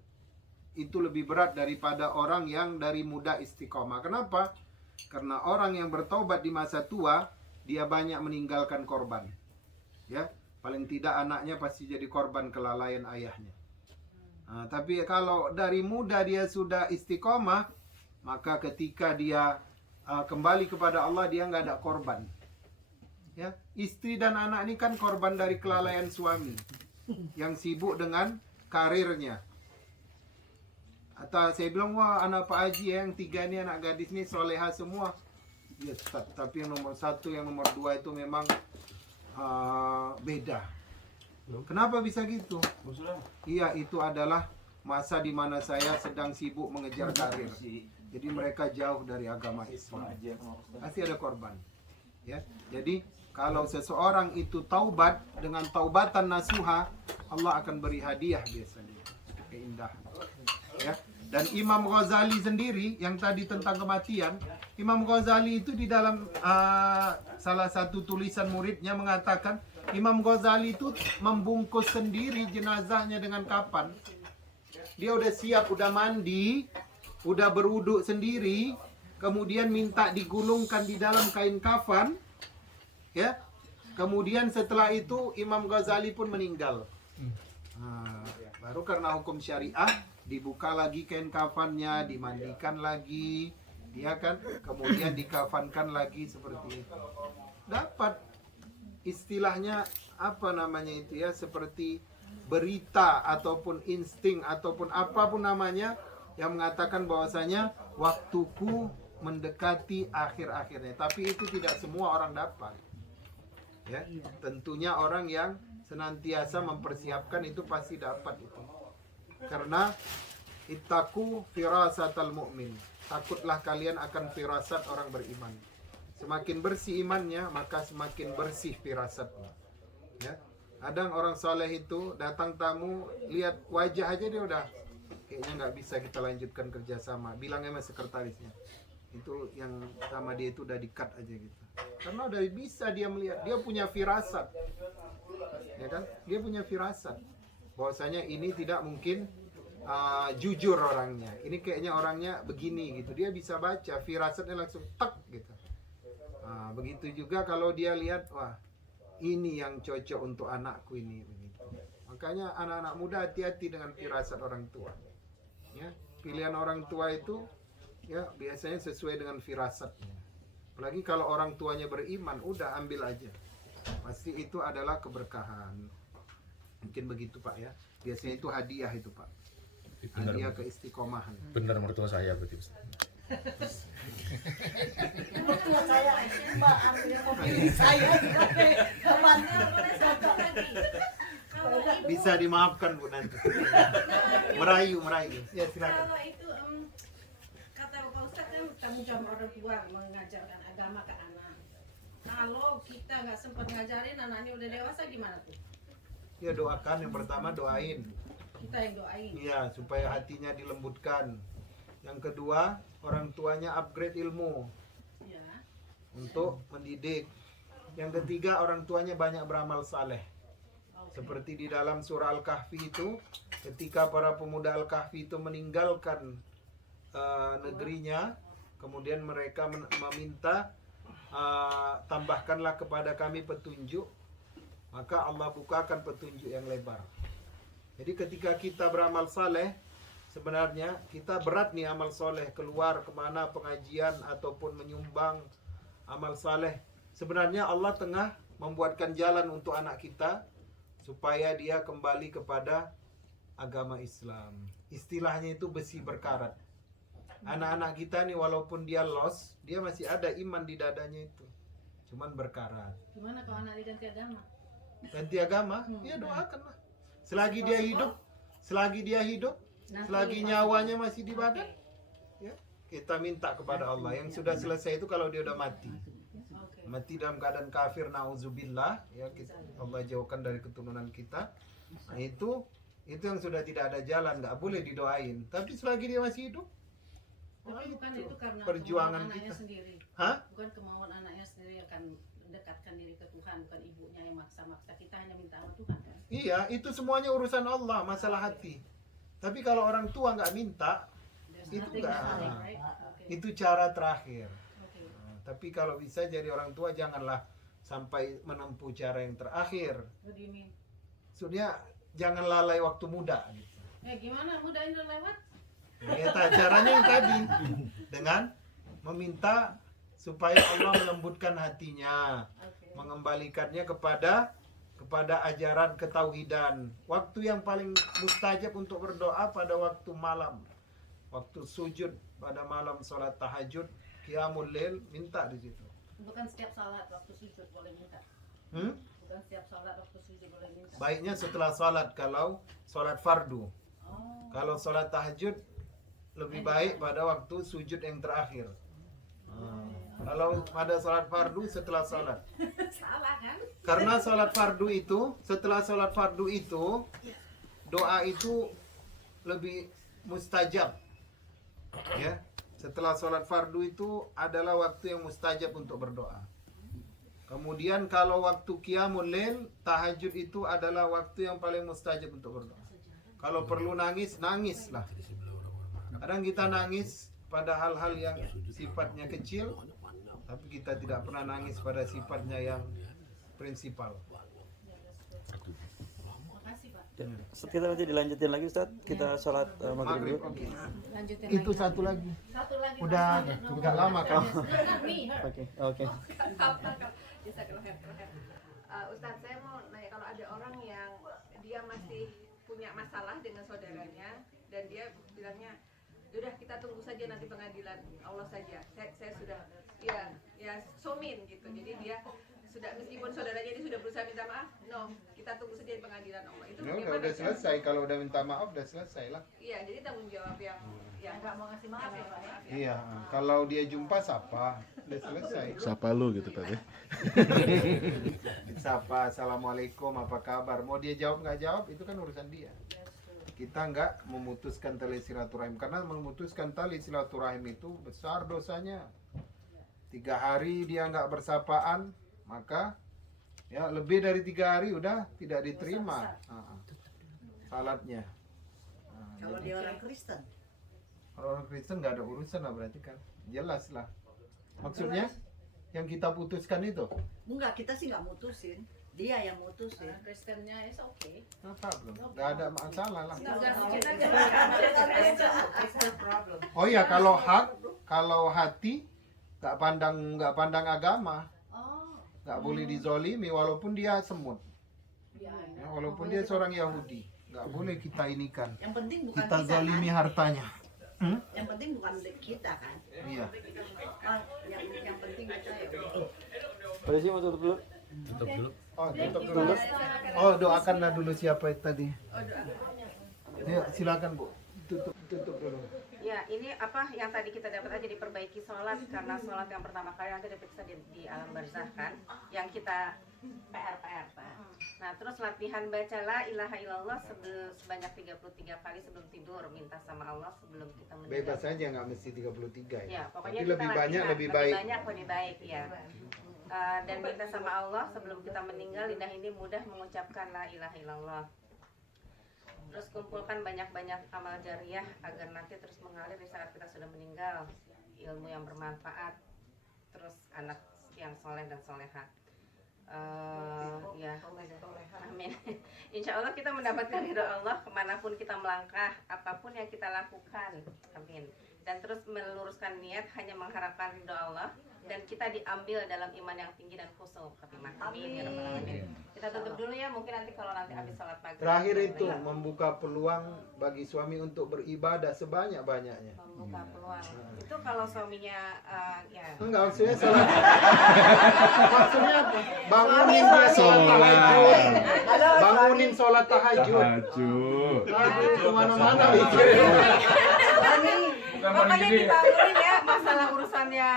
itu lebih berat daripada orang yang dari muda istiqomah. Kenapa? Karena orang yang bertaubat di masa tua, dia banyak meninggalkan korban. Ya, paling tidak anaknya pasti jadi korban kelalaian ayahnya. Tapi kalau dari muda dia sudah istiqomah, maka ketika dia kembali kepada Allah, dia nggak ada korban. Ya, istri dan anak ini kan korban dari kelalaian suami yang sibuk dengan karirnya. Atau saya bilang, wah anak Pak Haji yang 3 ini anak gadis ini soleha semua. Ya, tapi yang nomor 1, yang nomor 2 itu memang beda. Kenapa bisa gitu? Iya, itu adalah masa di mana saya sedang sibuk mengejar karir. Jadi mereka jauh dari agama Islam. Pasti ada korban. Ya, jadi kalau seseorang itu taubat dengan taubatan nasuha, Allah akan beri hadiah biasanya, keindahan. Ya. Dan Imam Ghazali sendiri yang tadi tentang kematian, Imam Ghazali itu di dalam salah satu tulisan muridnya mengatakan, Imam Ghazali itu membungkus sendiri jenazahnya dengan kapan. Dia udah siap, udah mandi, udah berwuduk sendiri, kemudian minta digulungkan di dalam kain kafan, ya. Kemudian setelah itu Imam Ghazali pun meninggal. Baru karena hukum syariah dibuka lagi kain kafannya, dimandikan lagi, dia kan, kemudian dikafankan lagi seperti itu. Dapat istilahnya apa namanya itu ya, seperti berita ataupun insting ataupun apapun namanya yang mengatakan bahwasanya waktuku mendekati akhir-akhirnya. Tapi itu tidak semua orang dapat. Ya, tentunya orang yang senantiasa mempersiapkan itu pasti dapat itu. Karena ittaqu firasatal mu'min. Takutlah kalian akan firasat orang beriman. Semakin bersih imannya, maka semakin bersih firasatnya. Ya. Kadang orang soleh itu datang tamu, lihat wajah aja dia udah kayaknya nggak bisa kita lanjutkan kerjasama. Bilangnya sama sekretarisnya, itu yang sama dia itu udah di-cut aja gitu. Karena udah bisa dia melihat, dia punya firasat, ya kan? Dia punya firasat bahwasanya ini tidak mungkin jujur orangnya. Ini kayaknya orangnya begini gitu. Dia bisa baca, firasatnya langsung tak gitu. Begitu juga kalau dia lihat, wah ini yang cocok untuk anakku ini begitu. Makanya anak-anak muda hati-hati dengan firasat orang tua. Ya, pilihan orang tua itu ya biasanya sesuai dengan firasatnya. Apalagi kalau orang tuanya beriman, udah ambil aja. Pasti itu adalah keberkahan. Mungkin begitu Pak ya. Biasanya itu hadiah itu Pak. Hadiah keistiqomahan. Benar mertua saya berarti Ustaz. Mertua saya Mbak ambil mobil saya dipakai temannya Bisa dimaafkan Bu nanti. Merayu. Ya silakan. Kalau itu kata Pak Ustadz kan tanggung jawab orang tua mengajarkan agama ke anak. Kalau kita nggak sempat ngajarin anaknya udah dewasa gimana tuh? Ya doakan yang pertama doain. Kita yang doain. Iya, supaya hatinya dilembutkan. Yang kedua, orang tuanya upgrade ilmu Ya. untuk mendidik. Yang ketiga, orang tuanya banyak beramal saleh. Seperti di dalam surah Al-Kahfi itu, ketika para pemuda Al-Kahfi itu meninggalkan negerinya, kemudian mereka meminta, tambahkanlah kepada kami petunjuk, maka Allah bukakan petunjuk yang lebar. Jadi ketika kita beramal saleh, sebenarnya kita berat nih amal soleh, keluar kemana pengajian ataupun menyumbang amal saleh. Sebenarnya Allah tengah membuatkan jalan untuk anak kita supaya dia kembali kepada agama Islam. Istilahnya itu besi berkarat. Anak-anak kita nih walaupun dia lost, dia masih ada iman di dadanya itu. Cuman berkarat. Gimana kalau anak diganti agama? Ganti agama, ya doakanlah. Selagi dia hidup, selagi nyawanya masih di badan, ya, kita minta kepada Allah. Yang sudah selesai itu kalau dia udah mati. Mati dalam keadaan kafir, na'udzubillah, ya, Allah jauhkan dari keturunan kita. Nah, itu yang sudah tidak ada jalan, nggak boleh didoain. Tapi selagi dia masih hidup, Tapi bukan itu karena perjuangan kemauan anaknya kita. sendiri. Hah? Bukan kemauan anaknya sendiri yang akan mendekatkan diri ke Tuhan, bukan ibunya yang maksa-maksa. Kita hanya minta sama Tuhan kan. Iya, itu semuanya urusan Allah, masalah hati. Tapi kalau orang tua nggak minta, itu nggak. Itu cara terakhir. Nah, tapi kalau bisa jadi orang tua janganlah sampai menempuh cara yang terakhir. Maksudnya jangan lalai waktu muda. Gitu. Gimana muda ini udah lewat? Ya, caranya yang tadi dengan meminta supaya Allah melembutkan hatinya, mengembalikannya kepada ajaran ketauhidan. Waktu yang paling mustajab untuk berdoa pada waktu malam, waktu sujud pada malam, sholat tahajud, qiyamul lail, minta di situ. Bukan setiap salat waktu sujud boleh minta. Bukan setiap salat waktu sujud boleh minta. Baiknya setelah sholat kalau sholat fardu. Kalau sholat tahajud lebih baik pada waktu sujud yang terakhir. Kalau pada sholat fardu setelah sholat. Salah kan? Karena sholat fardu itu, setelah sholat fardu itu, doa itu lebih mustajab. Ya, setelah sholat fardu itu adalah waktu yang mustajab untuk berdoa. Kemudian kalau waktu qiyamul lail, tahajud itu adalah waktu yang paling mustajab untuk berdoa. Kalau perlu nangis, nangislah. Kadang kita nangis pada hal-hal yang sifatnya kecil, tapi kita tidak pernah nangis pada sifatnya yang prinsipal. Makasih Pak. Ustaz, kita nanti dilanjutin lagi Ustaz. Kita sholat maghrib dulu. Oke. Lanjutin Itu lagi. satu lagi. Satu lagi. Udah nggak lama kan? Oke. Ustadz, saya mau nanya, kalau ada orang yang dia masih punya masalah dengan saudaranya dan dia bilangnya, udah kita tunggu saja nanti pengadilan Allah saja. Saya sudah ya somin gitu. Jadi dia sudah, meskipun saudaranya ini sudah berusaha minta maaf, no, kita tunggu saja di pengadilan Allah. Itu Ya, bagaimana? udah selesai. Kalau udah minta maaf udah selesai lah. Iya, jadi tanggung jawab yang nggak mau ngasih maaf ya Pak ya. Iya, kalau dia jumpa sapa, udah selesai. Sapa lu gitu tadi. Sapa, assalamualaikum, apa kabar? Mau dia jawab nggak jawab itu kan urusan dia. Kita nggak memutuskan tali silaturahim, karena memutuskan tali silaturahim itu besar dosanya. 3 hari dia nggak bersapaan, maka ya lebih dari 3 hari udah tidak diterima salatnya. Kalau dia orang Kristen. Kalau orang Kristen nggak ada urusan lah berarti kan, jelas lah. Maksudnya yang kita putuskan itu? Enggak, kita sih nggak mutusin. Dia yang mutusin. Kristennya is okay. No problem. Nggak ada masalah lah. It's the problem. Oh iya, kalau hati nggak pandang agama, Oh. nggak boleh dizolimi walaupun dia semut, Ya, ya, walaupun dia seorang Yahudi, nggak boleh kita inikan, Yang penting bukan kita kita zolimi kan? hartanya. Yang penting bukan kita kan? Iya. Oh, yang penting kita ya. Polisi mau tutup dulu. Tutup dulu. Oh, tutup dulu. Oh, doakanlah dulu siapa itu tadi. Ya, silakan Bu. Tutup dulu. Ya, ini apa yang tadi kita dapat aja diperbaiki sholat, karena sholat yang pertama kali nanti diperiksa di alam barzah kan, yang kita PR. Nah, terus latihan baca la ilaha illallah sebanyak 33 kali sebelum tidur, minta sama Allah sebelum kita meninggal. Bebas aja, nggak mesti 33 ya. Ya, pokoknya Tapi kita lebih latihan, banyak lebih baik. lebih baik ya. Dan minta sama Allah sebelum kita meninggal, lidah ini mudah mengucapkan la ilaha illallah. Terus kumpulkan banyak-banyak amal jariah agar nanti terus mengalir di saat kita sudah meninggal, ilmu yang bermanfaat, terus anak yang soleh dan soleha. Ya, amin. Insya Allah kita mendapatkan ridho Allah kemanapun kita melangkah, apapun yang kita lakukan, amin. Dan terus meluruskan niat hanya mengharapkan ridho Allah, dan kita diambil dalam iman yang tinggi dan khusyuk. Amin. Ya Rabbal Alamin. Kita tutup dulu ya, mungkin nanti kalau nanti habis sholat maghrib. Terakhir itu membuka peluang bagi suami untuk beribadah sebanyak-banyaknya. Membuka peluang. Itu kalau suaminya ya. Enggak, maksudnya sholat. Maksudnya apa? Bangunin dia sholat tahajud. Bangunin sholat tahajud. Aduh, kemana-mana mikir. Pokoknya dibangunin ya, masalah urusannya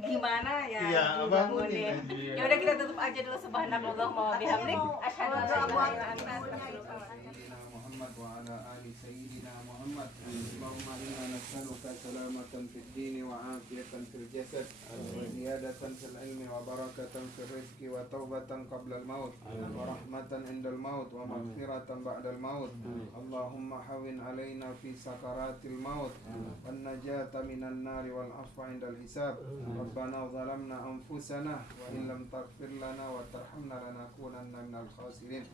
gimana ya. Iya, bangunin. Ya udah kita tutup aja dulu, subhanallah wa bihamdik, asyhadu an la ilaha illa anta, astaghfiruka wa atubu ilaik. Muhammad wa ala ali sayyidina Muhammad. Allahumma inna nas'aluka salamatan fid dini wa afiyatan fil jasad wa ziyadatan fil ilmi wa barakatan fil rizqi wa taubatan qabla al maut wa rahmatan indal maut wa maghfiratan ba'dal maut. Allahumma hawin alaina fi sakaratil maut wan najata minan nari wal afwa indal hisab. Rabbana zalamna anfusana wa in lam taghfir lana wa tarhamna lanakunanna minal khasirin.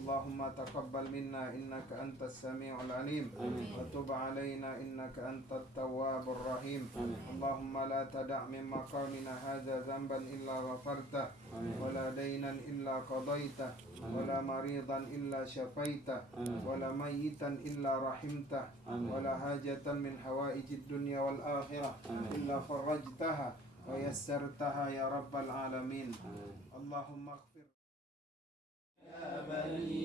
Allahumma taqabbal minna innaka antas sami'ul alim wa tub alaina innaka antat tawwabur rahim. Allahumma la tada' min maqamina hadha dhanban illa ghafartah wa la daynan illa qadaitah wa la maridan illa syafaitah wa la mayyitan illa rahimtah wa la hajatan min hawaijid dunya wal akhirah illa farajtaha wa yassartaha ya rabbal alamin. Allahumma ighfir ya bani